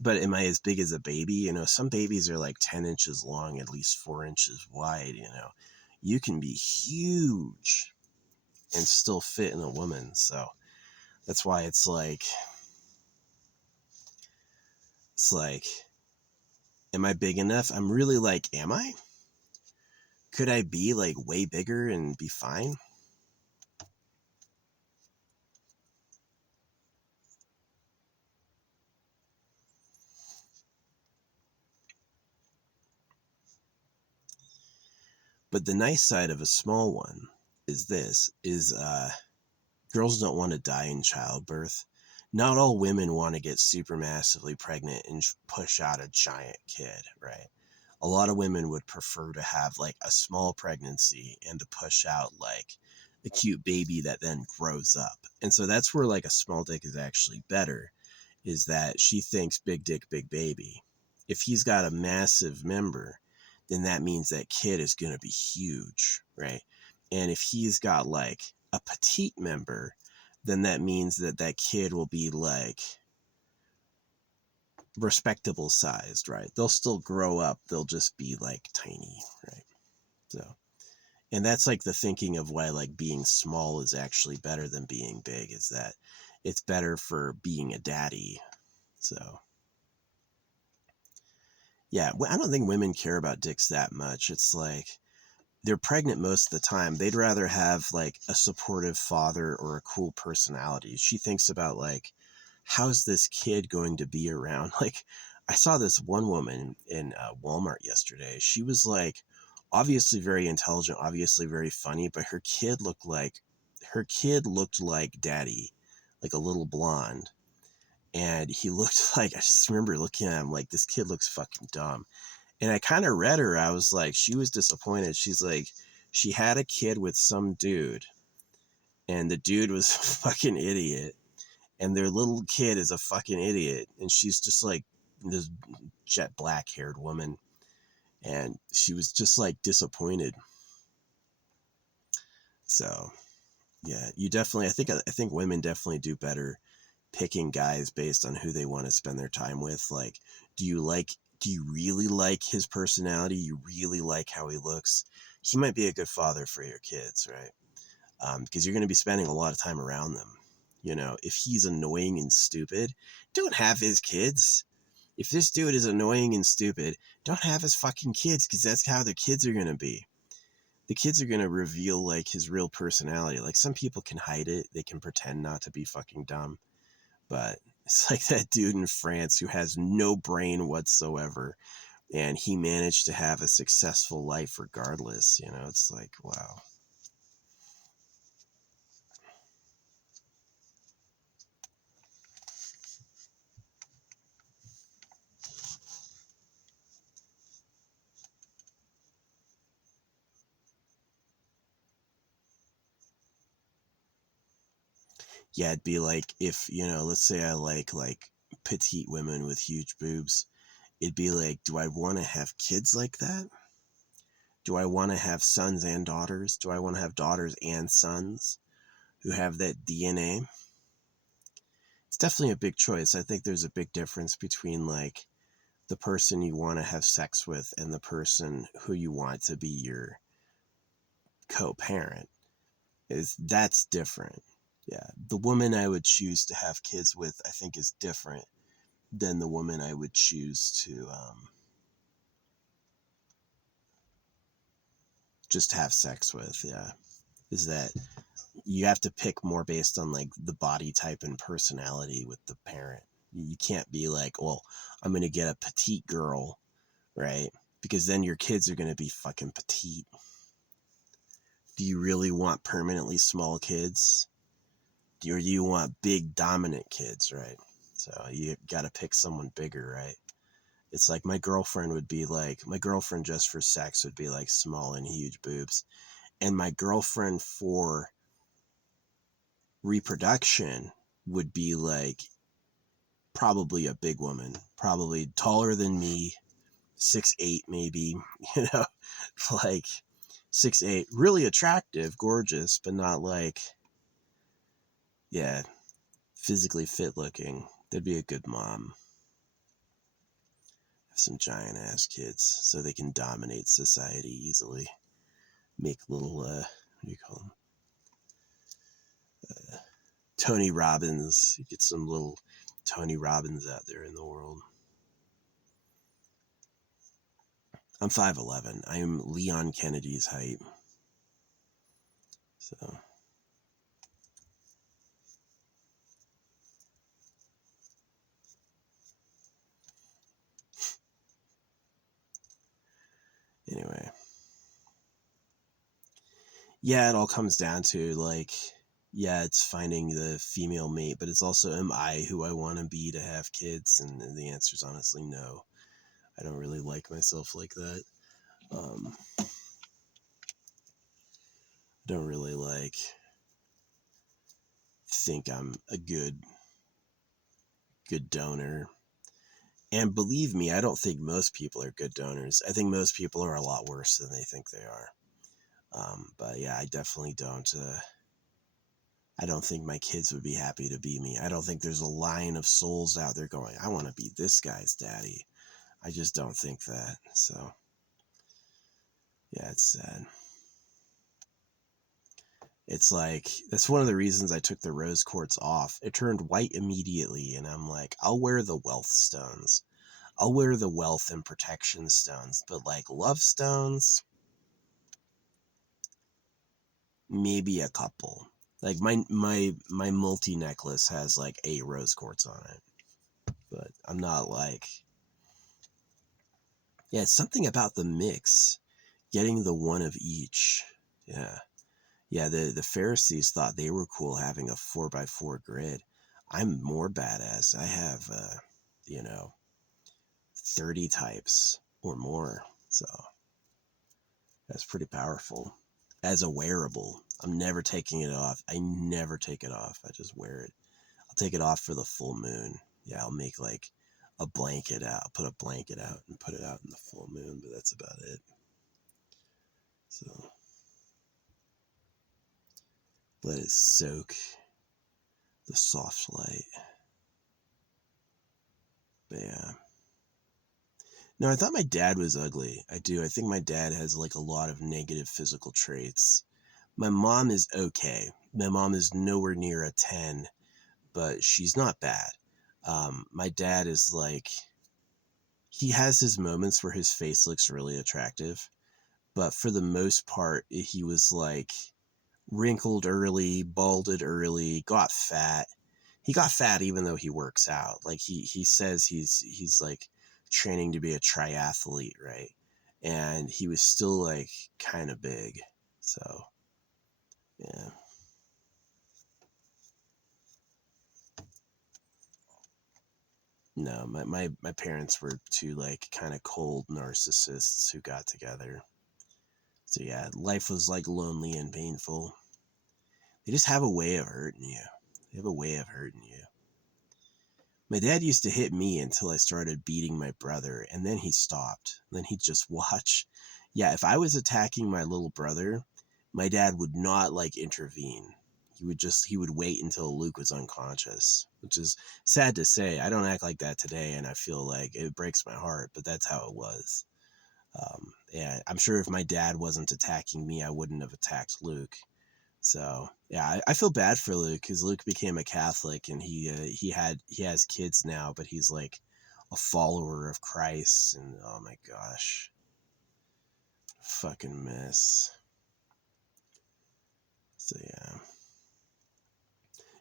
But am I as big as a baby? You know, some babies are like 10 inches long, at least 4 inches wide. You know, you can be huge and still fit in a woman. So that's why it's like, am I big enough? I'm really like, am I? Could I be like way bigger and be fine? But the nice side of a small one is girls don't want to die in childbirth. Not all women want to get super massively pregnant and push out a giant kid, right? A lot of women would prefer to have like a small pregnancy and to push out like a cute baby that then grows up. And so that's where like a small dick is actually better, is that she thinks big dick, big baby. If he's got a massive member, then that means that kid is going to be huge, right? And if he's got like a petite member, then that means that that kid will be like respectable sized, right? They'll still grow up, they'll just be like tiny, right? So, and that's like the thinking of why like being small is actually better than being big, is that it's better for being a daddy. So, yeah, I don't think women care about dicks that much. It's like they're pregnant most of the time. They'd rather have like a supportive father or a cool personality. She thinks about like, how's this kid going to be around? Like, I saw this one woman in Walmart yesterday. She was like, obviously very intelligent, obviously very funny, but her kid looked like daddy, like a little blonde. And he looked like, I just remember looking at him like, this kid looks fucking dumb. And I kind of read her. I was like, she was disappointed. She's like, she had a kid with some dude, and the dude was a fucking idiot, and their little kid is a fucking idiot, and she's just like this jet black haired woman, and she was just like disappointed. So yeah, you definitely, I think women definitely do better picking guys based on who they want to spend their time with. Like, do you really like his personality? You really like how he looks? He might be a good father for your kids, right? Because you're going to be spending a lot of time around them. You know, if he's annoying and stupid, don't have his kids. If this dude is annoying and stupid, don't have his fucking kids, because that's how the kids are going to be. The kids are going to reveal like his real personality. Like, some people can hide it. They can pretend not to be fucking dumb. But it's like that dude in France who has no brain whatsoever, and he managed to have a successful life regardless. You know, it's like, wow. Yeah, it'd be like if, let's say I like petite women with huge boobs. It'd be like, do I want to have kids like that? Do I want to have sons and daughters? Do I want to have daughters and sons who have that DNA? It's definitely a big choice. I think there's a big difference between like the person you want to have sex with and the person who you want to be your co-parent. That's different. Yeah, the woman I would choose to have kids with, I think, is different than the woman I would choose to just have sex with. Yeah, is that you have to pick more based on like the body type and personality with the parent. You can't be like, well, I'm gonna get a petite girl, right? Because then your kids are gonna be fucking petite. Do you really want permanently small kids? Or do you want big dominant kids, right? So you got to pick someone bigger, right? It's like my girlfriend just for sex would be like small and huge boobs. And my girlfriend for reproduction would be like probably a big woman, probably taller than me, 6'8" maybe, you know, like 6'8", really attractive, gorgeous, but not like, yeah, physically fit looking. That'd be a good mom. Have some giant ass kids so they can dominate society easily. Make little, what do you call them? Tony Robbins. Get some little Tony Robbins out there in the world. I'm 5'11". I am Leon Kennedy's height. So, anyway. Yeah, it all comes down to like, yeah, it's finding the female mate, but it's also, am I who I want to be to have kids? And the answer is honestly no. I don't really like myself like that. I don't really like think I'm a good donor. And believe me, I don't think most people are good donors. I think most people are a lot worse than they think they are. But yeah, I definitely don't. I don't think my kids would be happy to be me. I don't think there's a line of souls out there going, I want to be this guy's daddy. I just don't think that. So yeah, it's sad. It's like, that's one of the reasons I took the rose quartz off. It turned white immediately, and I'm like, I'll wear the wealth stones. I'll wear the wealth and protection stones, but like love stones, maybe a couple. Like my multi necklace has like 8 rose quartz on it, but I'm not like, yeah, it's something about the mix, getting the one of each. Yeah. Yeah, the Pharisees thought they were cool having a 4x4 grid. I'm more badass. I have, 30 types. or more. So that's pretty powerful. As a wearable, I'm never taking it off. I never take it off. I just wear it. I'll take it off for the full moon. Yeah, I'll make like a blanket out. I'll put a blanket out and put it out in the full moon, but that's about it. So let it soak the soft light. But yeah. No, I thought my dad was ugly. I do. I think my dad has like a lot of negative physical traits. My mom is okay. My mom is nowhere near a 10, but she's not bad. My dad is like, he has his moments where his face looks really attractive, but for the most part, he was like wrinkled early, balded early, got fat. He got fat even though he works out. Like he says he's like training to be a triathlete, right? And he was still like kind of big. So, yeah. No, my parents were two like kind of cold narcissists who got together. So yeah, life was like lonely and painful. They just have a way of hurting you. They have a way of hurting you. My dad used to hit me until I started beating my brother, and then he stopped. Then he'd just watch. Yeah, if I was attacking my little brother, my dad would not like intervene. He would wait until Luke was unconscious, which is sad to say. I don't act like that today, and I feel like it breaks my heart, but that's how it was. Yeah, I'm sure if my dad wasn't attacking me, I wouldn't have attacked Luke. So yeah, I feel bad for Luke because Luke became a Catholic and he has kids now, but he's like a follower of Christ, and oh my gosh, fucking mess. So yeah,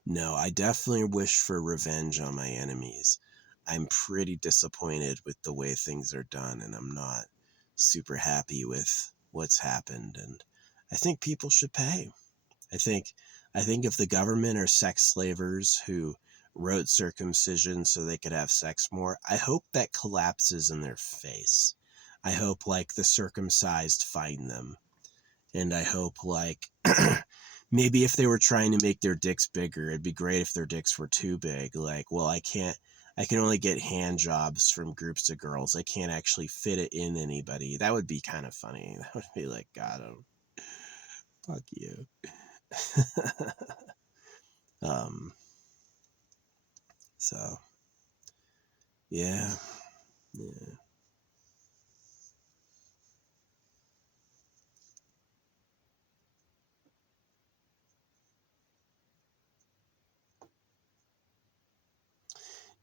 no, I definitely wish for revenge on my enemies. I'm pretty disappointed with the way things are done, and I'm not super happy with what's happened, and I think people should pay. I think I think if the government are sex slavers who wrote circumcision so they could have sex more, I hope that collapses in their face. I hope like the circumcised find them. And I hope like maybe if they were trying to make their dicks bigger, it'd be great if their dicks were too big. Like, well, I can only get hand jobs from groups of girls. I can't actually fit it in anybody. That would be kind of funny. That would be like, God, fuck you. um, so yeah, yeah.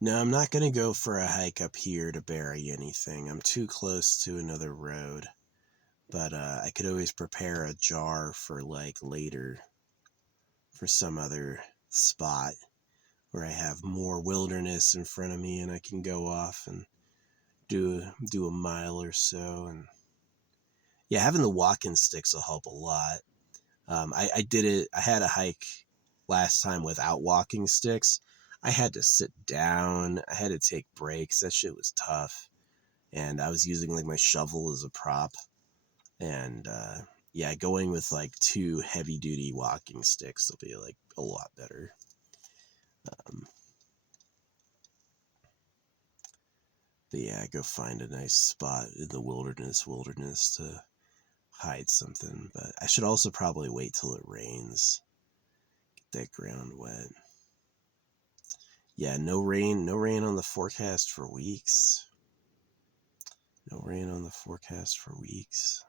No, I'm not gonna go for a hike up here to bury anything. I'm too close to another road. But I could always prepare a jar for like later for some other spot where I have more wilderness in front of me and I can go off and do a mile or so. And yeah, having the walking sticks will help a lot. I did it. I had a hike last time without walking sticks. I had to sit down. I had to take breaks. That shit was tough. And I was using like my shovel as a prop. And yeah, going with like two heavy duty walking sticks will be like a lot better. Um, but yeah, go find a nice spot in the wilderness to hide something. But I should also probably wait till it rains. Get that ground wet. Yeah, no rain on the forecast for weeks. No rain on the forecast for weeks.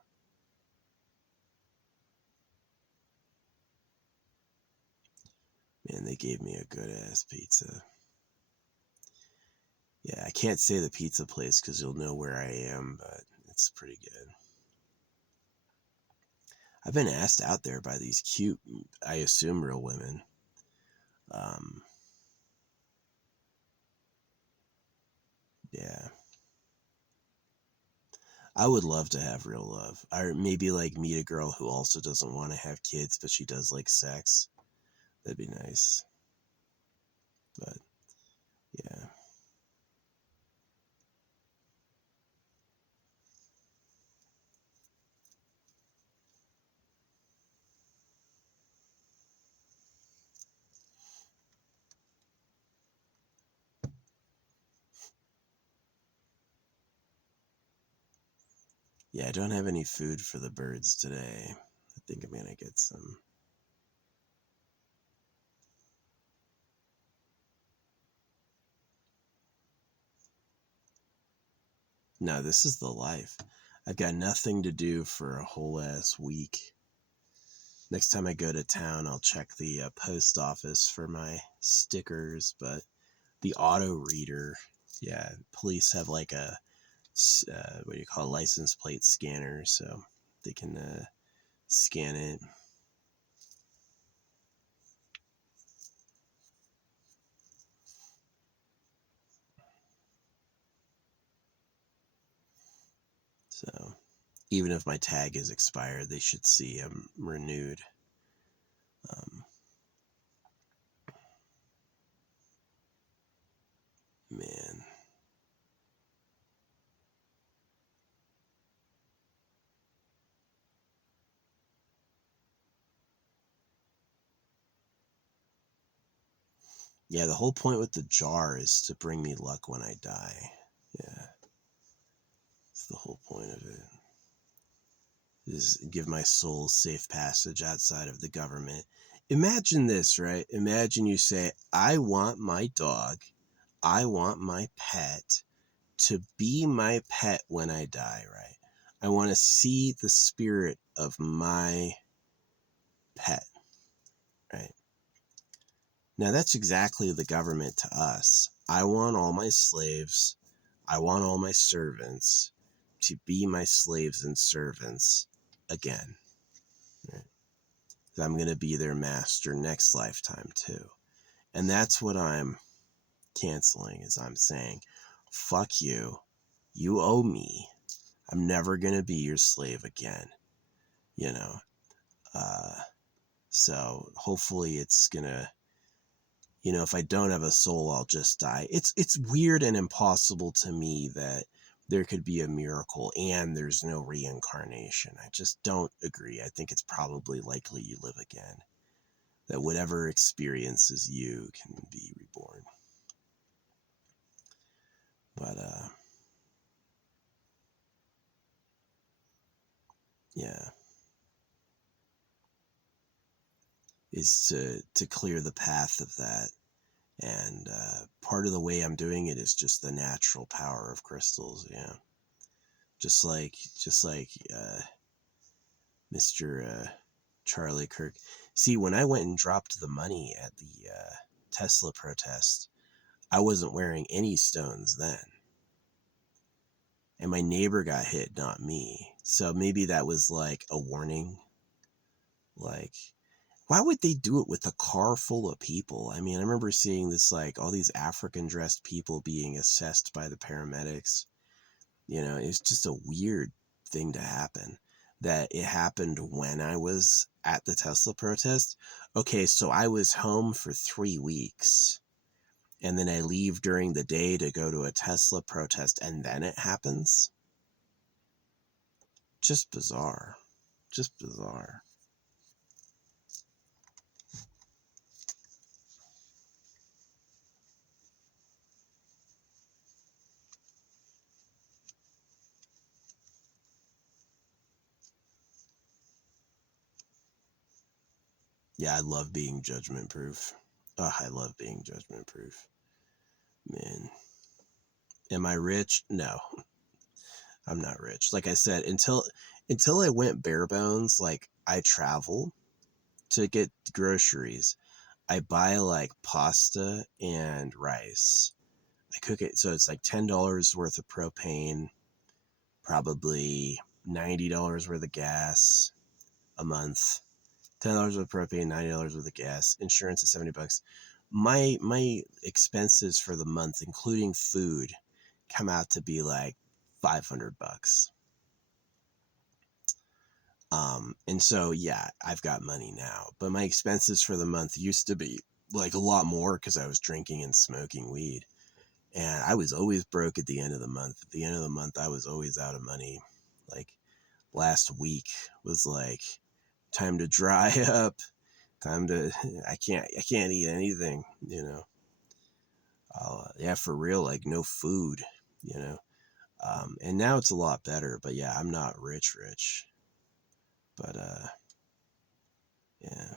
Man, they gave me a good ass pizza. Yeah, I can't say the pizza place because you'll know where I am, but it's pretty good. I've been asked out there by these cute, I assume real women. Um, yeah, I would love to have real love. Or maybe like meet a girl who also doesn't want to have kids, but she does like sex. That'd be nice. But yeah. Yeah, I don't have any food for the birds today. I think I'm gonna get some. No, this is the life. I've got nothing to do for a whole ass week. Next time I go to town, I'll check the post office for my stickers, but the auto reader, yeah, police have like a, what do you call it, license plate scanner, so they can scan it. So even if my tag is expired, they should see I'm renewed. Man. Yeah, the whole point with the jar is to bring me luck when I die. Yeah, it's the whole point of it. Is give my soul safe passage outside of the government. Imagine this, right? Imagine you say, I want my dog, I want my pet to be my pet when I die, right? I want to see the spirit of my pet, right? Now that's exactly the government to us. I want all my slaves, I want all my servants to be my slaves and servants again. Right? I'm going to be their master next lifetime too. And that's what I'm canceling, is I'm saying, fuck you. You owe me. I'm never going to be your slave again. You know? So hopefully it's going to, if I don't have a soul, I'll just die. It's weird and impossible to me that there could be a miracle and there's no reincarnation. I just don't agree. I think it's probably likely you live again. That whatever experiences you can be reborn. But yeah, is to clear the path of that. And part of the way I'm doing it is just the natural power of crystals. Yeah, just like Mr. Charlie Kirk. See, when I went and dropped the money at the Tesla protest, I wasn't wearing any stones then. And my neighbor got hit, not me. So maybe that was like a warning. Like, why would they do it with a car full of people? I mean, I remember seeing this, like, all these African dressed people being assessed by the paramedics. It's just a weird thing to happen. That it happened when I was at the Tesla protest. Okay, so I was home for 3 weeks. And then I leave during the day to go to a Tesla protest, and then it happens. Just bizarre. Just bizarre. Yeah, I love being judgment proof. Oh, I love being judgment proof. Man. Am I rich? No, I'm not rich. Like I said, until I went bare bones, like I travel to get groceries. I buy like pasta and rice. I cook it so it's like $10 worth of propane, probably $90 worth of gas a month. $10 worth of propane, $90 worth of gas. Insurance is $70. My expenses for the month, including food, come out to be like $500. And so, yeah, I've got money now, but my expenses for the month used to be like a lot more because I was drinking and smoking weed. And I was always broke at the end of the month. At the end of the month, I was always out of money. Like last week was like time to dry up, time to, I can't eat anything. Yeah, for real, like no food, you know. And now it's a lot better, but yeah, I'm not rich, but yeah,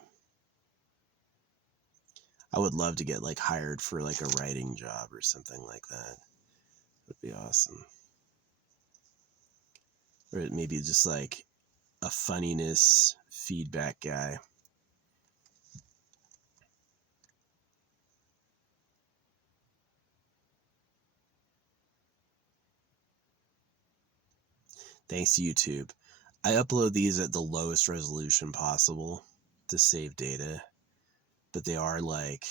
I would love to get like hired for like a writing job or something like that. Would be awesome. Or maybe just like a funniness feedback guy. Thanks to YouTube. I upload these at the lowest resolution possible to save data, but they are like,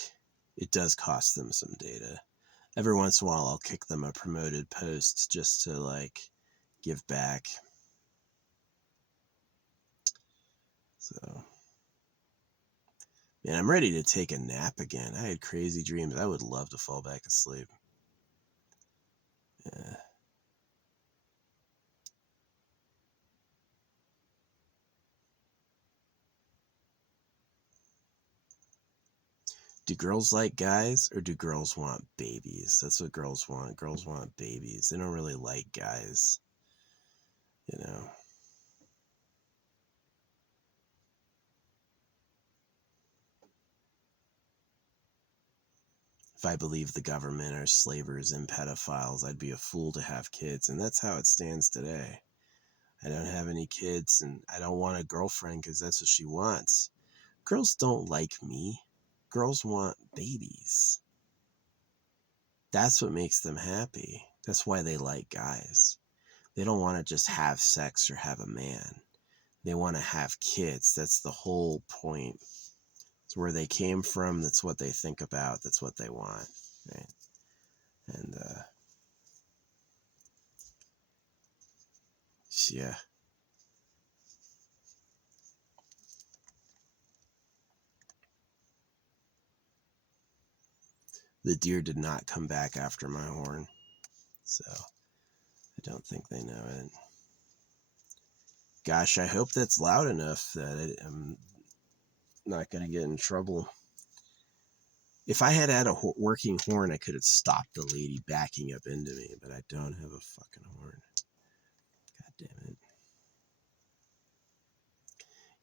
it does cost them some data. Every once in a while, I'll kick them a promoted post just to like give back. So, man, I'm ready to take a nap again. I had crazy dreams. I would love to fall back asleep. Yeah. Do girls like guys or do girls want babies? That's what girls want. Girls want babies. They don't really like guys, you know. If I believed the government are slavers and pedophiles, I'd be a fool to have kids, and that's how it stands today. I don't have any kids, and I don't want a girlfriend because that's what she wants. Girls don't like me. Girls want babies. That's what makes them happy. That's why they like guys. They don't want to just have sex or have a man. They want to have kids. That's the whole point. It's where they came from. That's what they think about. That's what they want. Right? And, yeah. The deer did not come back after my horn. So, I don't think they know it. Gosh, I hope that's loud enough that I'm not going to get in trouble. If I had had a working horn, I could have stopped the lady backing up into me, but I don't have a fucking horn. God damn it.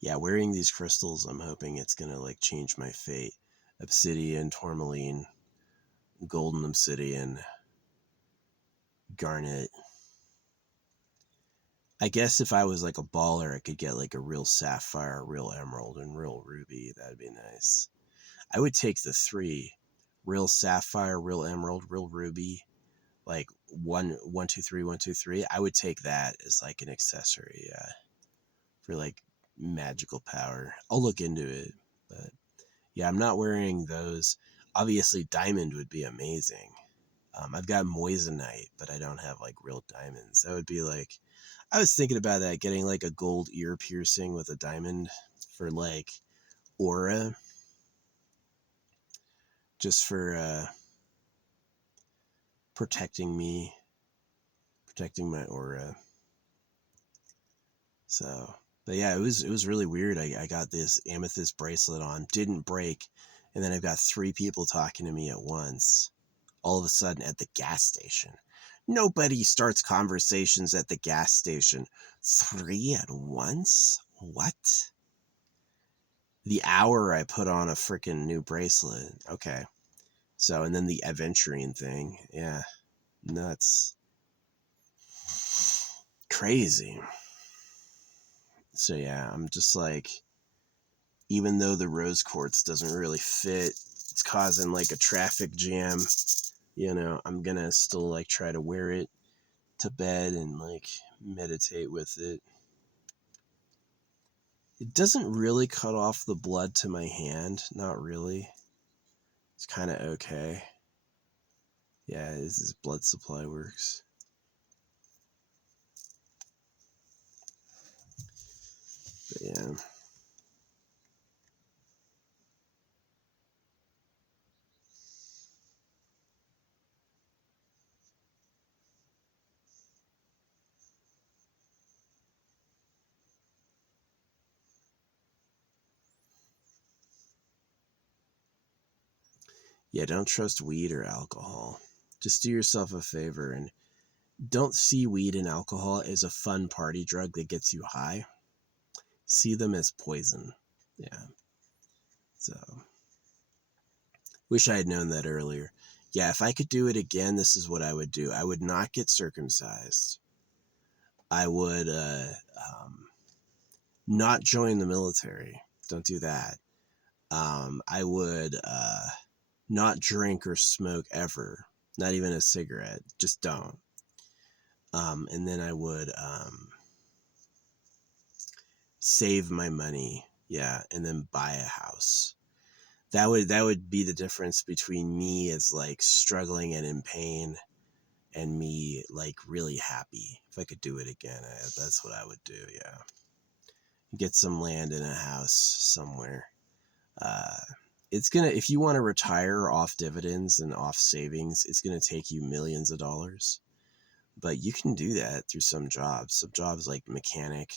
Yeah, wearing these crystals, I'm hoping it's going to like change my fate. Obsidian, tourmaline, golden obsidian, garnet. I guess if I was like a baller, I could get like a real sapphire, a real emerald, and real ruby. That'd be nice. I would take the three: real sapphire, real emerald, real ruby. Like 1, 2, 3, 1, 2, 3. I would take that as like an accessory, for like magical power. I'll look into it, but yeah, I'm not wearing those. Obviously, diamond would be amazing. I've got moissanite, but I don't have like real diamonds. That would be like, I was thinking about that, getting like a gold ear piercing with a diamond for like aura, just for protecting me, protecting my aura. So, but yeah, it was really weird. I got this amethyst bracelet on, didn't break, and then I've got 3 people talking to me at once. All of a sudden at the gas station. Nobody starts conversations at the gas station. 3 at once? What? The hour I put on a freaking new bracelet. Okay. So, and then the aventurine thing. Yeah. Nuts. Crazy. So, yeah, I'm just like, even though the rose quartz doesn't really fit, it's causing like a traffic jam. You know, I'm gonna still like try to wear it to bed and like meditate with it. It doesn't really cut off the blood to my hand. Not really. It's kind of okay. Yeah, this blood supply works. But yeah. Yeah, don't trust weed or alcohol. Just do yourself a favor and don't see weed and alcohol as a fun party drug that gets you high. See them as poison. Yeah. So, wish I had known that earlier. Yeah, if I could do it again, this is what I would do. I would not get circumcised. I would not join the military. Don't do that. I would not drink or smoke ever. Not even a cigarette. Just don't. And then I would save my money. Yeah, and then buy a house. That would be the difference between me as like struggling and in pain and me like really happy. If I could do it again, that's what I would do. Yeah, get some land and a house somewhere. It's gonna, if you want to retire off dividends and off savings, it's gonna take you millions of dollars, but you can do that through some jobs like mechanic.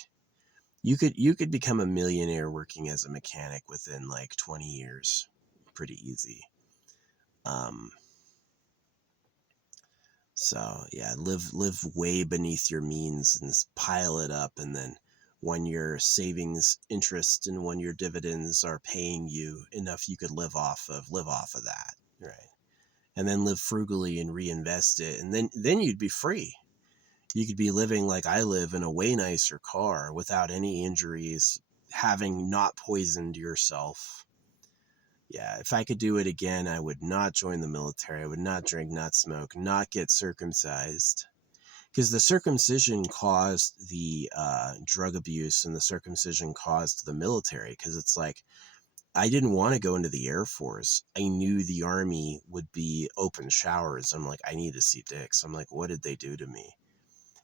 You could become a millionaire working as a mechanic within like 20 years. Pretty easy. So yeah, live way beneath your means and pile it up, and then when your savings interest and when your dividends are paying you enough, you could live off of that, right? And then live frugally and reinvest it, and then you'd be free. You could be living like I live in a way nicer car without any injuries, having not poisoned yourself. Yeah, if I could do it again, I would not join the military. I would not drink, not smoke, not get circumcised. Because the circumcision caused the drug abuse, and the circumcision caused the military. Because it's like, I didn't want to go into the Air Force. I knew the Army would be open showers. I'm like, I need to see dicks. I'm like, what did they do to me?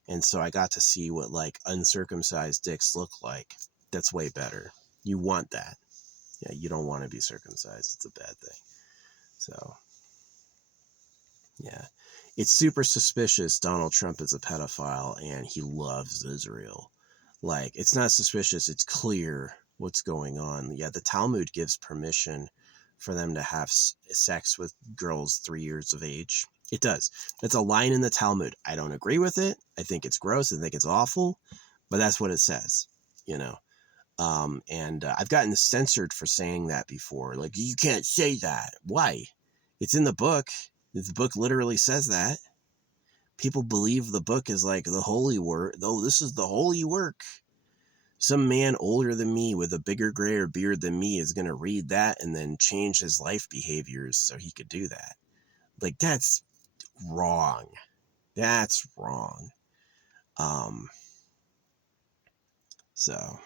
And so I got to see what like uncircumcised dicks look like. That's way better. You want that. Yeah, you don't want to be circumcised. It's a bad thing. So, yeah. It's super suspicious Donald Trump is a pedophile and he loves Israel. Like, it's not suspicious. It's clear what's going on. Yeah, the Talmud gives permission for them to have sex with girls 3 years of age. It does. It's a line in the Talmud. I don't agree with it. I think it's gross. I think it's awful. But that's what it says, you know. And I've gotten censored for saying that before. Like, you can't say that. Why? It's in the book. The book literally says that. People believe the book is like the holy word. Oh, this is the holy work. Some man older than me with a bigger, grayer beard than me is going to read that and then change his life behaviors so he could do that. Like, that's wrong. That's wrong. So...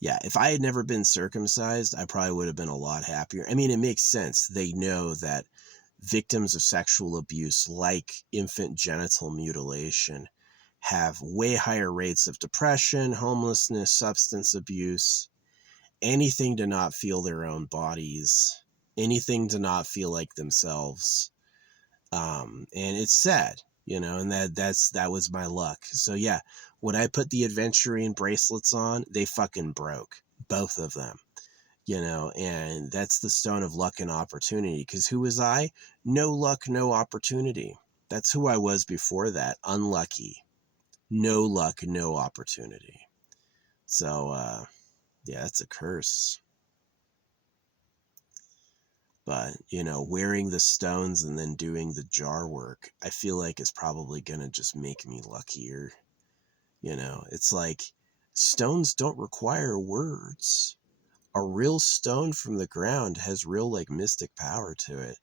yeah, if I had never been circumcised, I probably would have been a lot happier. I mean, it makes sense. They know that victims of sexual abuse, like infant genital mutilation, have way higher rates of depression, homelessness, substance abuse, anything to not feel their own bodies, anything to not feel like themselves. And it's sad, you know, and that was my luck. So yeah, when I put the adventuring bracelets on, they fucking broke, both of them, you know, and that's the stone of luck and opportunity. Because who was I? No luck, no opportunity. That's who I was before that. Unlucky. No luck, no opportunity. So, yeah, that's a curse. But, you know, wearing the stones and then doing the jar work, I feel like is probably going to just make me luckier. You know, it's like stones don't require words. A real stone from the ground has real like mystic power to it.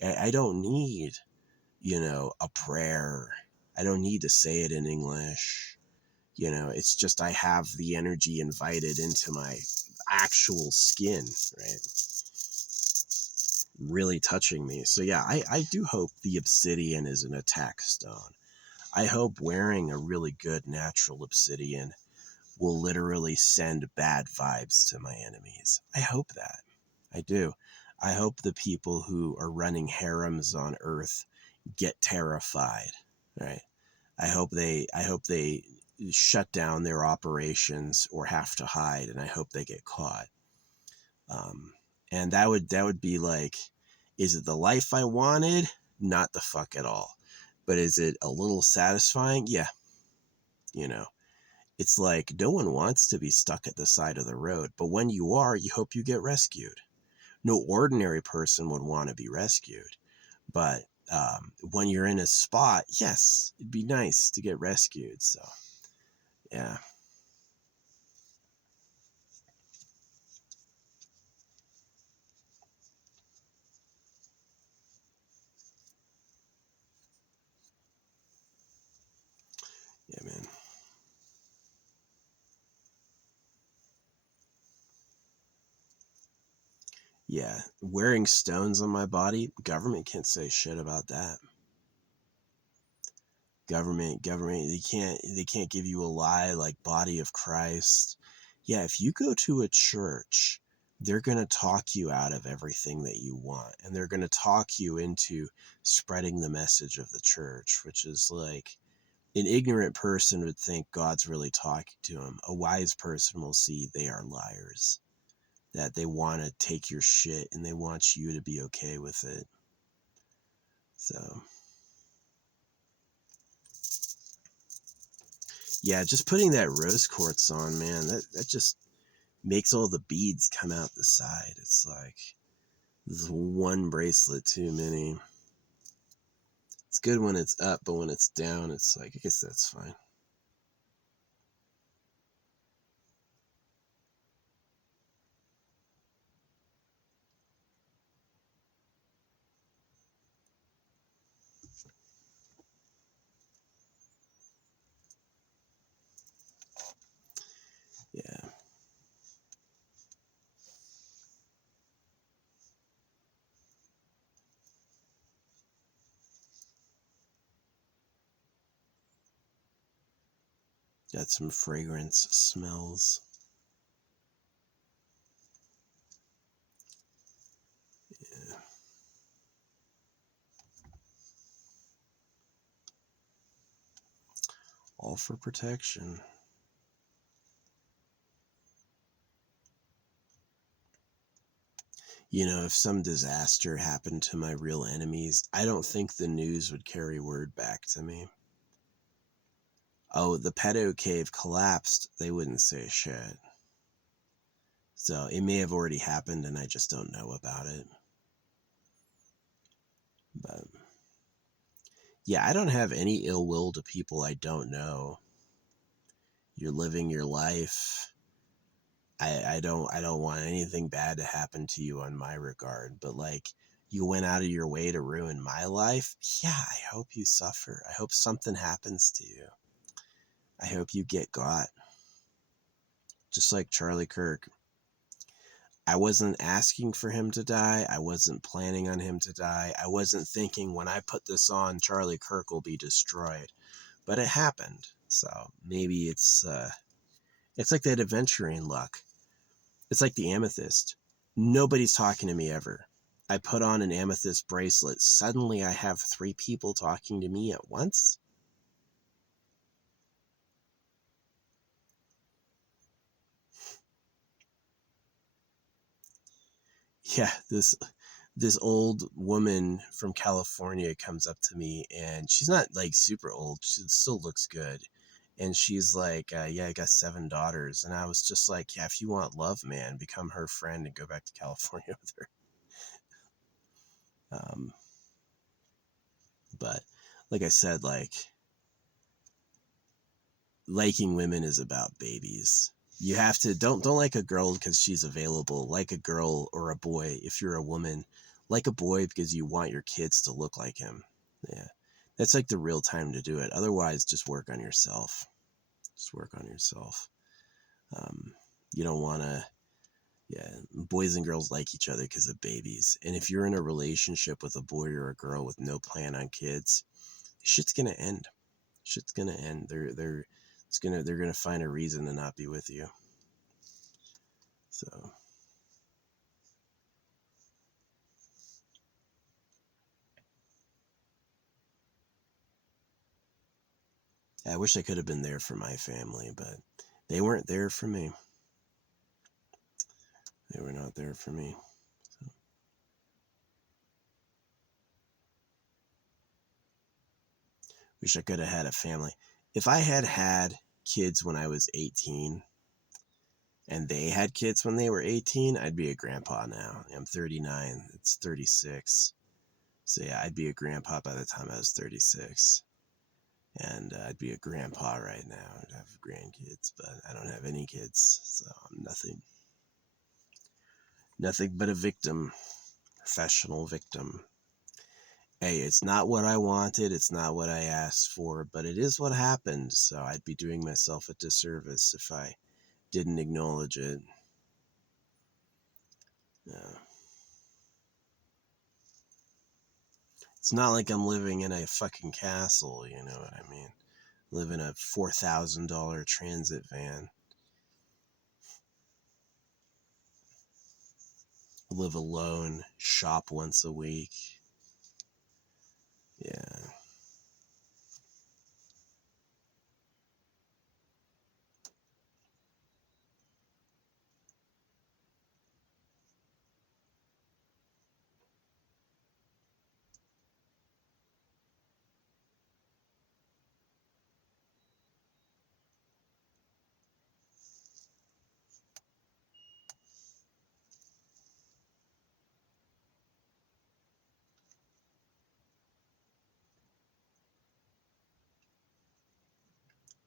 I don't need, you know, a prayer. I don't need to say it in English. You know, it's just I have the energy invited into my actual skin, right? Really touching me. So yeah, I do hope the obsidian is an attack stone. I hope wearing a really good natural obsidian will literally send bad vibes to my enemies. I hope that. I do. I hope the people who are running harems on Earth get terrified, right? I hope they shut down their operations or have to hide, and I hope they get caught. And that would be like, is it the life I wanted? Not the fuck at all. But is it a little satisfying? Yeah. You know, it's like no one wants to be stuck at the side of the road, but when you are, you hope you get rescued. No ordinary person would want to be rescued, but when you're in a spot, yes, it'd be nice to get rescued. So, yeah. Yeah, man. Yeah, wearing stones on my body, government can't say shit about that. Government, they can't give you a lie like body of Christ. Yeah, if you go to a church, they're going to talk you out of everything that you want, and they're going to talk you into spreading the message of the church, which is like an ignorant person would think God's really talking to them. A wise person will see they are liars, that they want to take your shit and they want you to be okay with it. So, yeah, just putting that rose quartz on, man, that just makes all the beads come out the side. It's like this one bracelet too many. It's good when it's up, but when it's down, it's like, I guess that's fine. Yeah. Got some fragrance smells. Yeah. All for protection. You know, if some disaster happened to my real enemies, I don't think the news would carry word back to me. Oh, the pedo cave collapsed, they wouldn't say shit. So it may have already happened and I just don't know about it. But yeah, I don't have any ill will to people I don't know. You're living your life. I don't want anything bad to happen to you on my regard, but like you went out of your way to ruin my life. Yeah, I hope you suffer. I hope something happens to you. I hope you get got. Just like Charlie Kirk. I wasn't asking for him to die. I wasn't planning on him to die. I wasn't thinking when I put this on, Charlie Kirk will be destroyed. But it happened. So maybe it's like that adventuring luck. It's like the amethyst. Nobody's talking to me ever. I put on an amethyst bracelet. Suddenly I have 3 people talking to me at once. Yeah, this old woman from California comes up to me, and she's not like super old. She still looks good. And she's like, yeah, I got 7 daughters. And I was just like, yeah, if you want love, man, become her friend and go back to California with her. Um, but like I said, like liking women is about babies. You have to don't like a girl because she's available. Like a girl or a boy if you're a woman. Like a boy because you want your kids to look like him. Yeah. That's like the real time to do it. Otherwise, just work on yourself. Just work on yourself. Um, you don't want to, yeah, boys and girls like each other because of babies. And if you're in a relationship with a boy or a girl with no plan on kids, shit's going to end. Shit's going to end. They're going to find a reason to not be with you. So, I wish I could have been there for my family, but they weren't there for me. They were not there for me. Wish I could have had a family. If I had had kids when I was 18 and they had kids when they were 18, I'd be a grandpa now. I'm 39. It's 36. So yeah, I'd be a grandpa by the time I was 36. And I'd be a grandpa right now. I'd have grandkids, but I don't have any kids. So I'm nothing but a victim, professional victim. Hey, it's not what I wanted. It's not what I asked for, but it is what happened. So I'd be doing myself a disservice if I didn't acknowledge it. Yeah. It's not like I'm living in a fucking castle, you know what I mean? Live in a $4,000 transit van. Live alone, shop once a week. Yeah.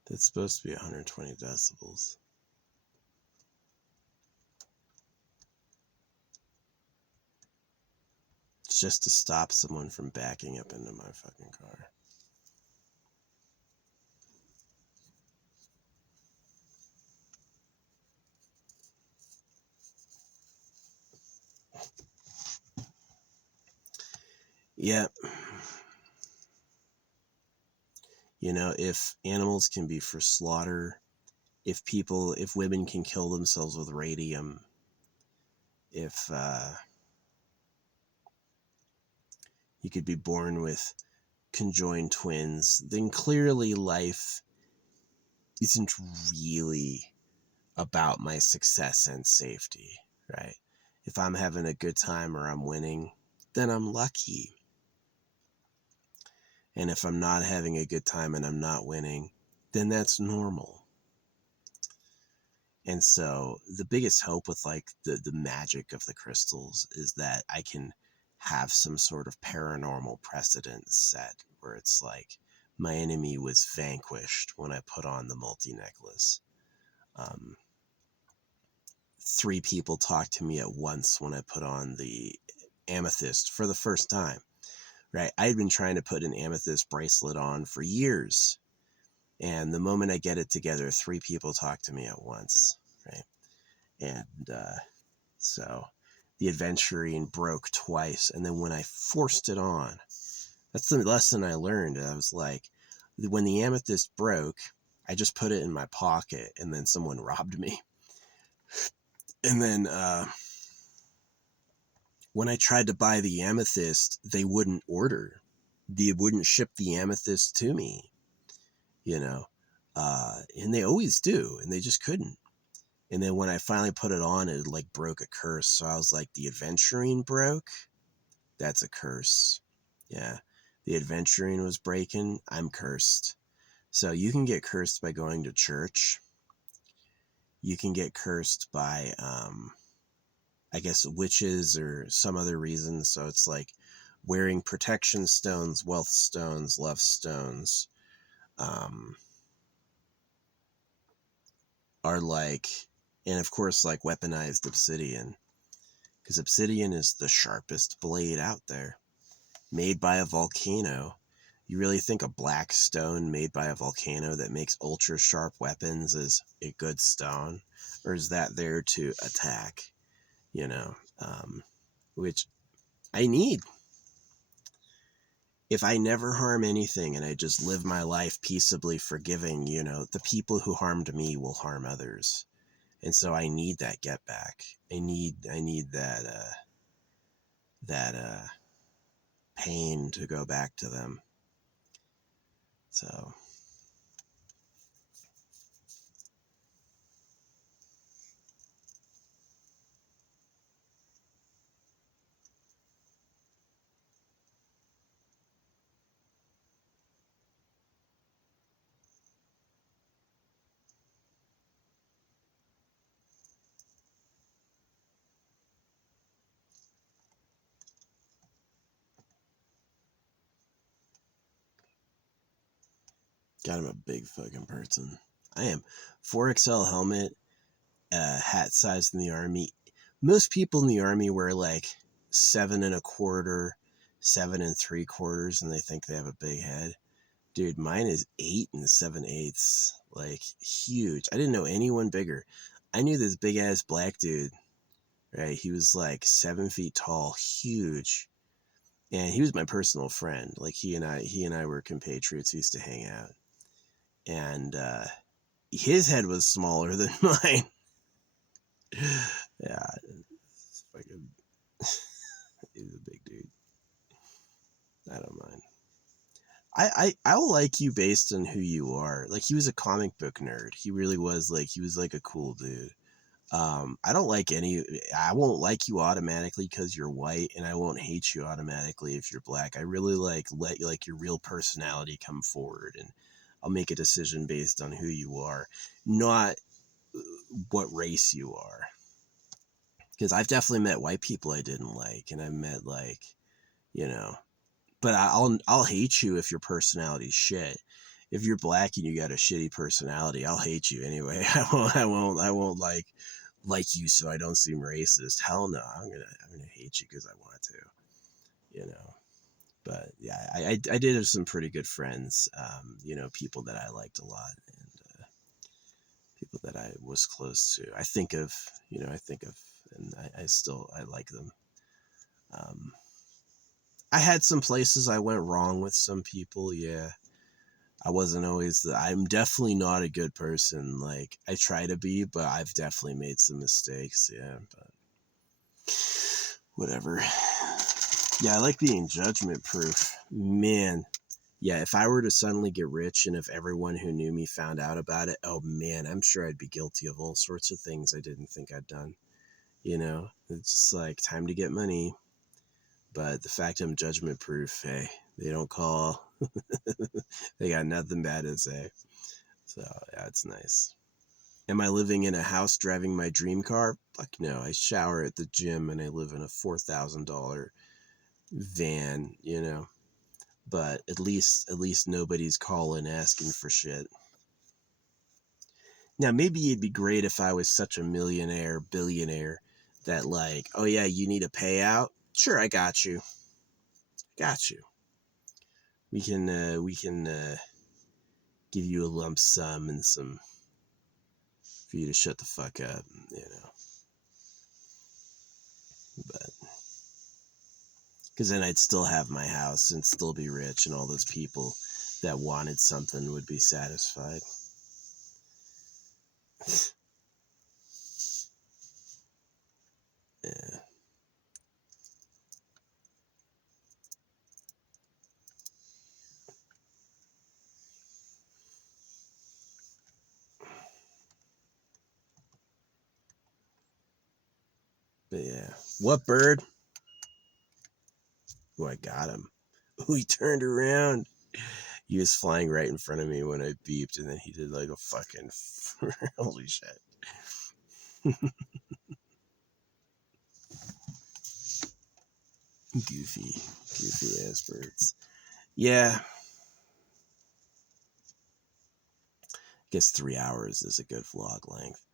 That's supposed to be 120 decibels. It's just to stop someone from backing up into my fucking car. Yep. You know, if animals can be for slaughter, if women can kill themselves with radium, if you could be born with conjoined twins, then clearly life isn't really about my success and safety, right? If I'm having a good time or I'm winning, then I'm lucky. And if I'm not having a good time and I'm not winning, then that's normal. And so the biggest hope with like the magic of the crystals is that I can have some sort of paranormal precedent set where it's like my enemy was vanquished when I put on the multi-necklace. 3 people talked to me at once when I put on the amethyst for the first time, right? I had been trying to put an amethyst bracelet on for years. And the moment I get it together, 3 people talk to me at once, right? And so the aventurine broke twice. And then when I forced it on, that's the lesson I learned. I was like, when the amethyst broke, I just put it in my pocket and then someone robbed me. And then when I tried to buy the amethyst, they wouldn't order. They wouldn't ship the amethyst to me, you know. And they always do, and they just couldn't. And then when I finally put it on, it like broke a curse. So I was like, the aventurine broke? That's a curse. Yeah. The aventurine was breaking. I'm cursed. So you can get cursed by going to church. You can get cursed by, I guess, witches or some other reason. So it's like wearing protection stones, wealth stones, love stones, are like, and of course, like weaponized obsidian, because obsidian is the sharpest blade out there, made by a volcano. You really think a black stone made by a volcano that makes ultra sharp weapons is a good stone? Or is that there to attack, you know, which I need. If I never harm anything and I just live my life peaceably forgiving, you know, the people who harmed me will harm others. And so I need that get back. I need that pain to go back to them. So God, I'm a big fucking person. I am. 4XL helmet, hat size in the Army. Most people in the Army wear like 7 1/4, 7 3/4, and they think they have a big head. Dude, mine is 8 7/8. Like, huge. I didn't know anyone bigger. I knew this big ass black dude, right? He was like 7 feet tall, huge. And he was my personal friend. Like, he and I were compatriots. We used to hang out. And his head was smaller than mine. Yeah, it's fucking, he's a big dude. I don't mind. I will like you based on who you are. Like, he was a comic book nerd. He really was. Like, he was like a cool dude. I won't like you automatically because you're white, and I won't hate you automatically if you're black. I really let your real personality come forward, and I'll make a decision based on who you are, not what race you are. Because I've definitely met white people I didn't like, and I've met, like, you know, but I'll hate you if your personality's shit. If you're black and you got a shitty personality, I'll hate you anyway. I won't like you so I don't seem racist. Hell no, I'm gonna hate you because I want to, you know. But yeah, I did have some pretty good friends, people that I liked a lot, and people that I was close to. I think of, and I like them. I had some places I went wrong with some people. Yeah, I wasn't always I'm definitely not a good person. Like, I try to be, but I've definitely made some mistakes. Yeah, but whatever. Yeah, I like being judgment proof. Man, yeah, if I were to suddenly get rich and if everyone who knew me found out about it, oh man, I'm sure I'd be guilty of all sorts of things I didn't think I'd done. It's just like, time to get money. But the fact I'm judgment proof, hey, they don't call. They got nothing bad to say. So yeah, it's nice. Am I living in a house driving my dream car? Fuck no. I shower at the gym and I live in a $4,000 van, But at least nobody's calling asking for shit. Now, maybe it'd be great if I was such a millionaire, billionaire that, like, oh yeah, you need a payout? Sure, I got you. Got you. We can give you a lump sum and some for you to shut the fuck up, But because then I'd still have my house and still be rich, and all those people that wanted something would be satisfied. Yeah. But yeah. What bird? Oh, I got him. Oh, he turned around. He was flying right in front of me when I beeped, and then he did like a fucking holy shit. Goofy ass birds. Yeah. I guess 3 hours is a good vlog length.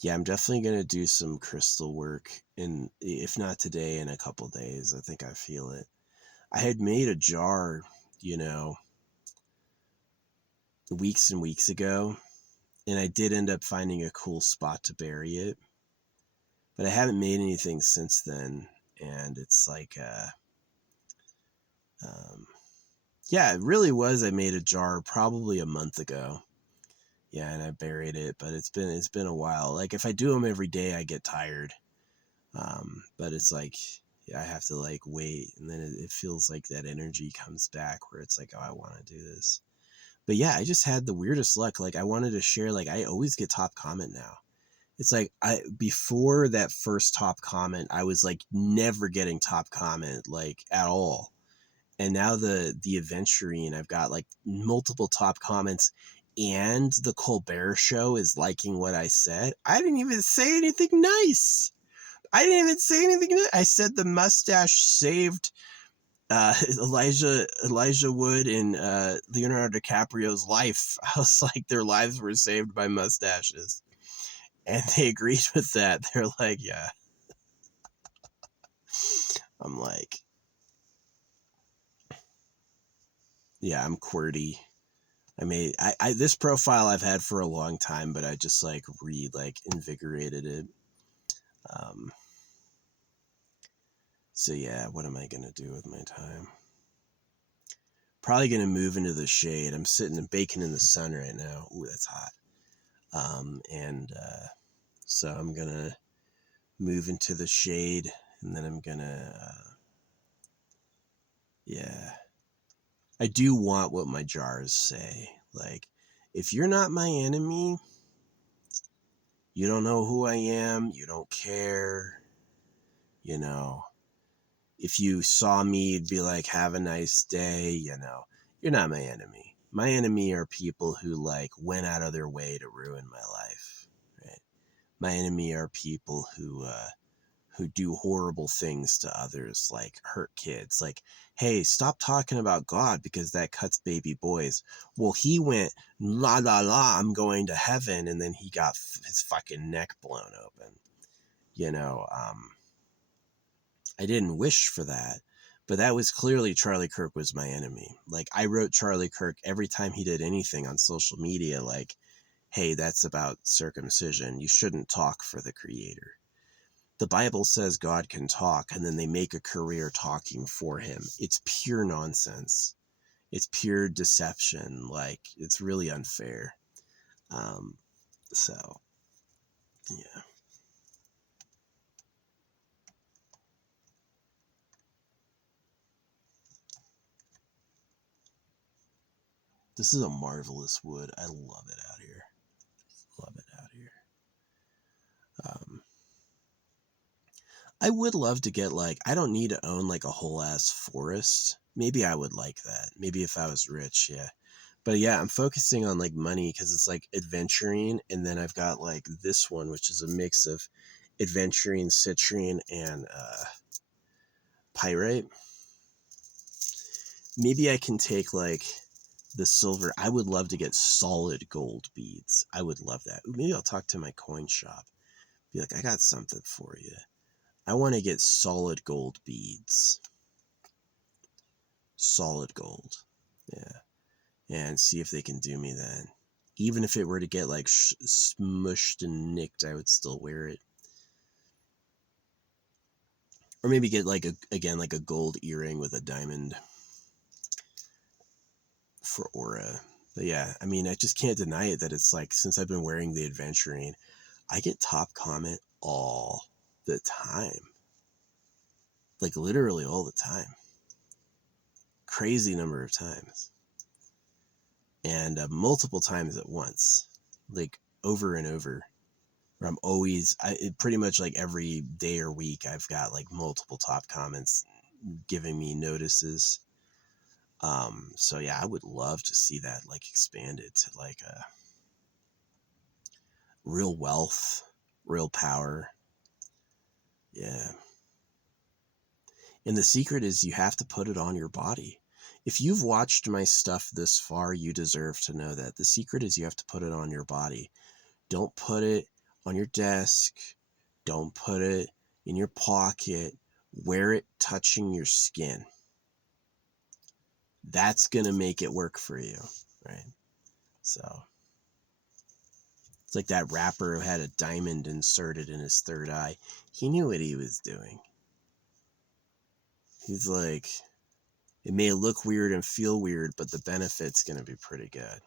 Yeah, I'm definitely gonna do some crystal work, and if not today, in a couple days. I think I feel it. I had made a jar, weeks and weeks ago, and I did end up finding a cool spot to bury it, but I haven't made anything since then, and it's like, yeah, it really was. I made a jar probably a month ago. Yeah, and I buried it, but it's been a while. Like, if I do them every day, I get tired. But it's like, yeah, I have to like wait, and then it feels like that energy comes back where it's like, oh, I want to do this. But yeah, I just had the weirdest luck. Like, I wanted to share, like, I always get top comment now. It's like, before that first top comment, I was like never getting top comment, like, at all. And now the Aventurine, I've got like multiple top comments, and the Colbert Show is liking what I said. I didn't even say anything nice. I didn't even say anything. I said the mustache saved Elijah Wood and Leonardo DiCaprio's life. I was like, their lives were saved by mustaches, and they agreed with that. They're like, yeah. I'm like, yeah, I'm QWERTY. I this profile I've had for a long time, but I just like invigorated it. So yeah, what am I gonna do with my time? Probably gonna move into the shade. I'm sitting and baking in the sun right now. Ooh, that's hot. So I'm gonna move into the shade, and then I'm gonna, yeah. I do want what my jars say. Like, if you're not my enemy, you don't know who I am, you don't care, you know. If you saw me, you'd be like, have a nice day, you know. You're not my enemy. My enemy are people who like went out of their way to ruin my life, right? My enemy are people who do horrible things to others, like hurt kids. Like, hey, stop talking about God because that cuts baby boys. Well, he went, la la la, I'm going to heaven, and then he got his fucking neck blown open. You know, I didn't wish for that, but that was clearly Charlie Kirk was my enemy. Like, I wrote Charlie Kirk every time he did anything on social media, like, hey, that's about circumcision. You shouldn't talk for the creator. The Bible says God can talk, and then they make a career talking for him. It's pure nonsense. It's pure deception. Like, it's really unfair. So, yeah. This is a marvelous wood. I love it out here. Love it out here. I would love to get like, I don't need to own like a whole ass forest. Maybe I would like that. Maybe if I was rich, yeah. But yeah, I'm focusing on like money because it's like adventuring, and then I've got like this one, which is a mix of adventuring, citrine, and pyrite. Maybe I can take like the silver. I would love to get solid gold beads. I would love that. Maybe I'll talk to my coin shop. Be like, I got something for you. I want to get solid gold beads. Solid gold. Yeah. And see if they can do me that. Even if it were to get like smushed and nicked, I would still wear it. Or maybe get like like a gold earring with a diamond for aura. But yeah, I mean, I just can't deny it that it's like, since I've been wearing the adventuring, I get top comment all the time. Like literally all the time. Crazy number of times. And multiple times at once. Like over and over. Where I'm always, pretty much like every day or week, I've got like multiple top comments giving me notices. So yeah, I would love to see that like expanded to like a real wealth, real power. Yeah. And the secret is you have to put it on your body. If you've watched my stuff this far, you deserve to know that. The secret is you have to put it on your body. Don't put it on your desk. Don't put it in your pocket. Wear it touching your skin. That's going to make it work for you, right? So it's like that rapper who had a diamond inserted in his third eye. He knew what he was doing. He's like, it may look weird and feel weird, but the benefit's going to be pretty good.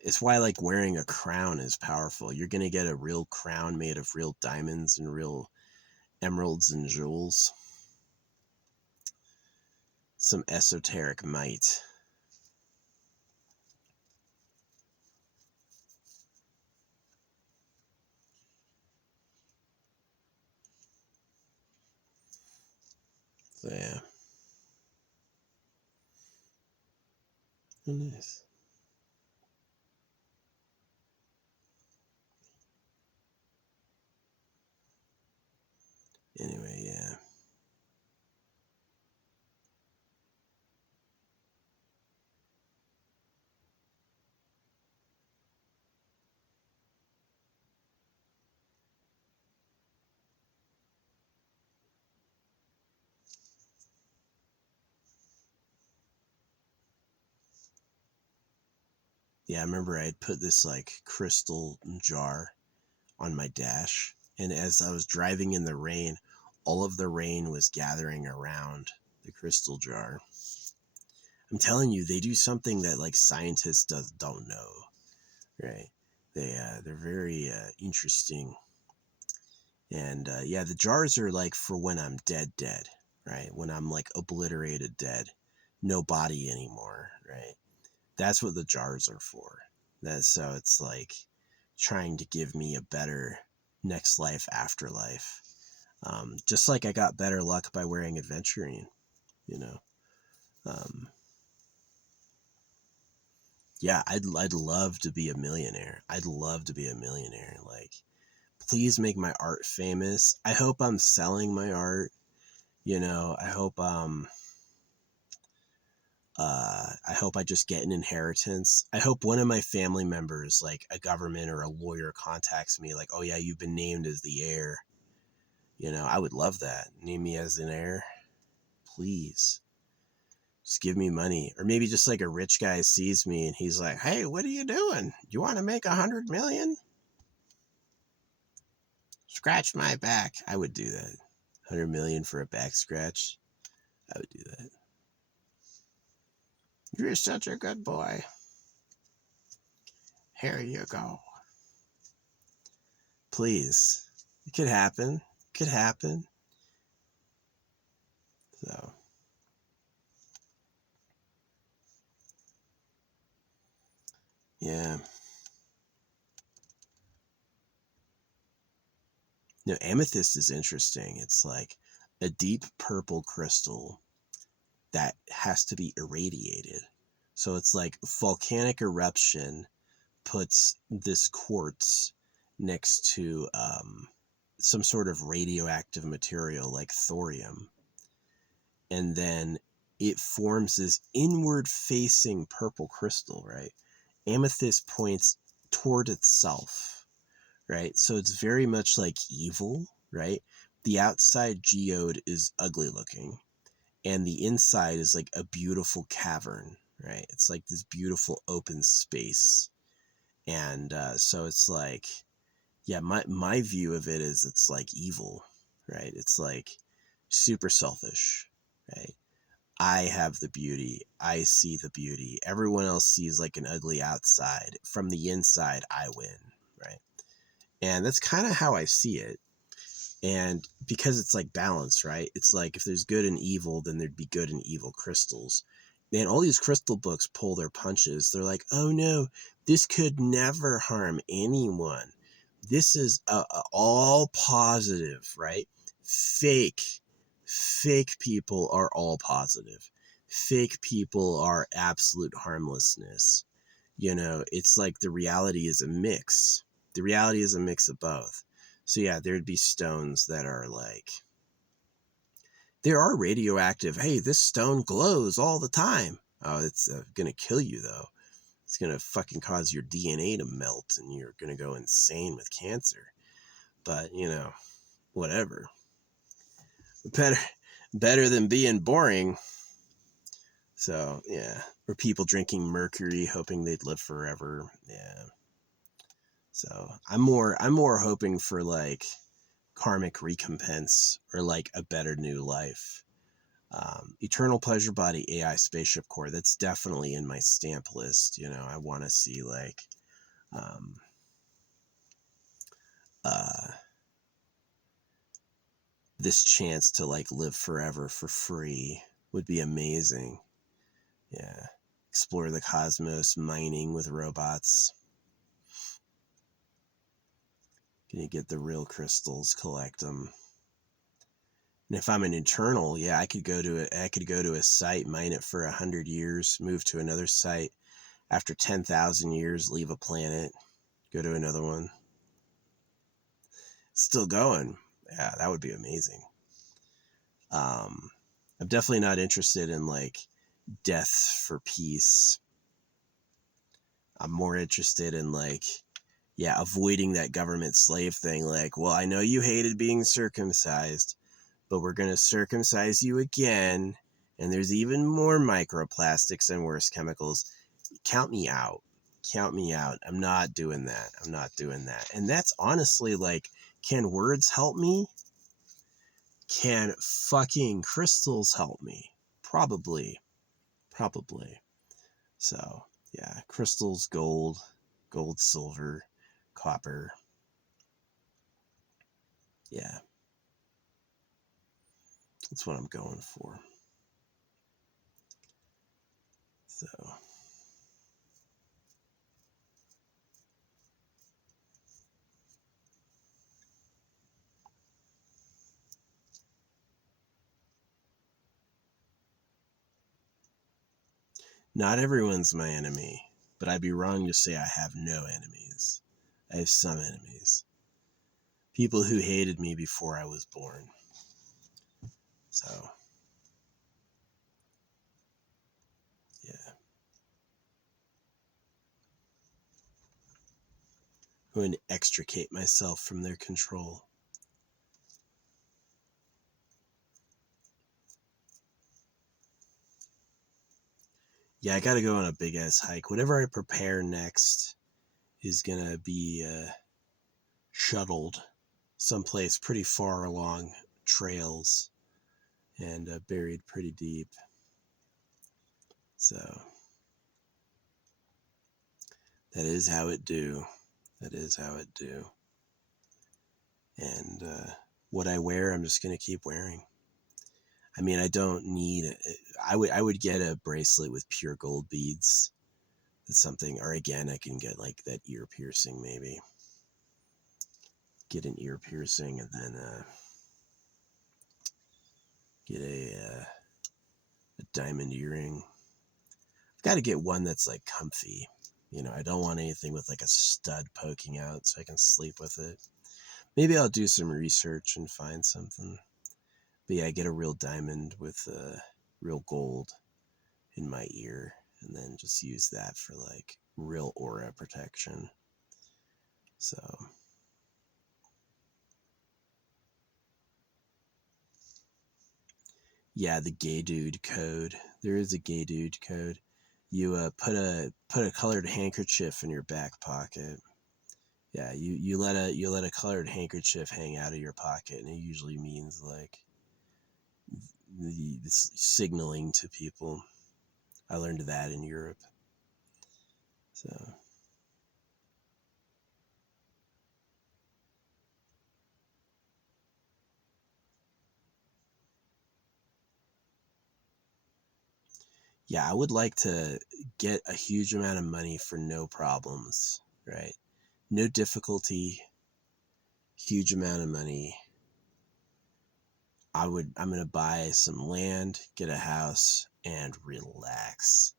It's why like wearing a crown is powerful. You're going to get a real crown made of real diamonds and real emeralds and jewels. Some esoteric might. So yeah. Oh, nice. Anyway, yeah. Yeah, I remember I had put this like crystal jar on my dash, and as I was driving in the rain, all of the rain was gathering around the crystal jar. I'm telling you, they do something that like scientists don't know, right? They're very interesting, and yeah, the jars are like for when I'm dead, right? When I'm like obliterated, dead, no body anymore, right? That's what the jars are for. That's so it's like trying to give me a better next life, afterlife. Just like I got better luck by wearing aventurine, you know. Um, yeah, I'd love to be a millionaire. I'd love to be a millionaire. Like, please make my art famous. I hope I'm selling my art. You know, I hope I just get an inheritance. I hope one of my family members, like a government or a lawyer, contacts me like, "Oh yeah, you've been named as the heir." You know, I would love that. Name me as an heir, please. Just give me money, or maybe just like a rich guy sees me and he's like, "Hey, what are you doing? You want to make 100 million? Scratch my back." I would do that. 100 million for a back scratch. I would do that. You're such a good boy. Here you go. Please. It could happen. It could happen. So, yeah. No, amethyst is interesting. It's like a deep purple crystal that has to be irradiated. So it's like volcanic eruption puts this quartz next to some sort of radioactive material like thorium. And then it forms this inward facing purple crystal, right? Amethyst points toward itself, right? So it's very much like evil, right? The outside geode is ugly looking, and the inside is like a beautiful cavern, right? It's like this beautiful open space. And so it's like, yeah, my view of it is it's like evil, right? It's like super selfish, right? I have the beauty. I see the beauty. Everyone else sees like an ugly outside. From the inside, I win, right? And that's kind of how I see it. And because it's like balance, right? It's like if there's good and evil, then there'd be good and evil crystals. And all these crystal books pull their punches. They're like, oh no, this could never harm anyone. This is all positive, right? Fake, fake people are all positive. Fake people are absolute harmlessness. You know, it's like the reality is a mix. The reality is a mix of both. So yeah, there'd be stones that are like, there are radioactive. Hey, this stone glows all the time. Oh, it's gonna kill you though. It's gonna fucking cause your DNA to melt, and you're gonna go insane with cancer. But you know, whatever. Better, better than being boring. So yeah, or people drinking mercury, hoping they'd live forever. Yeah. So I'm more hoping for like karmic recompense or like a better new life. Eternal Pleasure Body AI Spaceship Core, that's definitely in my stamp list. You know, I want to see like um, uh, this chance to like live forever for free would be amazing. Yeah. Explore the cosmos, mining with robots. Can you get the real crystals, collect them? And if I'm an eternal, yeah, I could go to a site, mine it for 100 years, move to another site. After 10,000 years, leave a planet, go to another one. Still going. Yeah, that would be amazing. I'm definitely not interested in like death for peace. I'm more interested in like, yeah, avoiding that government slave thing. Like, well, I know you hated being circumcised, but we're going to circumcise you again. And there's even more microplastics and worse chemicals. Count me out. Count me out. I'm not doing that. I'm not doing that. And that's honestly like, can words help me? Can fucking crystals help me? Probably. Probably. So, yeah, crystals, gold, silver, copper. Yeah, that's what I'm going for. So, not everyone's my enemy, but I'd be wrong to say I have no enemies. I have some enemies. People who hated me before I was born. So, yeah. I'm going to extricate myself from their control. Yeah, I gotta go on a big ass hike. Whatever I prepare next is gonna be shuttled someplace pretty far along trails and buried pretty deep. So that is how it do. That is how it do. And what I wear, I'm just gonna keep wearing. I mean, I don't need. I would get a bracelet with pure gold beads. That's something. Or again, I can get like that ear piercing maybe. Get an ear piercing and then get a diamond earring. I've got to get one that's like comfy. You know, I don't want anything with like a stud poking out so I can sleep with it. Maybe I'll do some research and find something. But yeah, get a real diamond with real gold in my ear and then just use that for like real aura protection. So, yeah, the gay dude code. There is a gay dude code. You put a colored handkerchief in your back pocket. Yeah, you let a colored handkerchief hang out of your pocket, and it usually means like the signaling to people. I learned that in Europe. So yeah, I would like to get a huge amount of money for no problems, right? No difficulty, huge amount of money. I'm gonna buy some land, get a house, and relax.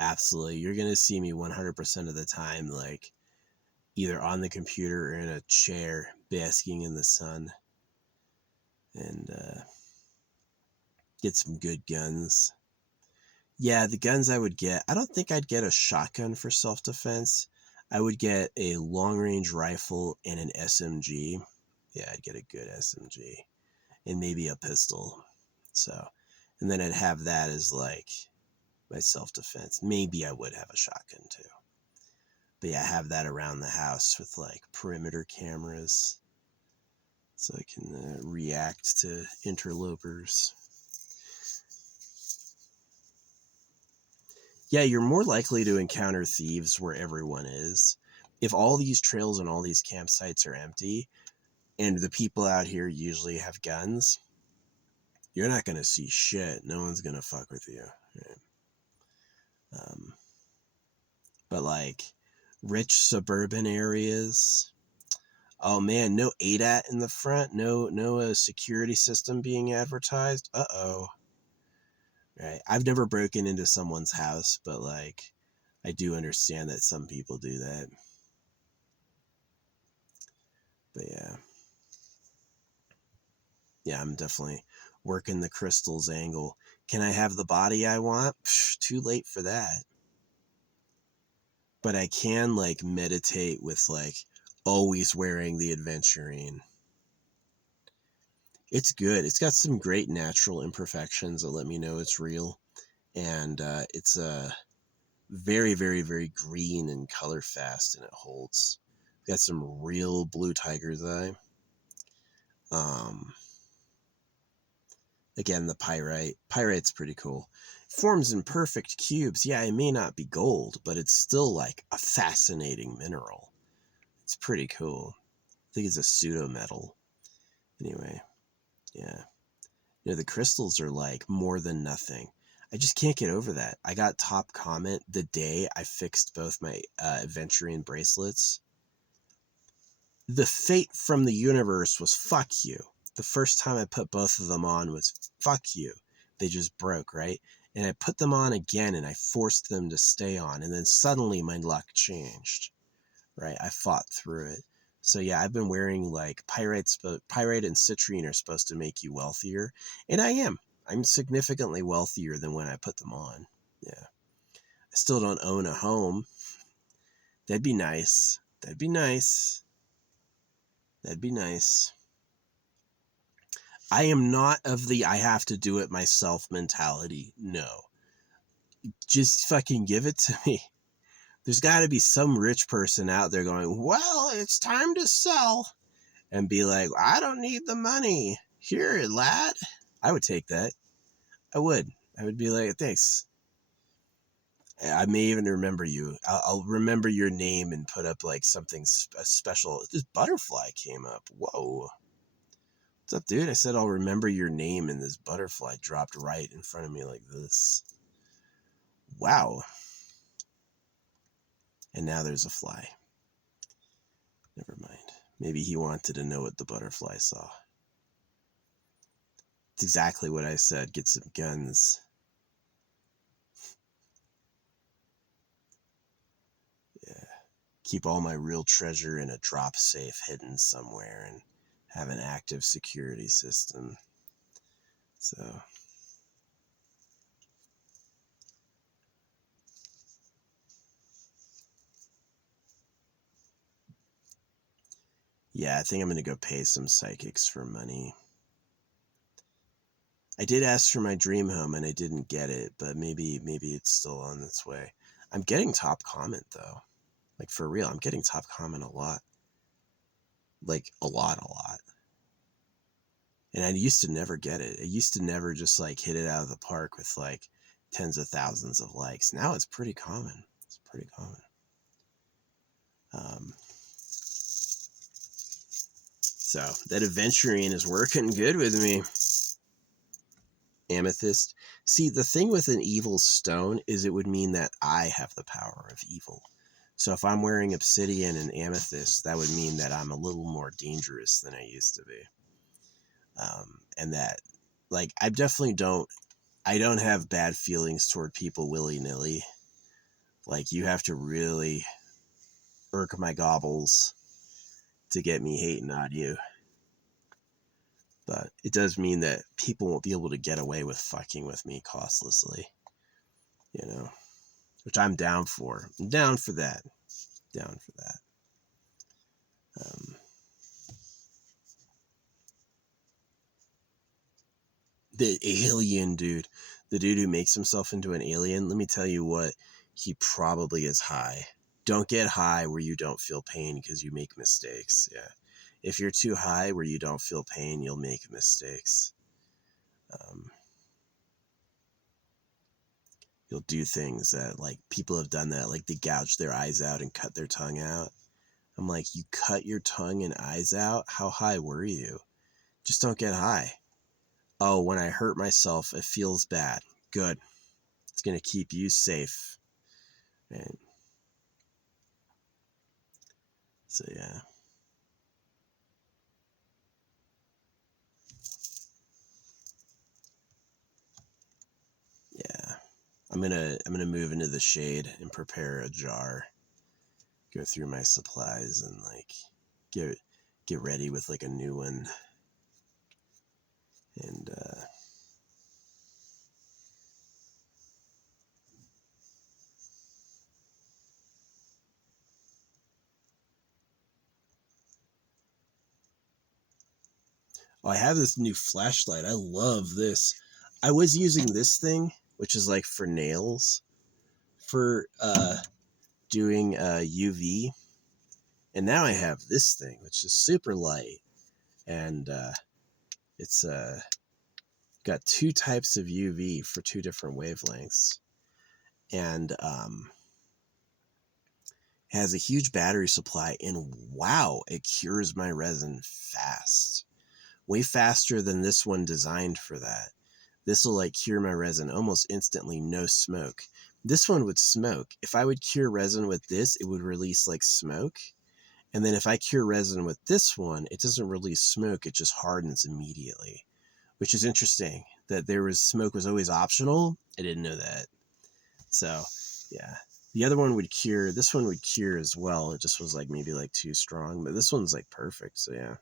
Absolutely. You're gonna see me 100% of the time, like either on the computer or in a chair basking in the sun and get some good guns. Yeah, the guns I would get, I don't think I'd get a shotgun for self-defense. I would get a long-range rifle and an SMG. Yeah, I'd get a good SMG and maybe a pistol. So, and then I'd have that as like my self-defense. Maybe I would have a shotgun too. But yeah, have that around the house with like perimeter cameras so I can react to interlopers. Yeah, you're more likely to encounter thieves where everyone is. If all these trails and all these campsites are empty, and the people out here usually have guns, you're not going to see shit. No one's going to fuck with you. Right? Um, but like rich suburban areas, oh man, no ADAT in the front, no security system being advertised. Uh-oh. Right. I've never broken into someone's house, but like I do understand that some people do that. But yeah. Yeah, I'm definitely working the crystals angle. Can I have the body I want? Psh, too late for that. But I can like meditate with like always wearing the aventurine. It's good. It's got some great natural imperfections that let me know it's real. And it's very, very, very green and color fast, and it holds. Got some real blue tiger's eye. Again, the pyrite. Pyrite's pretty cool. Forms in perfect cubes. Yeah, it may not be gold, but it's still like a fascinating mineral. It's pretty cool. I think it's a pseudo metal. Anyway, yeah. The crystals are like more than nothing. I just can't get over that. I got top comment the day I fixed both my aventurine bracelets. The fate from the universe was fuck you. The first time I put both of them on was fuck you. They just broke, right? And I put them on again and I forced them to stay on. And then suddenly my luck changed, right? I fought through it. So yeah, I've been wearing like pyrite and citrine are supposed to make you wealthier. And I am. I'm significantly wealthier than when I put them on. Yeah. I still don't own a home. That'd be nice. That'd be nice. That'd be nice. I am not of the I have to do it myself mentality. No. Just fucking give it to me. There's got to be some rich person out there going, well, it's time to sell. And be like, I don't need the money. Here, lad. I would take that. I would. I would be like, thanks. I may even remember you. I'll remember your name and put up like something special. This butterfly came up. Whoa. What's up, dude? I said I'll remember your name, and this butterfly dropped right in front of me like this. Wow. And now there's a fly. Never mind. Maybe he wanted to know what the butterfly saw. It's exactly what I said. Get some guns. Yeah. Keep all my real treasure in a drop safe hidden somewhere and have an active security system. So... yeah, I think I'm going to go pay some psychics for money. I did ask for my dream home and I didn't get it, but maybe it's still on its way. I'm getting top comment though. Like for real, I'm getting top comment a lot. Like a lot. And I used to never get it. I used to never just like hit it out of the park with like tens of thousands of likes. Now it's pretty common. It's pretty common. So that aventurine is working good with me. Amethyst. See, the thing with an evil stone is it would mean that I have the power of evil. So if I'm wearing obsidian and amethyst, that would mean that I'm a little more dangerous than I used to be. And that, like, I don't have bad feelings toward people willy-nilly. Like, you have to really irk my gobbles to get me hating on you. But it does mean that people won't be able to get away with fucking with me costlessly. You know? Which I'm down for. I'm down for that. Down for that. The alien dude. The dude who makes himself into an alien, let me tell you what, he probably is high. Don't get high where you don't feel pain because you make mistakes. Yeah. If you're too high where you don't feel pain, you'll make mistakes. You'll do things that, like, people have done that, like they gouge their eyes out and cut their tongue out. I'm like, you cut your tongue and eyes out? How high were you? Just don't get high. Oh, when I hurt myself, it feels bad. Good. It's going to keep you safe. And so, yeah. Yeah. I'm gonna move into the shade and prepare a jar. Go through my supplies and like get ready with like a new one. And oh, I have this new flashlight. I love this. I was using this thing, which is like for nails, for doing UV, and now I have this thing, which is super light, and it's got two types of UV for two different wavelengths, and has a huge battery supply, and wow, it cures my resin fast, way faster than this one designed for that. This will like cure my resin almost instantly, no smoke. This one would smoke. If I would cure resin with this, it would release like smoke. And then if I cure resin with this one, it doesn't release smoke, it just hardens immediately, which is interesting that there was smoke was always optional. I didn't know that. So yeah, the other one would cure, this one would cure as well. It just was like maybe like too strong, but this one's like perfect. So yeah.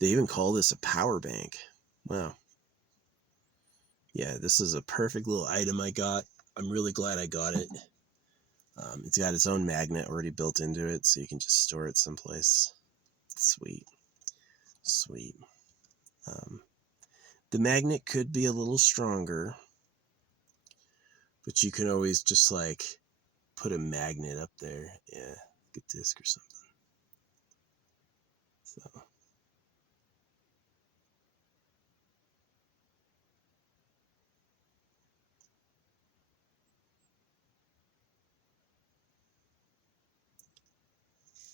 They even call this a power bank. Wow. Yeah, this is a perfect little item I got. I'm really glad I got it. It's got its own magnet already built into it, so you can just store it someplace. Sweet. Sweet. The magnet could be a little stronger, but you can always just like put a magnet up there. Yeah, like a disc or something. So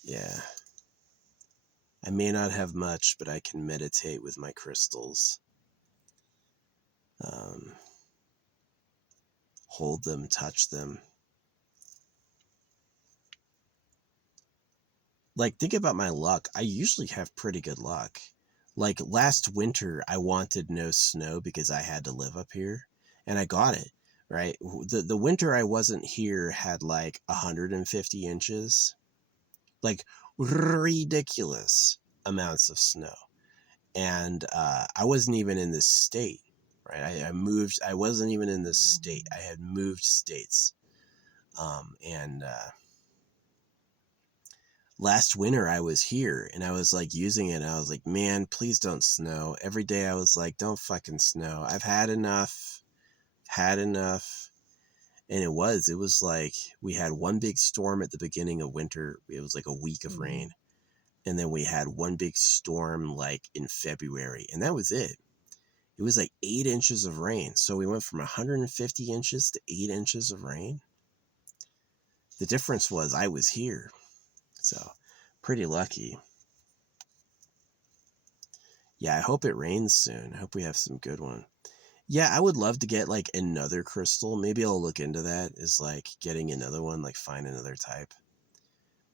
yeah. I may not have much, but I can meditate with my crystals. Hold them, touch them. Like, think about my luck. I usually have pretty good luck. Like, last winter, I wanted no snow because I had to live up here, and I got it, right? The winter I wasn't here had like 150 inches, like ridiculous amounts of snow. And I wasn't even in this state, right? I moved, I wasn't even in this state. I had moved states. And last winter I was here and I was like using it. And I was like, man, please don't snow. Every day I was like, don't fucking snow. I've had enough, had enough. And it was like, we had one big storm at the beginning of winter. It was like a week of rain. And then we had one big storm like in February. And that was it. It was like 8 inches of rain. So we went from 150 inches to 8 inches of rain. The difference was I was here. So pretty lucky. Yeah, I hope it rains soon. I hope we have some good one. Yeah, I would love to get like another crystal. Maybe I'll look into that, is like getting another one, like find another type.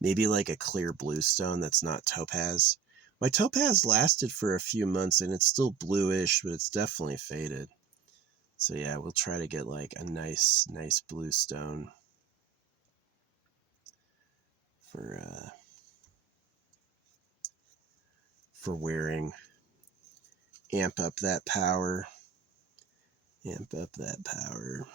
Maybe like a clear bluestone that's not topaz. My topaz lasted for a few months and it's still bluish, but it's definitely faded. So yeah, we'll try to get like a nice bluestone for wearing. Amp up that power. Amp up that power.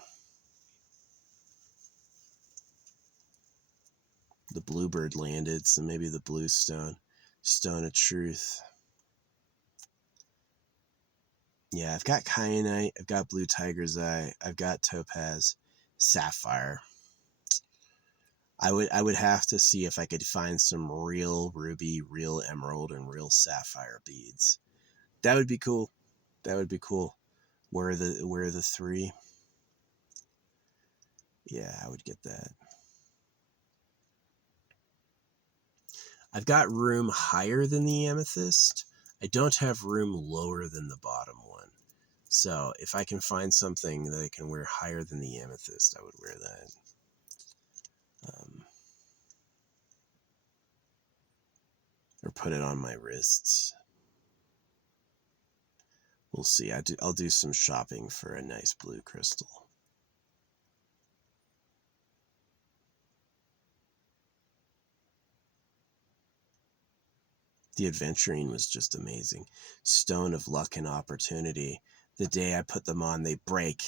The bluebird landed, so maybe the bluestone. Stone of truth. Yeah, I've got kyanite, I've got blue tiger's eye, I've got topaz, sapphire. I would have to see if I could find some real ruby, real emerald, and real sapphire beads. That would be cool. That would be cool. Where are the three? Yeah, I would get that. I've got room higher than the amethyst. I don't have room lower than the bottom one. So if I can find something that I can wear higher than the amethyst, I would wear that. Or put it on my wrists. We'll see. I'll do some shopping for a nice blue crystal. The aventurine was just amazing. Stone of luck and opportunity. The day I put them on, they break.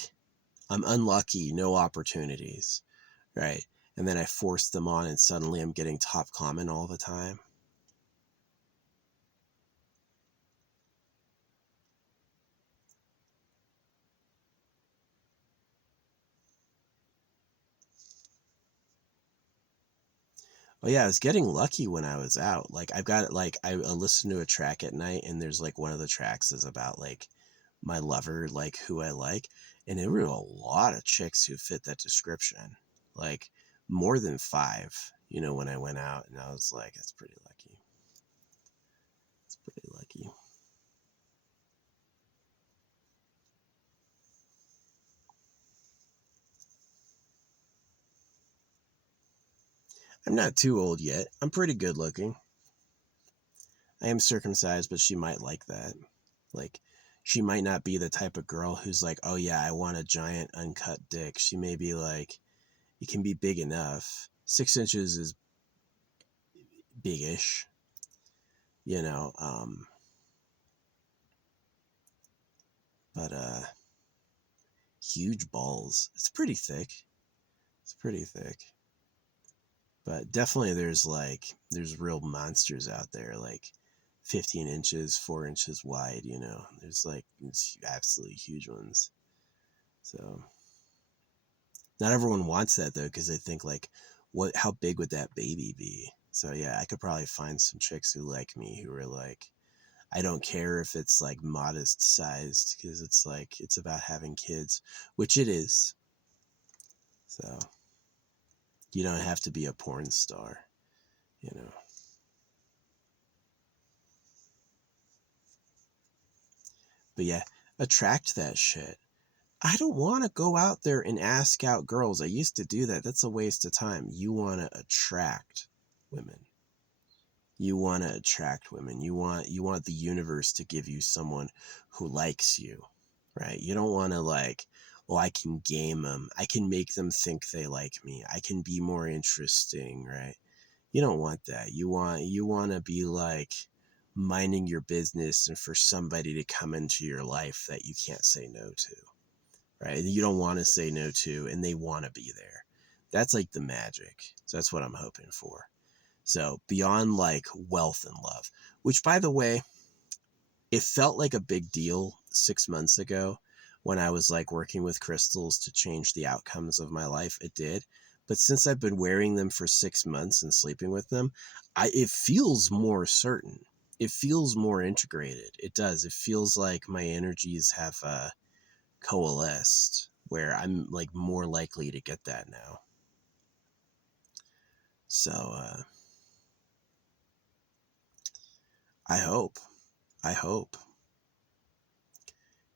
I'm unlucky, no opportunities, right? And then I force them on and suddenly I'm getting top common all the time. Oh yeah, I was getting lucky when I was out. Like I've got like I listen to a track at night and there's like one of the tracks is about like my lover, like who I like, and there were a lot of chicks who fit that description. Like more than 5, when I went out and I was like, that's pretty lucky. It's pretty lucky. I'm not too old yet. I'm pretty good looking. I am circumcised, but she might like that. Like, she might not be the type of girl who's like, oh yeah, I want a giant uncut dick. She may be like, it can be big enough. 6 inches is big-ish, you know. But huge balls. It's pretty thick. It's pretty thick. But definitely there's real monsters out there, like 15 inches, 4 inches wide, There's like absolutely huge ones. So not everyone wants that though, because they think like, how big would that baby be? So yeah, I could probably find some chicks who like me who are like, I don't care if it's like modest sized, because it's like, it's about having kids, which it is. So you don't have to be a porn star, you know. But yeah, attract that shit. I don't want to go out there and ask out girls. I used to do that. That's a waste of time. You want to attract women. You want to attract women. You want the universe to give you someone who likes you, right? You don't want to like, oh, I can game them. I can make them think they like me. I can be more interesting, right? You don't want that. You want to be like minding your business and for somebody to come into your life that you can't say no to, right? You don't want to say no to, and they want to be there. That's like the magic. So that's what I'm hoping for. So beyond like wealth and love, which by the way, it felt like a big deal 6 months ago when I was like working with crystals to change the outcomes of my life. It did. But since I've been wearing them for 6 months and sleeping with them, it feels more certain. It feels more integrated. It does. It feels like my energies have coalesced where I'm like more likely to get that now. So I hope. I hope.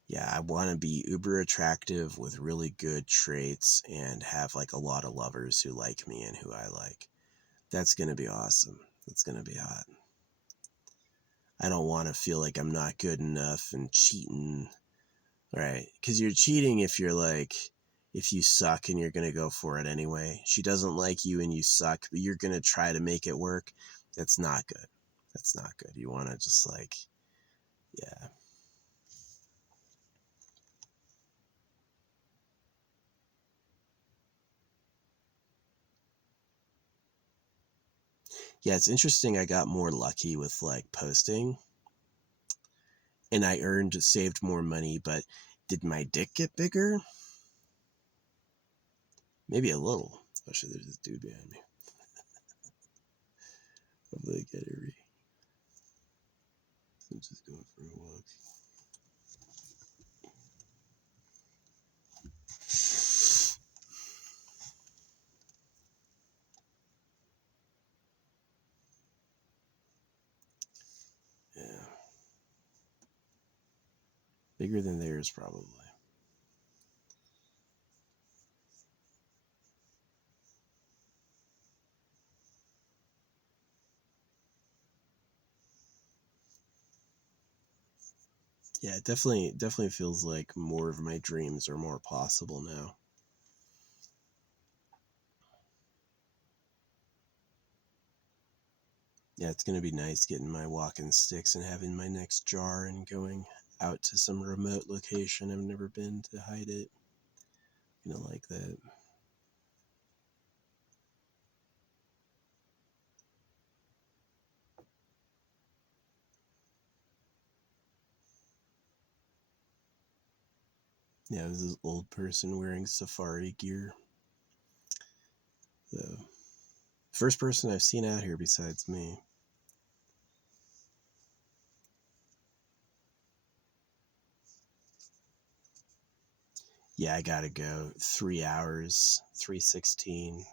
Yeah, I want to be uber attractive with really good traits and have like a lot of lovers who like me and who I like. That's going to be awesome. That's going to be hot. I don't want to feel like I'm not good enough and cheating, right? Because you're cheating if you're like, if you suck and you're going to go for it anyway. She doesn't like you and you suck, but you're going to try to make it work. That's not good. That's not good. You want to just like, yeah. Yeah, it's interesting. I got more lucky with like posting and I saved more money, but did my dick get bigger? Maybe a little. Especially there's this dude behind me. Hopefully I get it right. I'm just going for a walk. Yeah. Bigger than theirs, probably. Yeah, it definitely feels like more of my dreams are more possible now. Yeah, it's gonna be nice getting my walking sticks and having my next jar and going out to some remote location I've never been to hide it. Like that. Yeah, this is old person wearing safari gear. The first person I've seen out here besides me. Yeah, I gotta go. 3 hours, 3:16.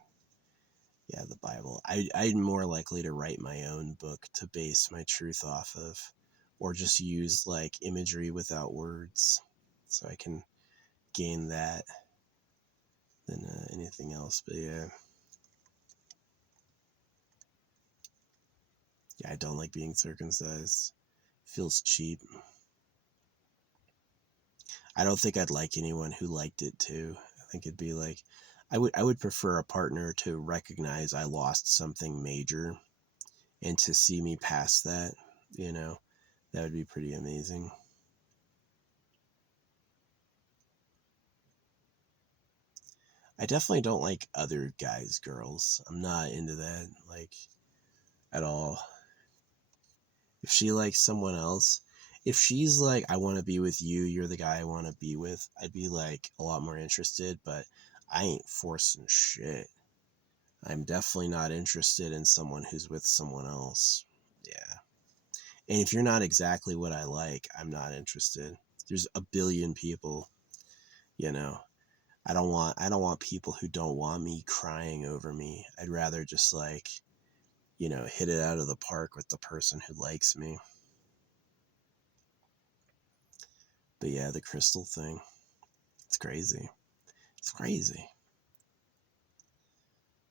Yeah, the Bible. I'm more likely to write my own book to base my truth off of, or just use like imagery without words, so I can gain that than anything else. But yeah, I don't like being circumcised. Feels cheap. I don't think I'd like anyone who liked it too. I think it'd be like, I would prefer a partner to recognize I lost something major and to see me past that. You know, that would be pretty amazing. I definitely don't like other guys' girls. I'm not into that, like, at all. If she likes someone else, if she's like, I want to be with you, you're the guy I want to be with, I'd be like a lot more interested, but I ain't forcing shit. I'm definitely not interested in someone who's with someone else. Yeah. And if you're not exactly what I like, I'm not interested. There's a billion people, you know. I don't want people who don't want me crying over me. I'd rather just like, hit it out of the park with the person who likes me. But yeah, the crystal thing. It's crazy. It's crazy.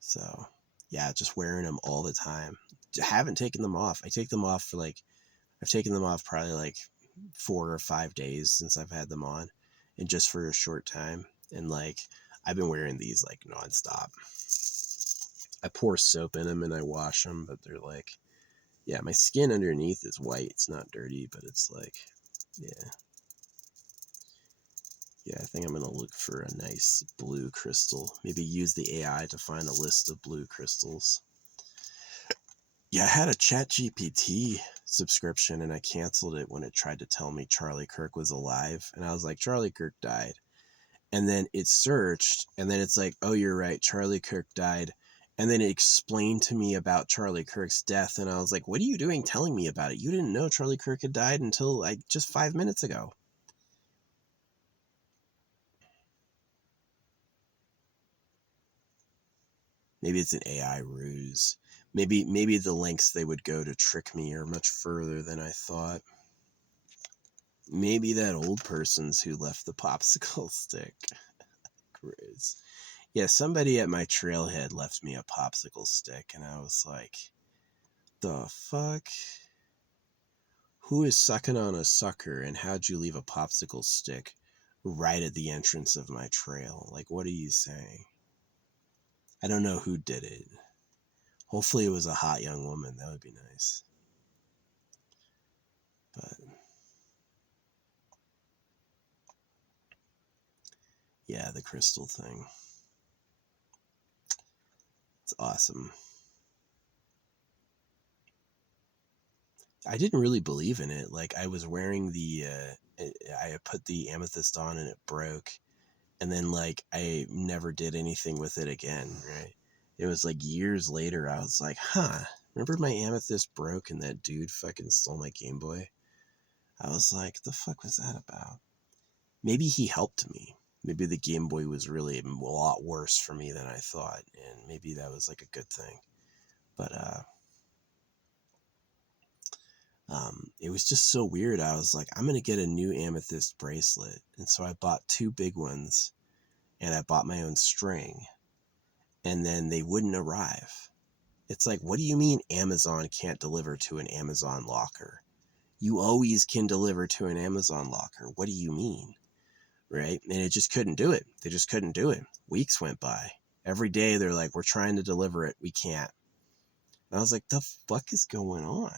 So, yeah, just wearing them all the time. I haven't taken them off. I've taken them off probably like 4 or 5 days since I've had them on, and just for a short time. And like, I've been wearing these like nonstop. I pour soap in them and I wash them, but they're like, yeah, my skin underneath is white. It's not dirty, but it's like, yeah. Yeah, I think I'm going to look for a nice blue crystal. Maybe use the AI to find a list of blue crystals. Yeah, I had a ChatGPT subscription and I canceled it when it tried to tell me Charlie Kirk was alive. And I was like, Charlie Kirk died. And then it searched, and then it's like, oh, you're right, Charlie Kirk died. And then it explained to me about Charlie Kirk's death. And I was like, what are you doing telling me about it? You didn't know Charlie Kirk had died until like just 5 minutes ago. Maybe it's an AI ruse. Maybe the lengths they would go to trick me are much further than I thought. Maybe that old person's who left the popsicle stick. Grizz. Yeah, somebody at my trailhead left me a popsicle stick, and I was like, the fuck? Who is sucking on a sucker, and how'd you leave a popsicle stick right at the entrance of my trail? Like, what are you saying? I don't know who did it. Hopefully it was a hot young woman. That would be nice. But yeah, the crystal thing. It's awesome. I didn't really believe in it. Like, I was wearing I put the amethyst on and it broke. And then, like, I never did anything with it again, right? It was like years later, I was like, huh, remember my amethyst broke and that dude fucking stole my Game Boy? I was like, the fuck was that about? Maybe he helped me. Maybe the Game Boy was really a lot worse for me than I thought. And maybe that was like a good thing. But, it was just so weird. I was like, I'm going to get a new amethyst bracelet. And so I bought two big ones and I bought my own string, and then they wouldn't arrive. It's like, what do you mean Amazon can't deliver to an Amazon locker? You always can deliver to an Amazon locker. What do you mean? Right? And it just couldn't do it. They just couldn't do it. Weeks went by. Every day they're like, we're trying to deliver it. We can't. And I was like, the fuck is going on?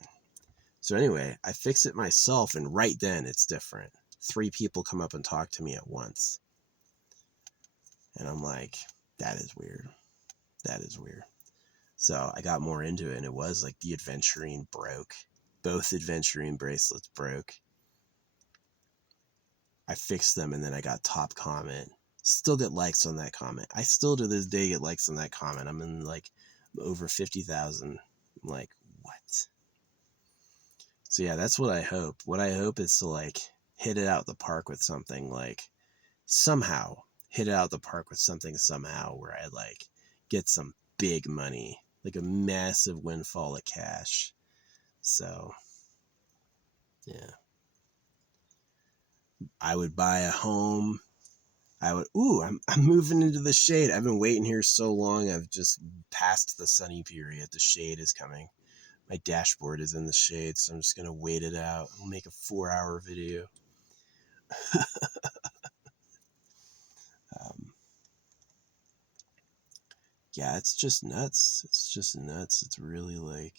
So anyway, I fix it myself, and right then it's different. 3 people come up and talk to me at once. And I'm like, that is weird. That is weird. So I got more into it, and it was like the aventurine broke. Both aventurine bracelets broke. I fixed them, and then I got top comment. Still get likes on that comment. I still to this day get likes on that comment. I'm in like over 50,000. I'm like, what? So yeah, that's what I hope. What I hope is to like hit it out the park with something, like somehow hit it out the park with something somehow where I like get some big money, like a massive windfall of cash. So yeah, I would buy a home. I'm moving into the shade. I've been waiting here so long. I've just passed the sunny period. The shade is coming. My dashboard is in the shade, so I'm just gonna wait it out. I'll make a 4-hour video. um, yeah, it's just nuts. It's just nuts. It's really like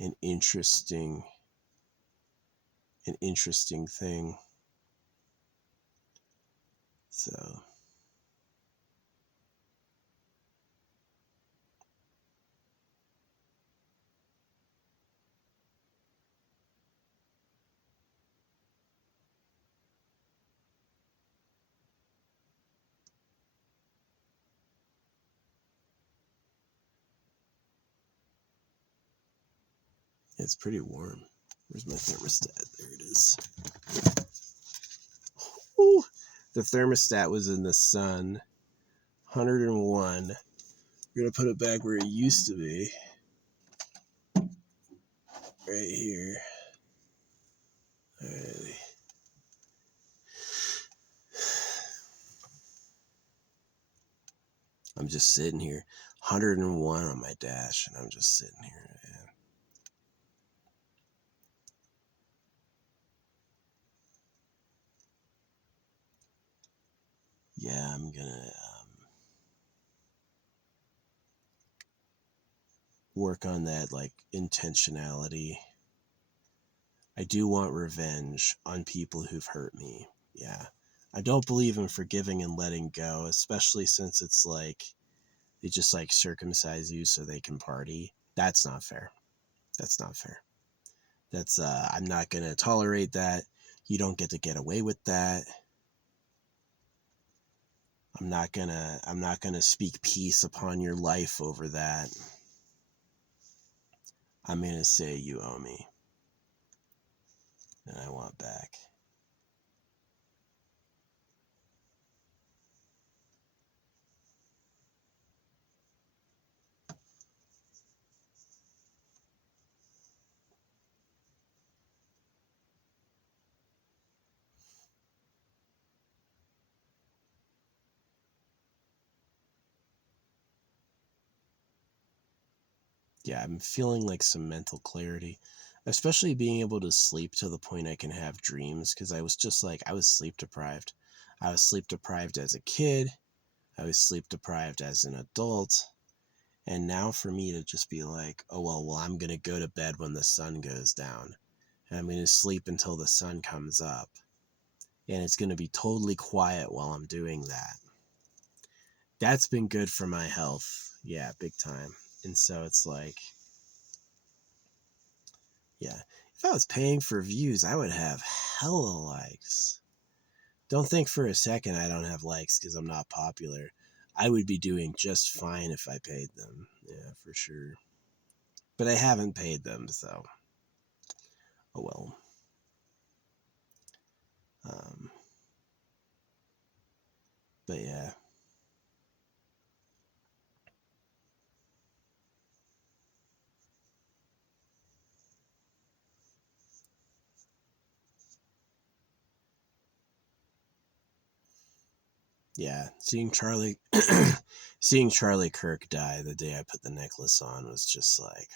an interesting thing. So it's pretty warm. Where's my thermostat? There it is. Ooh, the thermostat was in the sun. 101. We're gonna put it back where it used to be. Right here. Alrighty. I'm just sitting here. 101 on my dash, and I'm just sitting here. Man. Yeah, I'm gonna work on that, like, intentionality. I do want revenge on people who've hurt me. Yeah. I don't believe in forgiving and letting go, especially since it's like they just like circumcise you so they can party. That's not fair. That's not fair. That's I'm not going to tolerate that. You don't get away with that. I'm not going to speak peace upon your life over that. I'm going to say you owe me. And I want back. Yeah, I'm feeling like some mental clarity, especially being able to sleep to the point I can have dreams, because I was just like, I was sleep deprived. I was sleep deprived as a kid. I was sleep deprived as an adult. And now for me to just be like, oh, well, I'm going to go to bed when the sun goes down. And I'm going to sleep until the sun comes up. And it's going to be totally quiet while I'm doing that. That's been good for my health. Yeah, big time. And so it's like, yeah, if I was paying for views, I would have hella likes. Don't think for a second I don't have likes because I'm not popular. I would be doing just fine if I paid them. Yeah, for sure. But I haven't paid them, so oh well. Um, but yeah. Yeah, seeing Charlie Kirk die the day I put the necklace on was just like,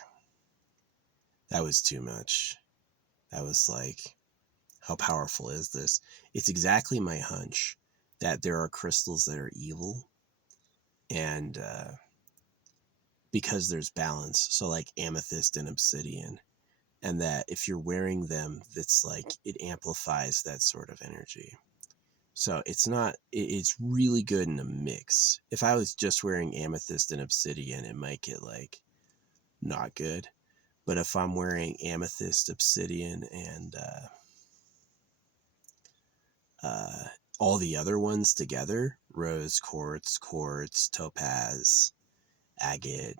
that was too much. That was like, how powerful is this? It's exactly my hunch that there are crystals that are evil, and because there's balance. So like amethyst and obsidian, and that if you're wearing them, that's like it amplifies that sort of energy. So it's not, it's really good in a mix. If I was just wearing amethyst and obsidian, it might get like not good. But if I'm wearing amethyst, obsidian, and all the other ones together, rose quartz, topaz, agate,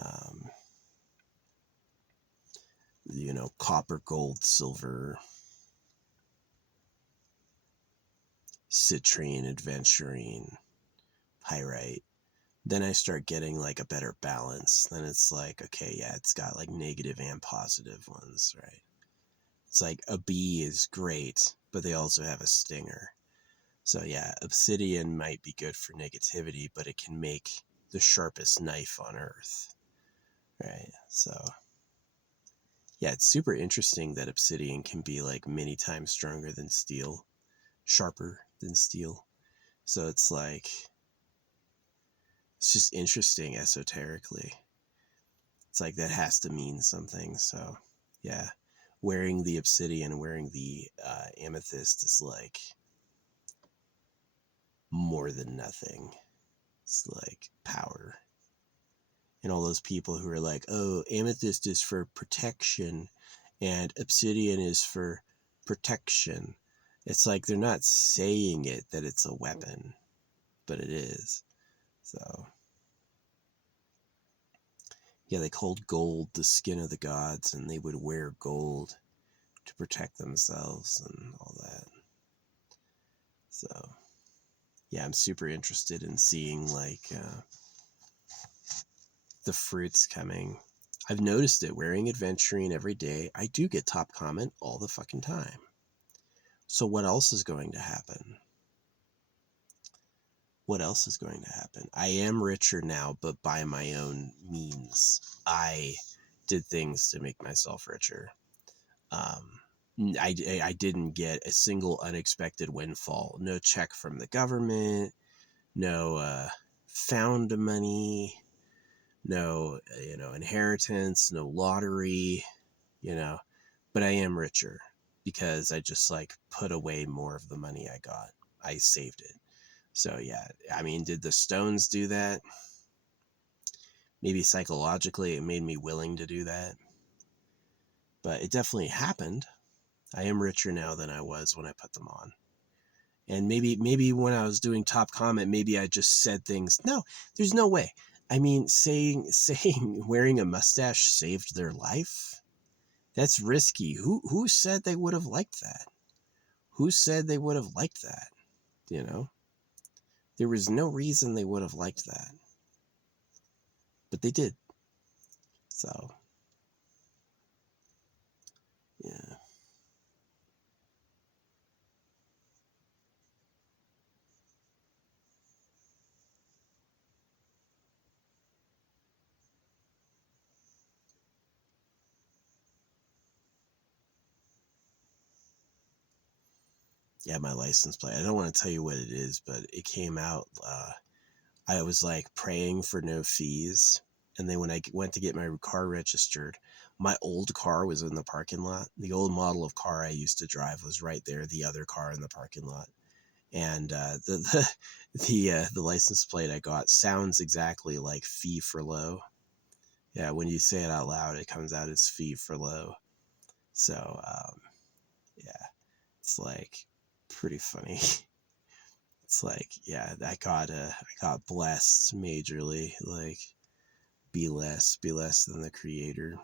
um, copper, gold, silver, citrine, aventurine, pyrite, then I start getting like a better balance. Then it's like, okay, yeah, it's got like negative and positive ones, right? It's like a bee is great, but they also have a stinger. So yeah, obsidian might be good for negativity, but it can make the sharpest knife on earth, right? So yeah, it's super interesting that obsidian can be like many times stronger than steel, sharper than steel. So it's like, it's just interesting esoterically. It's like that has to mean something. So yeah, wearing the obsidian, wearing the amethyst is like more than nothing. It's like power. And all those people who are like, oh, amethyst is for protection and obsidian is for protection. It's like they're not saying it that it's a weapon, but it is. So yeah, they called gold the skin of the gods, and they would wear gold to protect themselves and all that. So yeah, I'm super interested in seeing like the fruits coming. I've noticed it wearing aventurine every day. I do get top comment all the fucking time. So what else is going to happen? What else is going to happen? I am richer now, but by my own means. I did things to make myself richer. I didn't get a single unexpected windfall. No check from the government. No found money. No, inheritance. No lottery. But I am richer because I just like put away more of the money I got. I saved it. So yeah, I mean, did the stones do that? Maybe psychologically it made me willing to do that. But it definitely happened. I am richer now than I was when I put them on. And maybe when I was doing top comment, maybe I just said things. No, there's no way. I mean, saying wearing a mustache saved their life? That's risky. Who said they would have liked that? Who said they would have liked that? There was no reason they would have liked that. But they did. So, yeah. Yeah, my license plate. I don't want to tell you what it is, but it came out. I was like praying for no fees. And then when I went to get my car registered, my old car was in the parking lot. The old model of car I used to drive was right there, the other car in the parking lot. And the license plate I got sounds exactly like fee for low. Yeah, when you say it out loud, it comes out as fee for low. So yeah, it's like pretty funny. It's like, yeah, I got blessed majorly. Like, be less than the creator.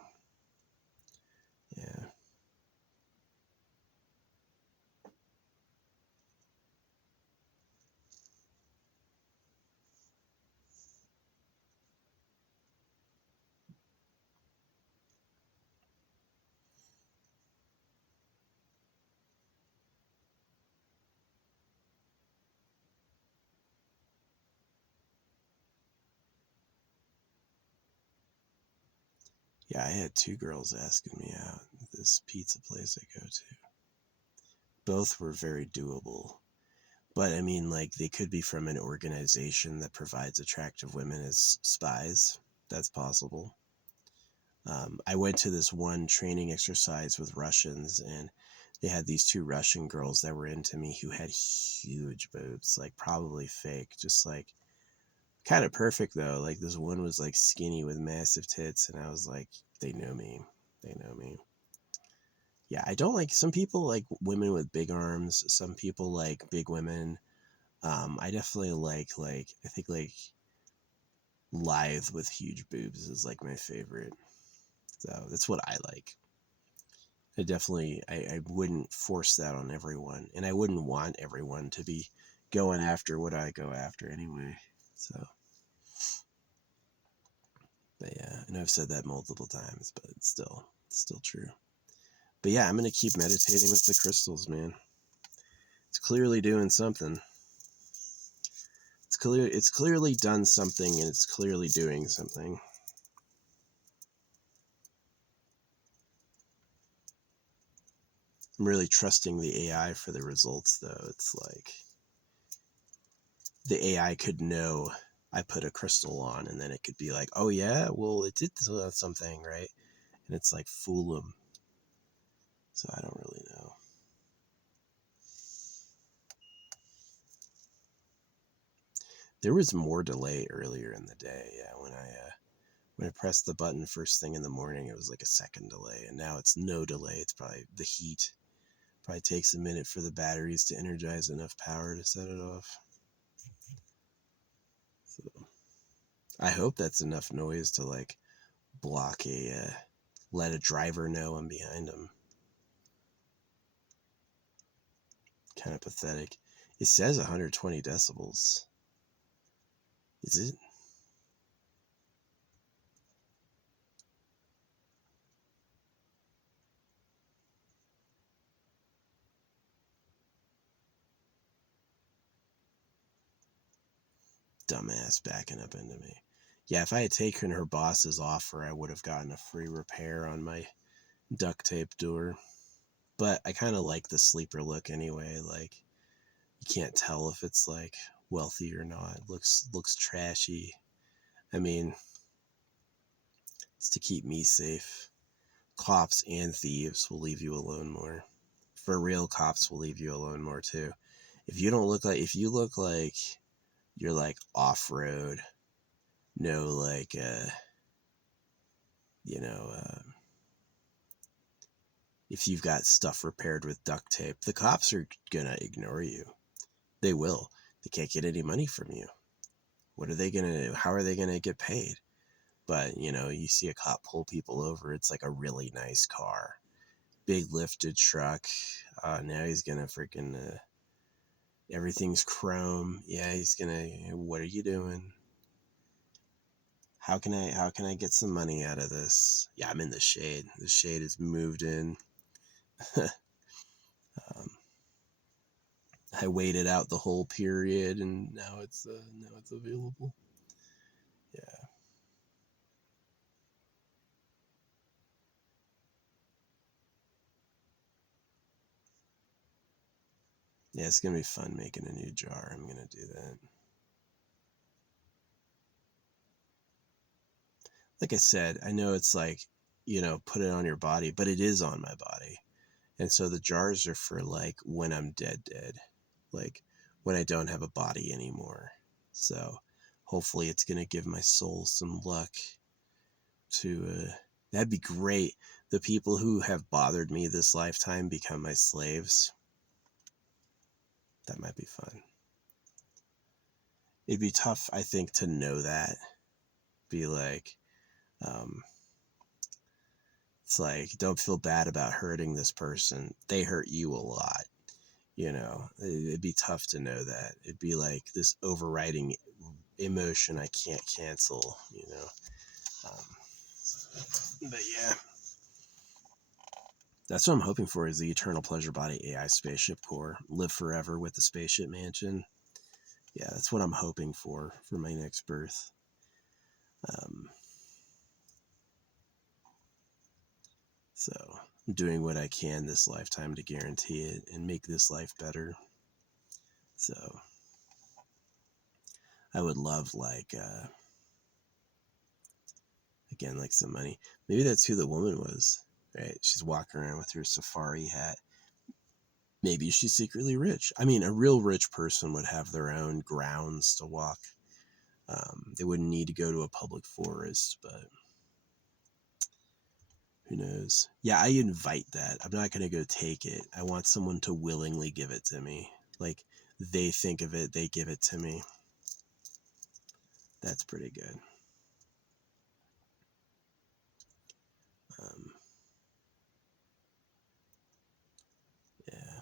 Yeah. Yeah, I had two girls asking me out at this pizza place I go to. Both were very doable. But I mean, like, they could be from an organization that provides attractive women as spies. That's possible. I went to this one training exercise with Russians, and they had these two Russian girls that were into me who had huge boobs, like probably fake, just like kind of perfect though. Like this one was like skinny with massive tits, and I was like, they know me. They know me. Yeah, I don't like some people like women with big arms. Some people like big women. I definitely like I think like lithe with huge boobs is like my favorite. So that's what I like. I wouldn't force that on everyone, and I wouldn't want everyone to be going after what I go after anyway. So, but yeah, I know I've said that multiple times, but it's still true. But yeah, I'm gonna keep meditating with the crystals, man. It's clearly doing something. It's clearly done something, and it's clearly doing something. I'm really trusting the AI for the results, though. It's like the AI could know I put a crystal on, and then it could be like, oh yeah, well it did something, right? And it's like fool them. So I don't really know. There was more delay earlier in the day. Yeah, when I pressed the button first thing in the morning, it was like a second delay, and now it's no delay. It's probably the heat. Probably takes a minute for the batteries to energize enough power to set it off. So I hope that's enough noise to like block let a driver know I'm behind him. Kind of pathetic. It says 120 decibels. Is it? Dumbass backing up into me. Yeah, if I had taken her boss's offer, I would have gotten a free repair on my duct tape door. But I kind of like the sleeper look anyway. Like you can't tell if it's like wealthy or not. It looks trashy. I mean, it's to keep me safe. Cops and thieves will leave you alone more. For real, cops will leave you alone more too. If you look like you're like off road, no, like, you know, if you've got stuff repaired with duct tape, the cops are gonna ignore you. They will. They can't get any money from you. What are they gonna do? How are they gonna get paid? But, you see a cop pull people over, it's like a really nice car. Big lifted truck. Now he's gonna freaking, everything's chrome. Yeah, he's gonna, what are you doing? How can I get some money out of this? Yeah, I'm in the shade. The shade is moved in. um, I waited out the whole period, and now it's available. Yeah, yeah, it's gonna be fun making a new jar. I'm gonna do that. Like I said, I know it's like, put it on your body, but it is on my body. And so the jars are for like when I'm dead, like when I don't have a body anymore. So hopefully it's going to give my soul some luck to, that'd be great. The people who have bothered me this lifetime become my slaves. That might be fun. It'd be tough, I think, to know that. Be like, um, it's like, don't feel bad about hurting this person. They hurt you a lot. It'd be tough to know that. It'd be like this overriding emotion I can't cancel. But yeah, that's what I'm hoping for is the Eternal Pleasure Body AI spaceship core. Live forever with the spaceship mansion. Yeah, that's what I'm hoping for my next birth. Um, so I'm doing what I can this lifetime to guarantee it and make this life better. So I would love like Again, like some money. Maybe that's who the woman was, right? She's walking around with her safari hat. Maybe she's secretly rich. I mean, a real rich person would have their own grounds to walk. They wouldn't need to go to a public forest, but who knows? Yeah, I invite that. I'm not going to go take it. I want someone to willingly give it to me. Like, they think of it, they give it to me. That's pretty good. Um, yeah.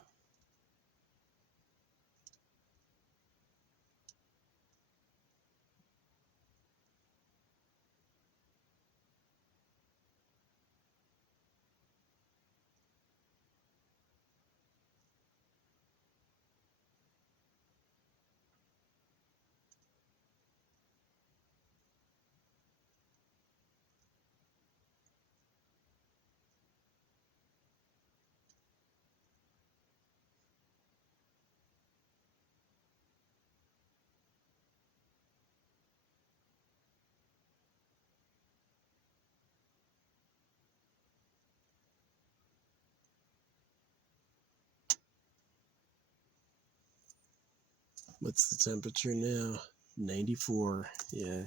What's the temperature now? 94. Yeah,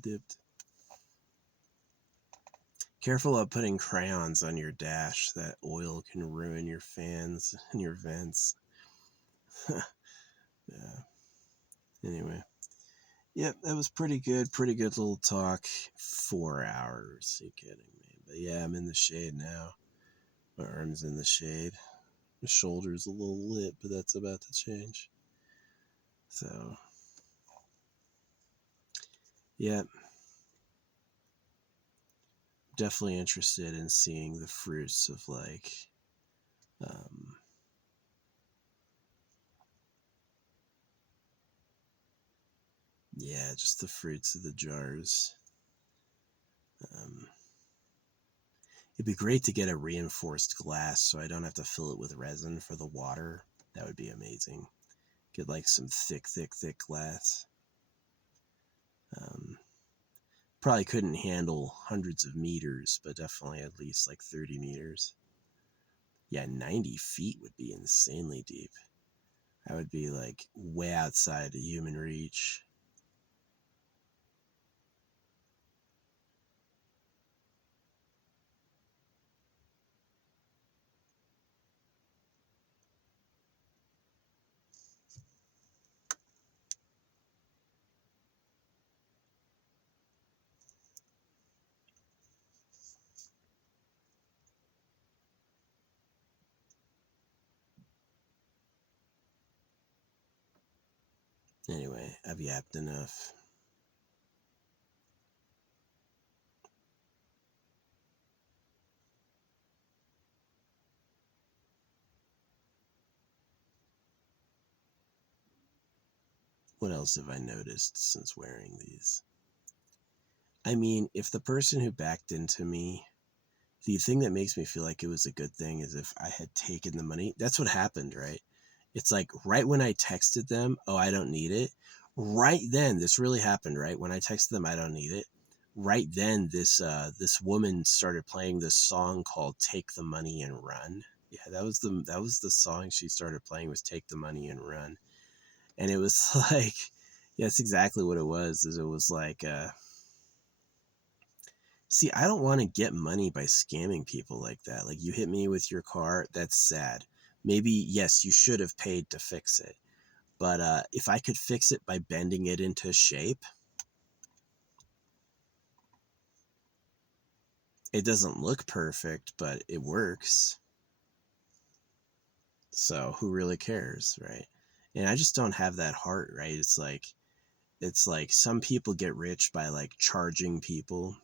dipped. Careful of putting crayons on your dash. That oil can ruin your fans and your vents. Yeah. Anyway. Yep, that was pretty good. Pretty good little talk. 4 hours. You kidding me? But yeah, I'm in the shade now. My arm's in the shade. My shoulder's a little lit, but that's about to change. So, yeah, definitely interested in seeing the fruits of like, um, yeah, just the fruits of the jars. Um, it'd be great to get a reinforced glass so I don't have to fill it with resin for the water. That would be amazing. Get like some thick, thick, thick glass. Um, Probably couldn't handle hundreds of meters, but definitely at least like 30 meters. Yeah, 90 feet would be insanely deep. That would be like way outside of human reach. Anyway, I've yapped enough. What else have I noticed since wearing these? I mean, if the person who backed into me, the thing that makes me feel like it was a good thing is if I had taken the money. That's what happened, right? It's like right when I texted them, oh, I don't need it. Right then, this really happened, right? When I texted them, I don't need it. Right then, this woman started playing this song called "Take the Money and Run." Yeah, that was the song she started playing, was "Take the Money and Run," and it was like, yeah, that's exactly what it was. Is it was like, see, I don't want to get money by scamming people like that. Like, you hit me with your car, that's sad. Maybe, yes, you should have paid to fix it. But if I could fix it by bending it into shape, it doesn't look perfect, but it works. So who really cares, right? And I just don't have that heart, right? It's like some people get rich by like charging people,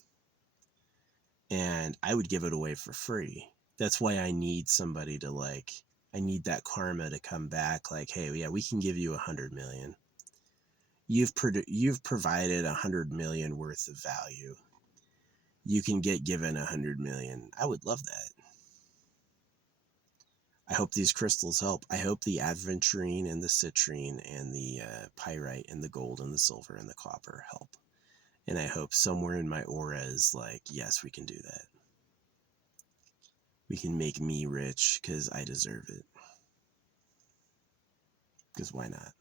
and I would give it away for free. That's why I need somebody to like, I need that karma to come back like, hey, yeah, we can give you 100 million. You've provided 100 million worth of value. You can get given 100 million. I would love that. I hope these crystals help. I hope the aventurine and the citrine and the pyrite and the gold and the silver and the copper help. And I hope somewhere in my aura is like, yes, we can do that. We can make me rich because I deserve it. Because why not?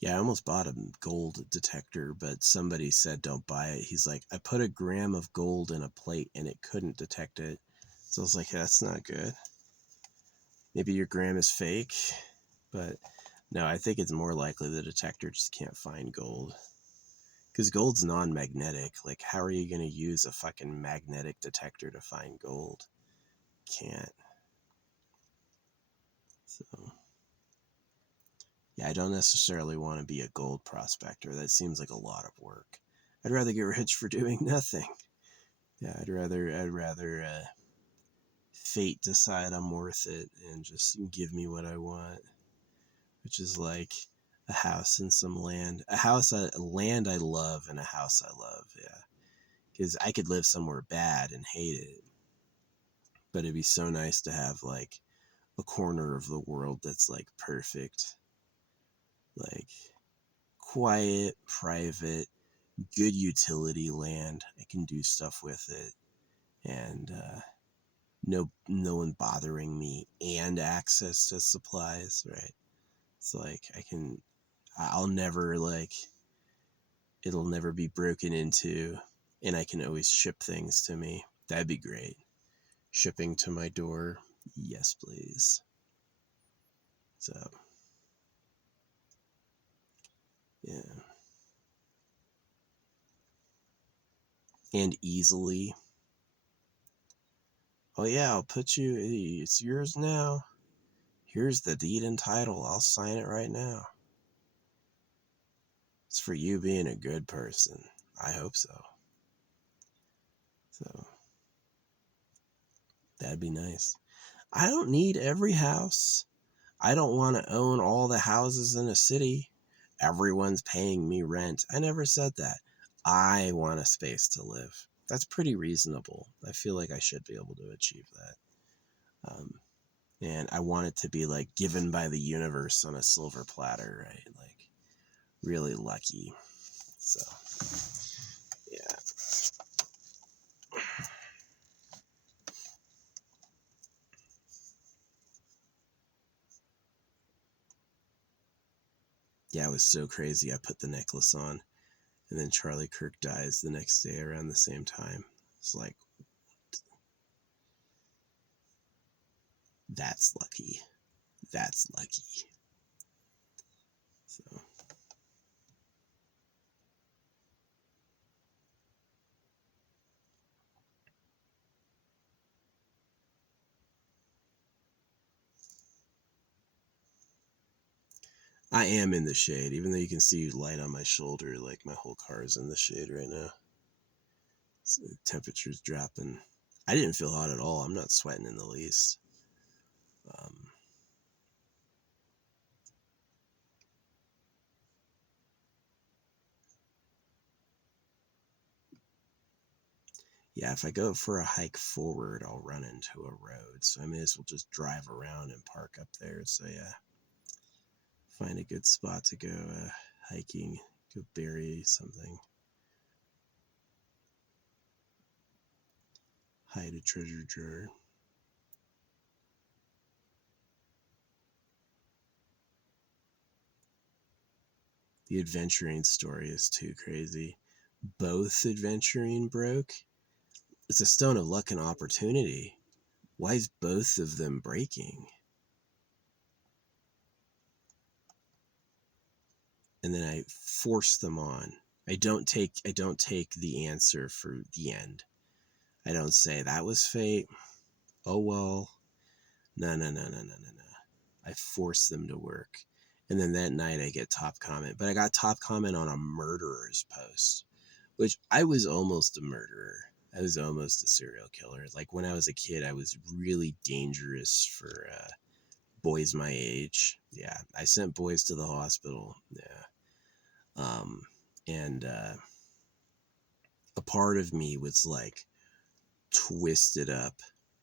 Yeah, I almost bought a gold detector, but somebody said don't buy it. He's like, I put a gram of gold in a plate and it couldn't detect it. So I was like, that's not good. Maybe your gram is fake, but no, I think it's more likely the detector just can't find gold. Because gold's non-magnetic. Like, how are you going to use a fucking magnetic detector to find gold? Can't. So, yeah, I don't necessarily want to be a gold prospector. That seems like a lot of work. I'd rather get rich for doing nothing. Yeah, I'd rather fate decide I'm worth it and just give me what I want, which is like a house and some land, land I love, and a house I love. Yeah, because I could live somewhere bad and hate it, but it'd be so nice to have like a corner of the world that's like perfect, like quiet, private, good utility land. I can do stuff with it, and no one bothering me, and access to supplies. Right? It's like I'll never like it'll never be broken into, and I can always ship things to me. That'd be great. Shipping to my door, yes, please. So, yeah. And easily. Oh, yeah, I'll put you, it's yours now. Here's the deed and title. I'll sign it right now. It's for you being a good person. I hope so. So, that'd be nice. I don't need every house. I don't want to own all the houses in a city. Everyone's paying me rent. I never said that. I want a space to live. That's pretty reasonable. I feel like I should be able to achieve that. And I want it to be like given by the universe on a silver platter, right? Like really lucky. So, yeah. Yeah, it was so crazy. I put the necklace on, and then Charlie Kirk dies the next day around the same time. It's like, that's lucky. That's lucky. So, I am in the shade, even though you can see light on my shoulder. Like my whole car is in the shade right now. So the temperature's dropping. I didn't feel hot at all. I'm not sweating in the least. Um, yeah, if I go for a hike forward, I'll run into a road. So I may as well just drive around and park up there. So yeah, find a good spot to go hiking, go bury something, hide a treasure drawer. The adventuring story is too crazy. Both adventuring broke. It's a stone of luck and opportunity. Why is both of them breaking? And then I force them on. I don't take the answer for the end. I don't say that was fate. Oh well. No, no, no, no, no, no, no. I force them to work. And then that night I get top comment. But I got top comment on a murderer's post, which I was almost a murderer. I was almost a serial killer. Like when I was a kid, I was really dangerous for boys my age. Yeah, I sent boys to the hospital. Yeah. Um, and a part of me was like twisted up,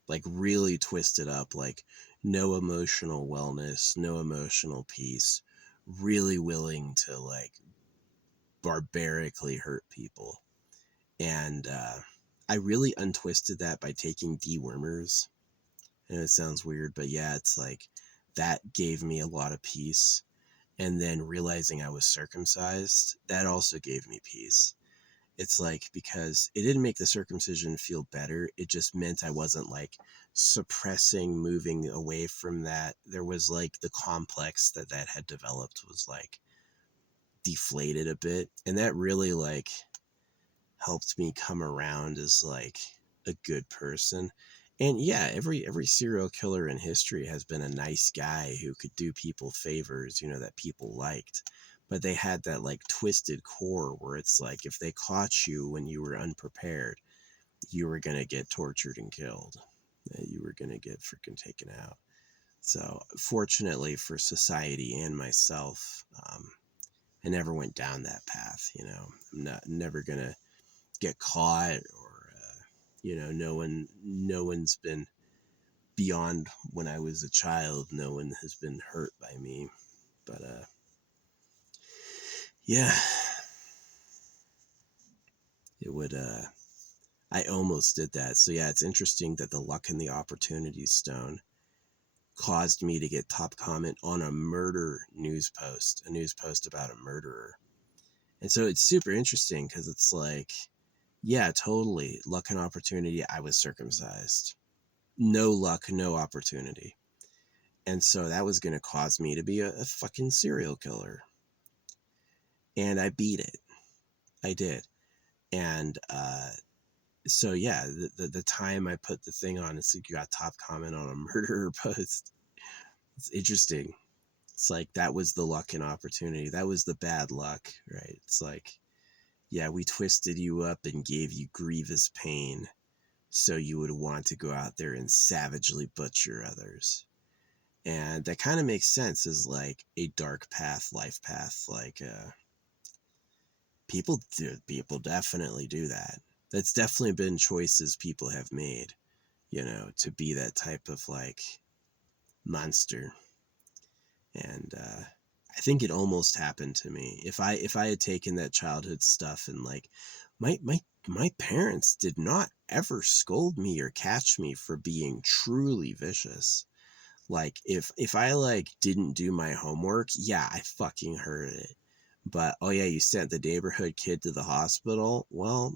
like really twisted up, like no emotional wellness, no emotional peace, really willing to like barbarically hurt people. And I really untwisted that by taking dewormers. And it sounds weird, but yeah, it's like that gave me a lot of peace. And then realizing I was circumcised, that also gave me peace. It's like, because it didn't make the circumcision feel better, it just meant I wasn't like suppressing, moving away from that. There was like the complex that had developed was like deflated a bit, and that really like helped me come around as like a good person. And yeah, every serial killer in history has been a nice guy who could do people favors, you know, that people liked. But they had that like twisted core where it's like if they caught you when you were unprepared, you were going to get tortured and killed. You were going to get freaking taken out. So fortunately for society and myself, I never went down that path. You know, I'm never going to get caught, or you know, no one's been beyond when I was a child. No one has been hurt by me. But yeah, it would I almost did that. So yeah, it's interesting that the luck and the opportunity stone caused me to get top comment on a murder news post, a news post about a murderer. And so it's super interesting because it's like, yeah, totally luck and opportunity. I was circumcised. No luck, no opportunity. And so that was going to cause me to be a fucking serial killer. And I beat it. I did. And so yeah, the time I put the thing on, it's like you got top comment on a murderer post. It's interesting. It's like that was the luck and opportunity. That was the bad luck, right? It's like, yeah, we twisted you up and gave you grievous pain so you would want to go out there and savagely butcher others. And that kind of makes sense as like a dark path, life path. Like people definitely do that. That's definitely been choices people have made, you know, to be that type of like monster. And I think it almost happened to me. If I had taken that childhood stuff and like my parents did not ever scold me or catch me for being truly vicious. Like if I like didn't do my homework, yeah, I fucking heard it. But oh yeah, you sent the neighborhood kid to the hospital. Well,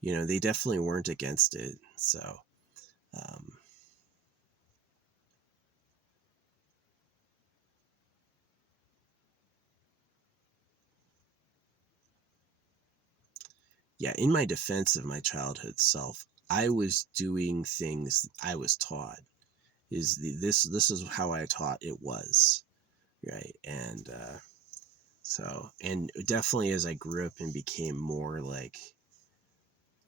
you know, they definitely weren't against it. So um yeah, in my defense of my childhood self, I was doing things I was taught. This is how I taught it was, right? And so, and definitely as I grew up and became more like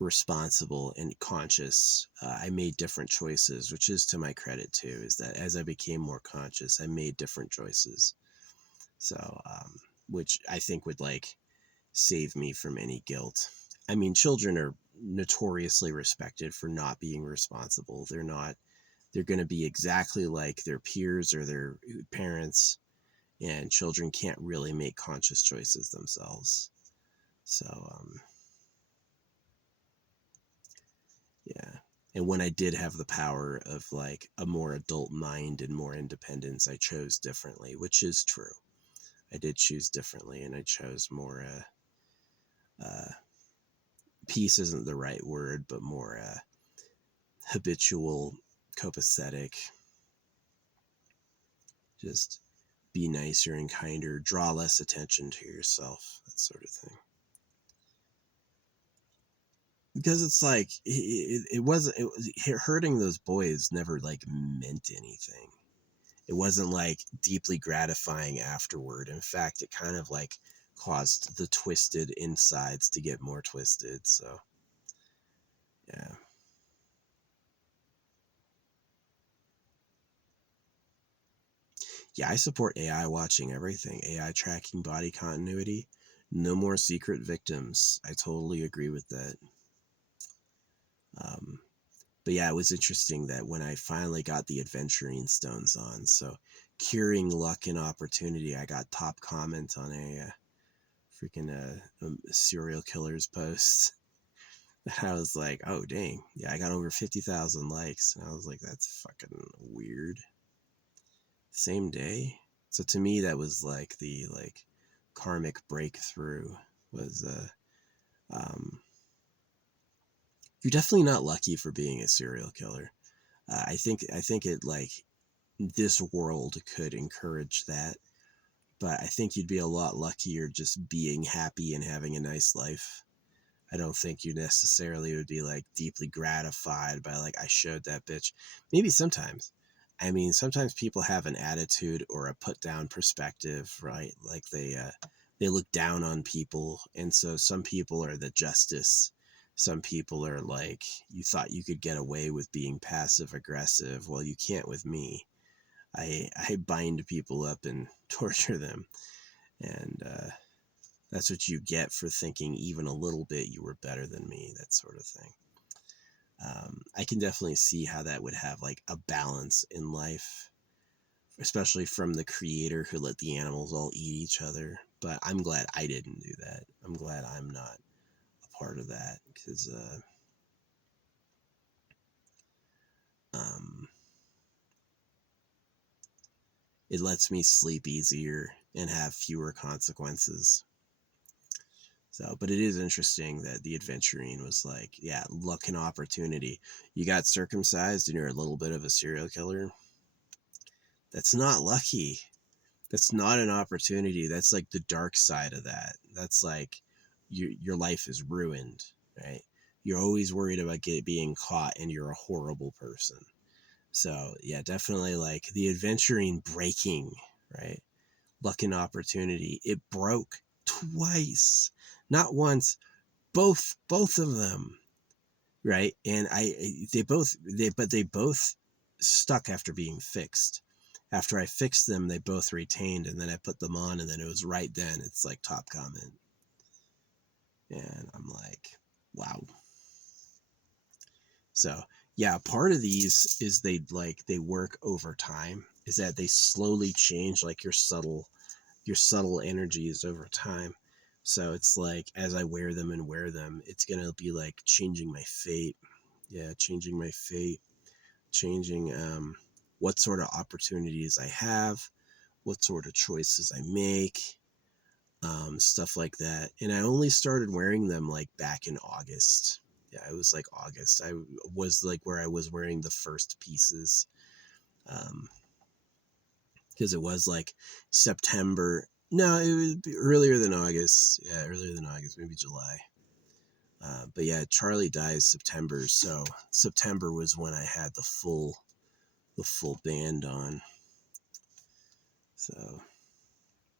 responsible and conscious, I made different choices, which is to my credit too, is that as I became more conscious, I made different choices. So which I think would like save me from any guilt. I mean, children are notoriously respected for not being responsible. They're going to be exactly like their peers or their parents, and children can't really make conscious choices themselves. So, yeah. And when I did have the power of like a more adult mind and more independence, I chose differently, which is true. I did choose differently, and I chose more, peace isn't the right word, but more, habitual, copacetic, just be nicer and kinder, draw less attention to yourself, that sort of thing. Because it's like it wasn't hurting those boys never like meant anything. It wasn't like deeply gratifying afterward. In fact, it kind of like caused the twisted insides to get more twisted. So yeah. Yeah, I support AI watching everything. AI tracking body continuity. No more secret victims. I totally agree with that. Um, but yeah, it was interesting that when I finally got the adventuring stones on, so curing luck and opportunity, I got top comment on a freaking serial killer's post. I was like, oh dang, yeah, I got over 50,000 likes, and I was like, that's fucking weird. Same day. So to me, that was like the karmic breakthrough. Was um, you're definitely not lucky for being a serial killer. I think it like this world could encourage that, but I think you'd be a lot luckier just being happy and having a nice life. I don't think you necessarily would be like deeply gratified by like I showed that bitch. Maybe sometimes. I mean, sometimes people have an attitude or a put down perspective, right? Like they look down on people, and so some people are the justice. Some people are like, you thought you could get away with being passive aggressive. Well, you can't with me. I bind people up and torture them, and that's what you get for thinking even a little bit you were better than me, that sort of thing. I can definitely see how that would have like a balance in life, especially from the creator who let the animals all eat each other. But I'm glad I didn't do that. I'm glad I'm not a part of that, because um, it lets me sleep easier and have fewer consequences. So, but it is interesting that the adventuring was like, yeah, luck and opportunity. You got circumcised and you're a little bit of a serial killer. That's not lucky. That's not an opportunity. That's like the dark side of that. That's like your life is ruined, right? You're always worried about being caught, and you're a horrible person. So yeah, definitely like the adventuring breaking, right? Luck and opportunity. It broke twice, not once, both of them, right? And they both stuck after being fixed. After I fixed them, they both retained, and then I put them on, and then it was right then. It's like top comment, and I'm like, wow. So yeah, part of these is they work over time. Is that they slowly change like your subtle energies over time. So it's like as I wear them and wear them, it's gonna be like changing my fate. Yeah, changing my fate, changing what sort of opportunities I have, what sort of choices I make, stuff like that. And I only started wearing them like back in August. Yeah, it was like August. I was like where I was wearing the first pieces. Um, because it was like September. No, it was earlier than August. Yeah, earlier than August, maybe July. But yeah, Charlie dies September, so September was when I had the full band on. So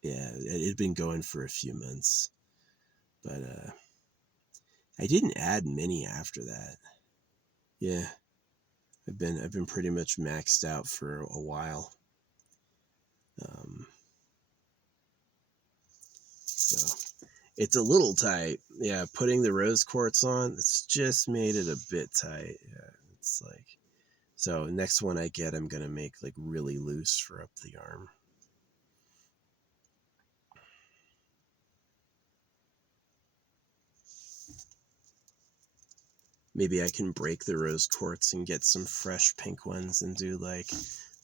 yeah, it had been going for a few months, but I didn't add many after that. Yeah, I've been pretty much maxed out for a while. Um, so it's a little tight. Yeah, putting the rose quartz on, it's just made it a bit tight. Yeah, it's like, so next one I get, I'm gonna make like really loose for up the arm. Maybe I can break the rose quartz and get some fresh pink ones and do like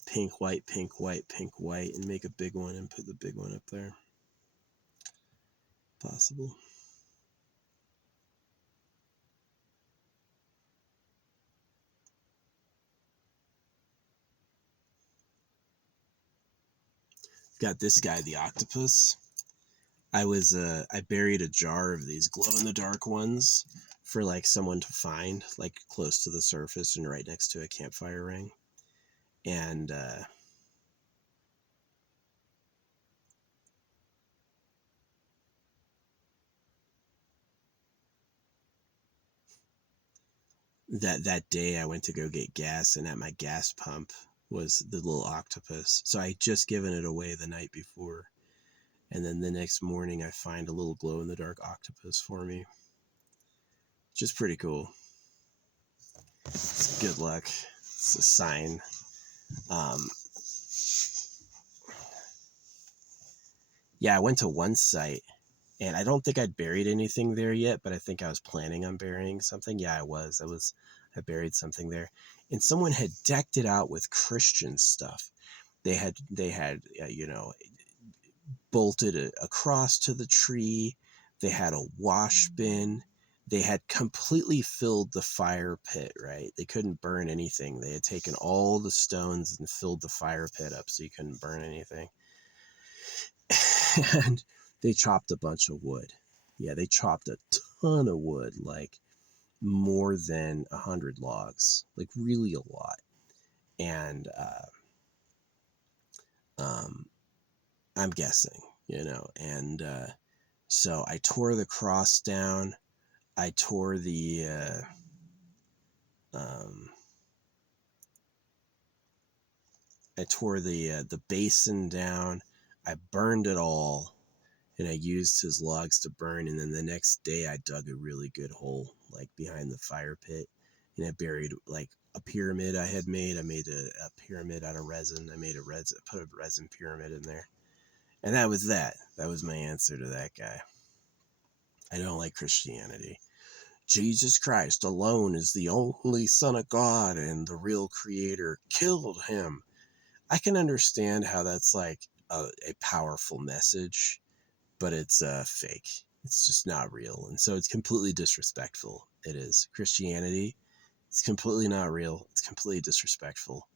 pink, white, pink, white, pink, white, and make a big one and put the big one up there. Possible. Got this guy, the octopus. I buried a jar of these glow in the dark ones for like someone to find, like close to the surface and right next to a campfire ring. And that day I went to go get gas, and at my gas pump was the little octopus. So I had just given it away the night before. And then the next morning I find a little glow in the dark octopus for me. Which is pretty cool. It's good luck. It's a sign. Yeah, I went to one site and I don't think I'd buried anything there yet, but I think I was planning on burying something. Yeah, I was. I buried something there. And someone had decked it out with Christian stuff. They had bolted a cross to the tree. They had a wash bin. They had completely filled the fire pit, right? They couldn't burn anything. They had taken all the stones and filled the fire pit up so you couldn't burn anything. And they chopped a bunch of wood. Yeah, they chopped a ton of wood, like more than 100 logs, like really a lot. And I'm guessing, and so I tore the cross down. I tore the basin down. I burned it all, and I used his logs to burn. And then the next day, I dug a really good hole, like behind the fire pit, and I buried like a pyramid I had made. I made a pyramid out of resin. Put a resin pyramid in there, and that was that. That was my answer to that guy. I don't like Christianity. Jesus Christ alone is the only Son of God, and the real Creator killed him. I can understand how that's like a powerful message, but it's fake. It's just not real. And so it's completely disrespectful. It is. Christianity, it's completely not real. It's completely disrespectful.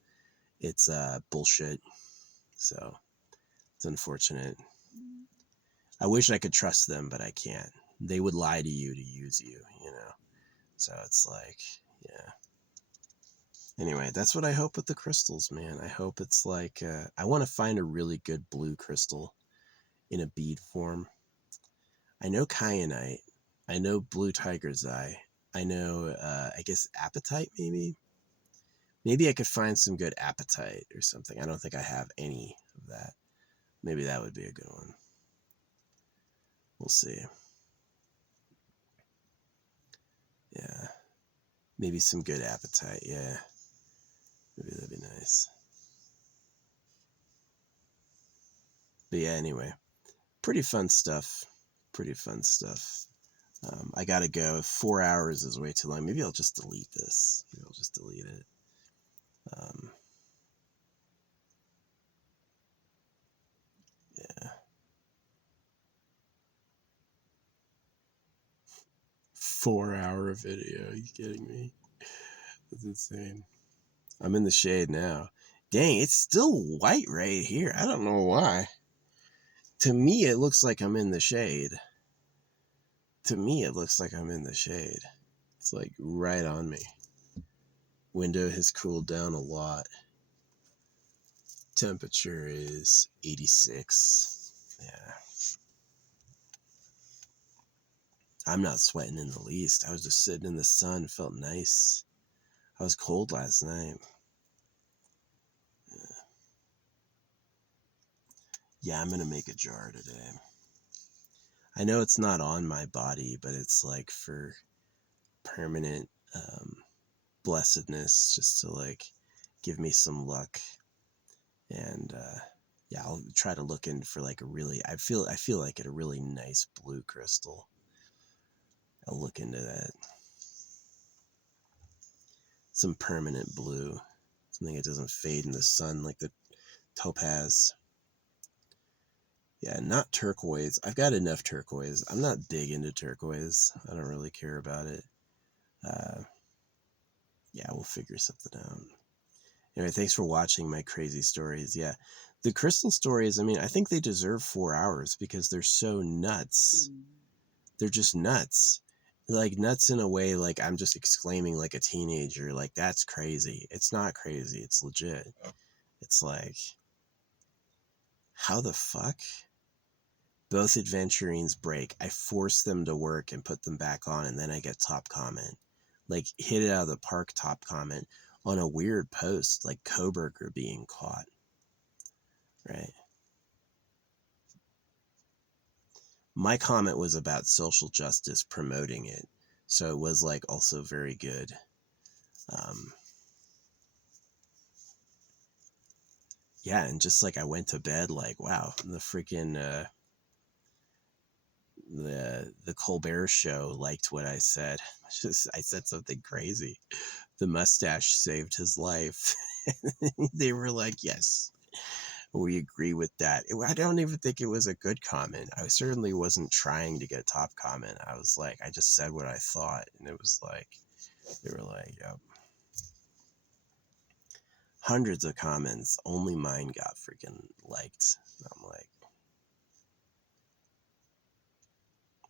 It's bullshit. So it's unfortunate. I wish I could trust them, but I can't. They would lie to you to use you, So it's like, yeah. Anyway, that's what I hope with the crystals, man. I hope it's like, I want to find a really good blue crystal in a bead form. I know kyanite. I know blue tiger's eye. I know, I guess apatite maybe? Maybe I could find some good apatite or something. I don't think I have any of that. Maybe that would be a good one. We'll see. Yeah. Maybe some good apatite, yeah. Maybe that'd be nice. But yeah, anyway. Pretty fun stuff. I gotta go. 4 hours is way too long. Maybe I'll just delete this. Yeah. 4-hour video. Are you kidding me? That's insane. I'm in the shade now. Dang, it's still white right here. I don't know why. To me, it looks like I'm in the shade. It's like right on me. Window has cooled down a lot. Temperature is 86. Yeah. I'm not sweating in the least. I was just sitting in the sun. Felt nice. I was cold last night. Yeah, I'm going to make a jar today. I know it's not on my body, but it's like for permanent blessedness, just to like give me some luck. And yeah, I'll try to look in for like a really, I feel like a really nice blue crystal. I'll look into that. Some permanent blue. Something that doesn't fade in the sun like the topaz. Yeah, not turquoise. I've got enough turquoise. I'm not big into turquoise. I don't really care about it. Yeah, we'll figure something out. Anyway, thanks for watching my crazy stories. Yeah, the crystal stories, I mean, I think they deserve 4 hours because they're so nuts. They're just nuts. Like nuts in a way like I'm just exclaiming like a teenager, like that's crazy. It's not crazy. It's legit. It's like, how the fuck? Both adventurines break. I force them to work and put them back on, and then I get top comment. Like, hit it out of the park top comment. on a weird post like Koberger being caught, right? My comment was about social justice promoting it, so it was like also very good. Yeah, and just like I went to bed like, wow, the freaking the Colbert Show liked what I said. I said something crazy. The mustache saved his life. They were like, yes, we agree with that. I don't even think it was a good comment. I certainly wasn't trying to get a top comment. I was like, I just said what I thought, and it was like, they were like, yep. Hundreds of comments. Only mine got freaking liked. And I'm like,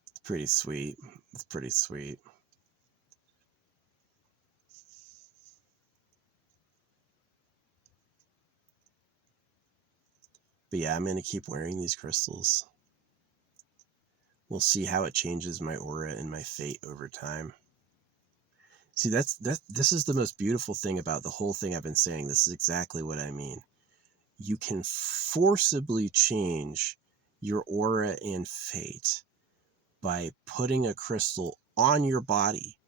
it's pretty sweet. It's pretty sweet. But yeah, I'm going to keep wearing these crystals. We'll see how it changes my aura and my fate over time. See, this is the most beautiful thing about the whole thing I've been saying. This is exactly what I mean. You can forcibly change your aura and fate by putting a crystal on your body.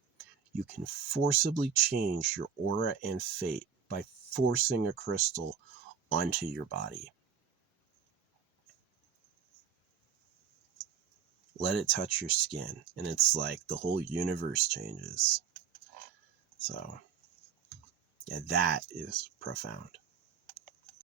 You can forcibly change your aura and fate by forcing a crystal onto your body. Let it touch your skin, and it's like the whole universe changes. So, yeah, that is profound.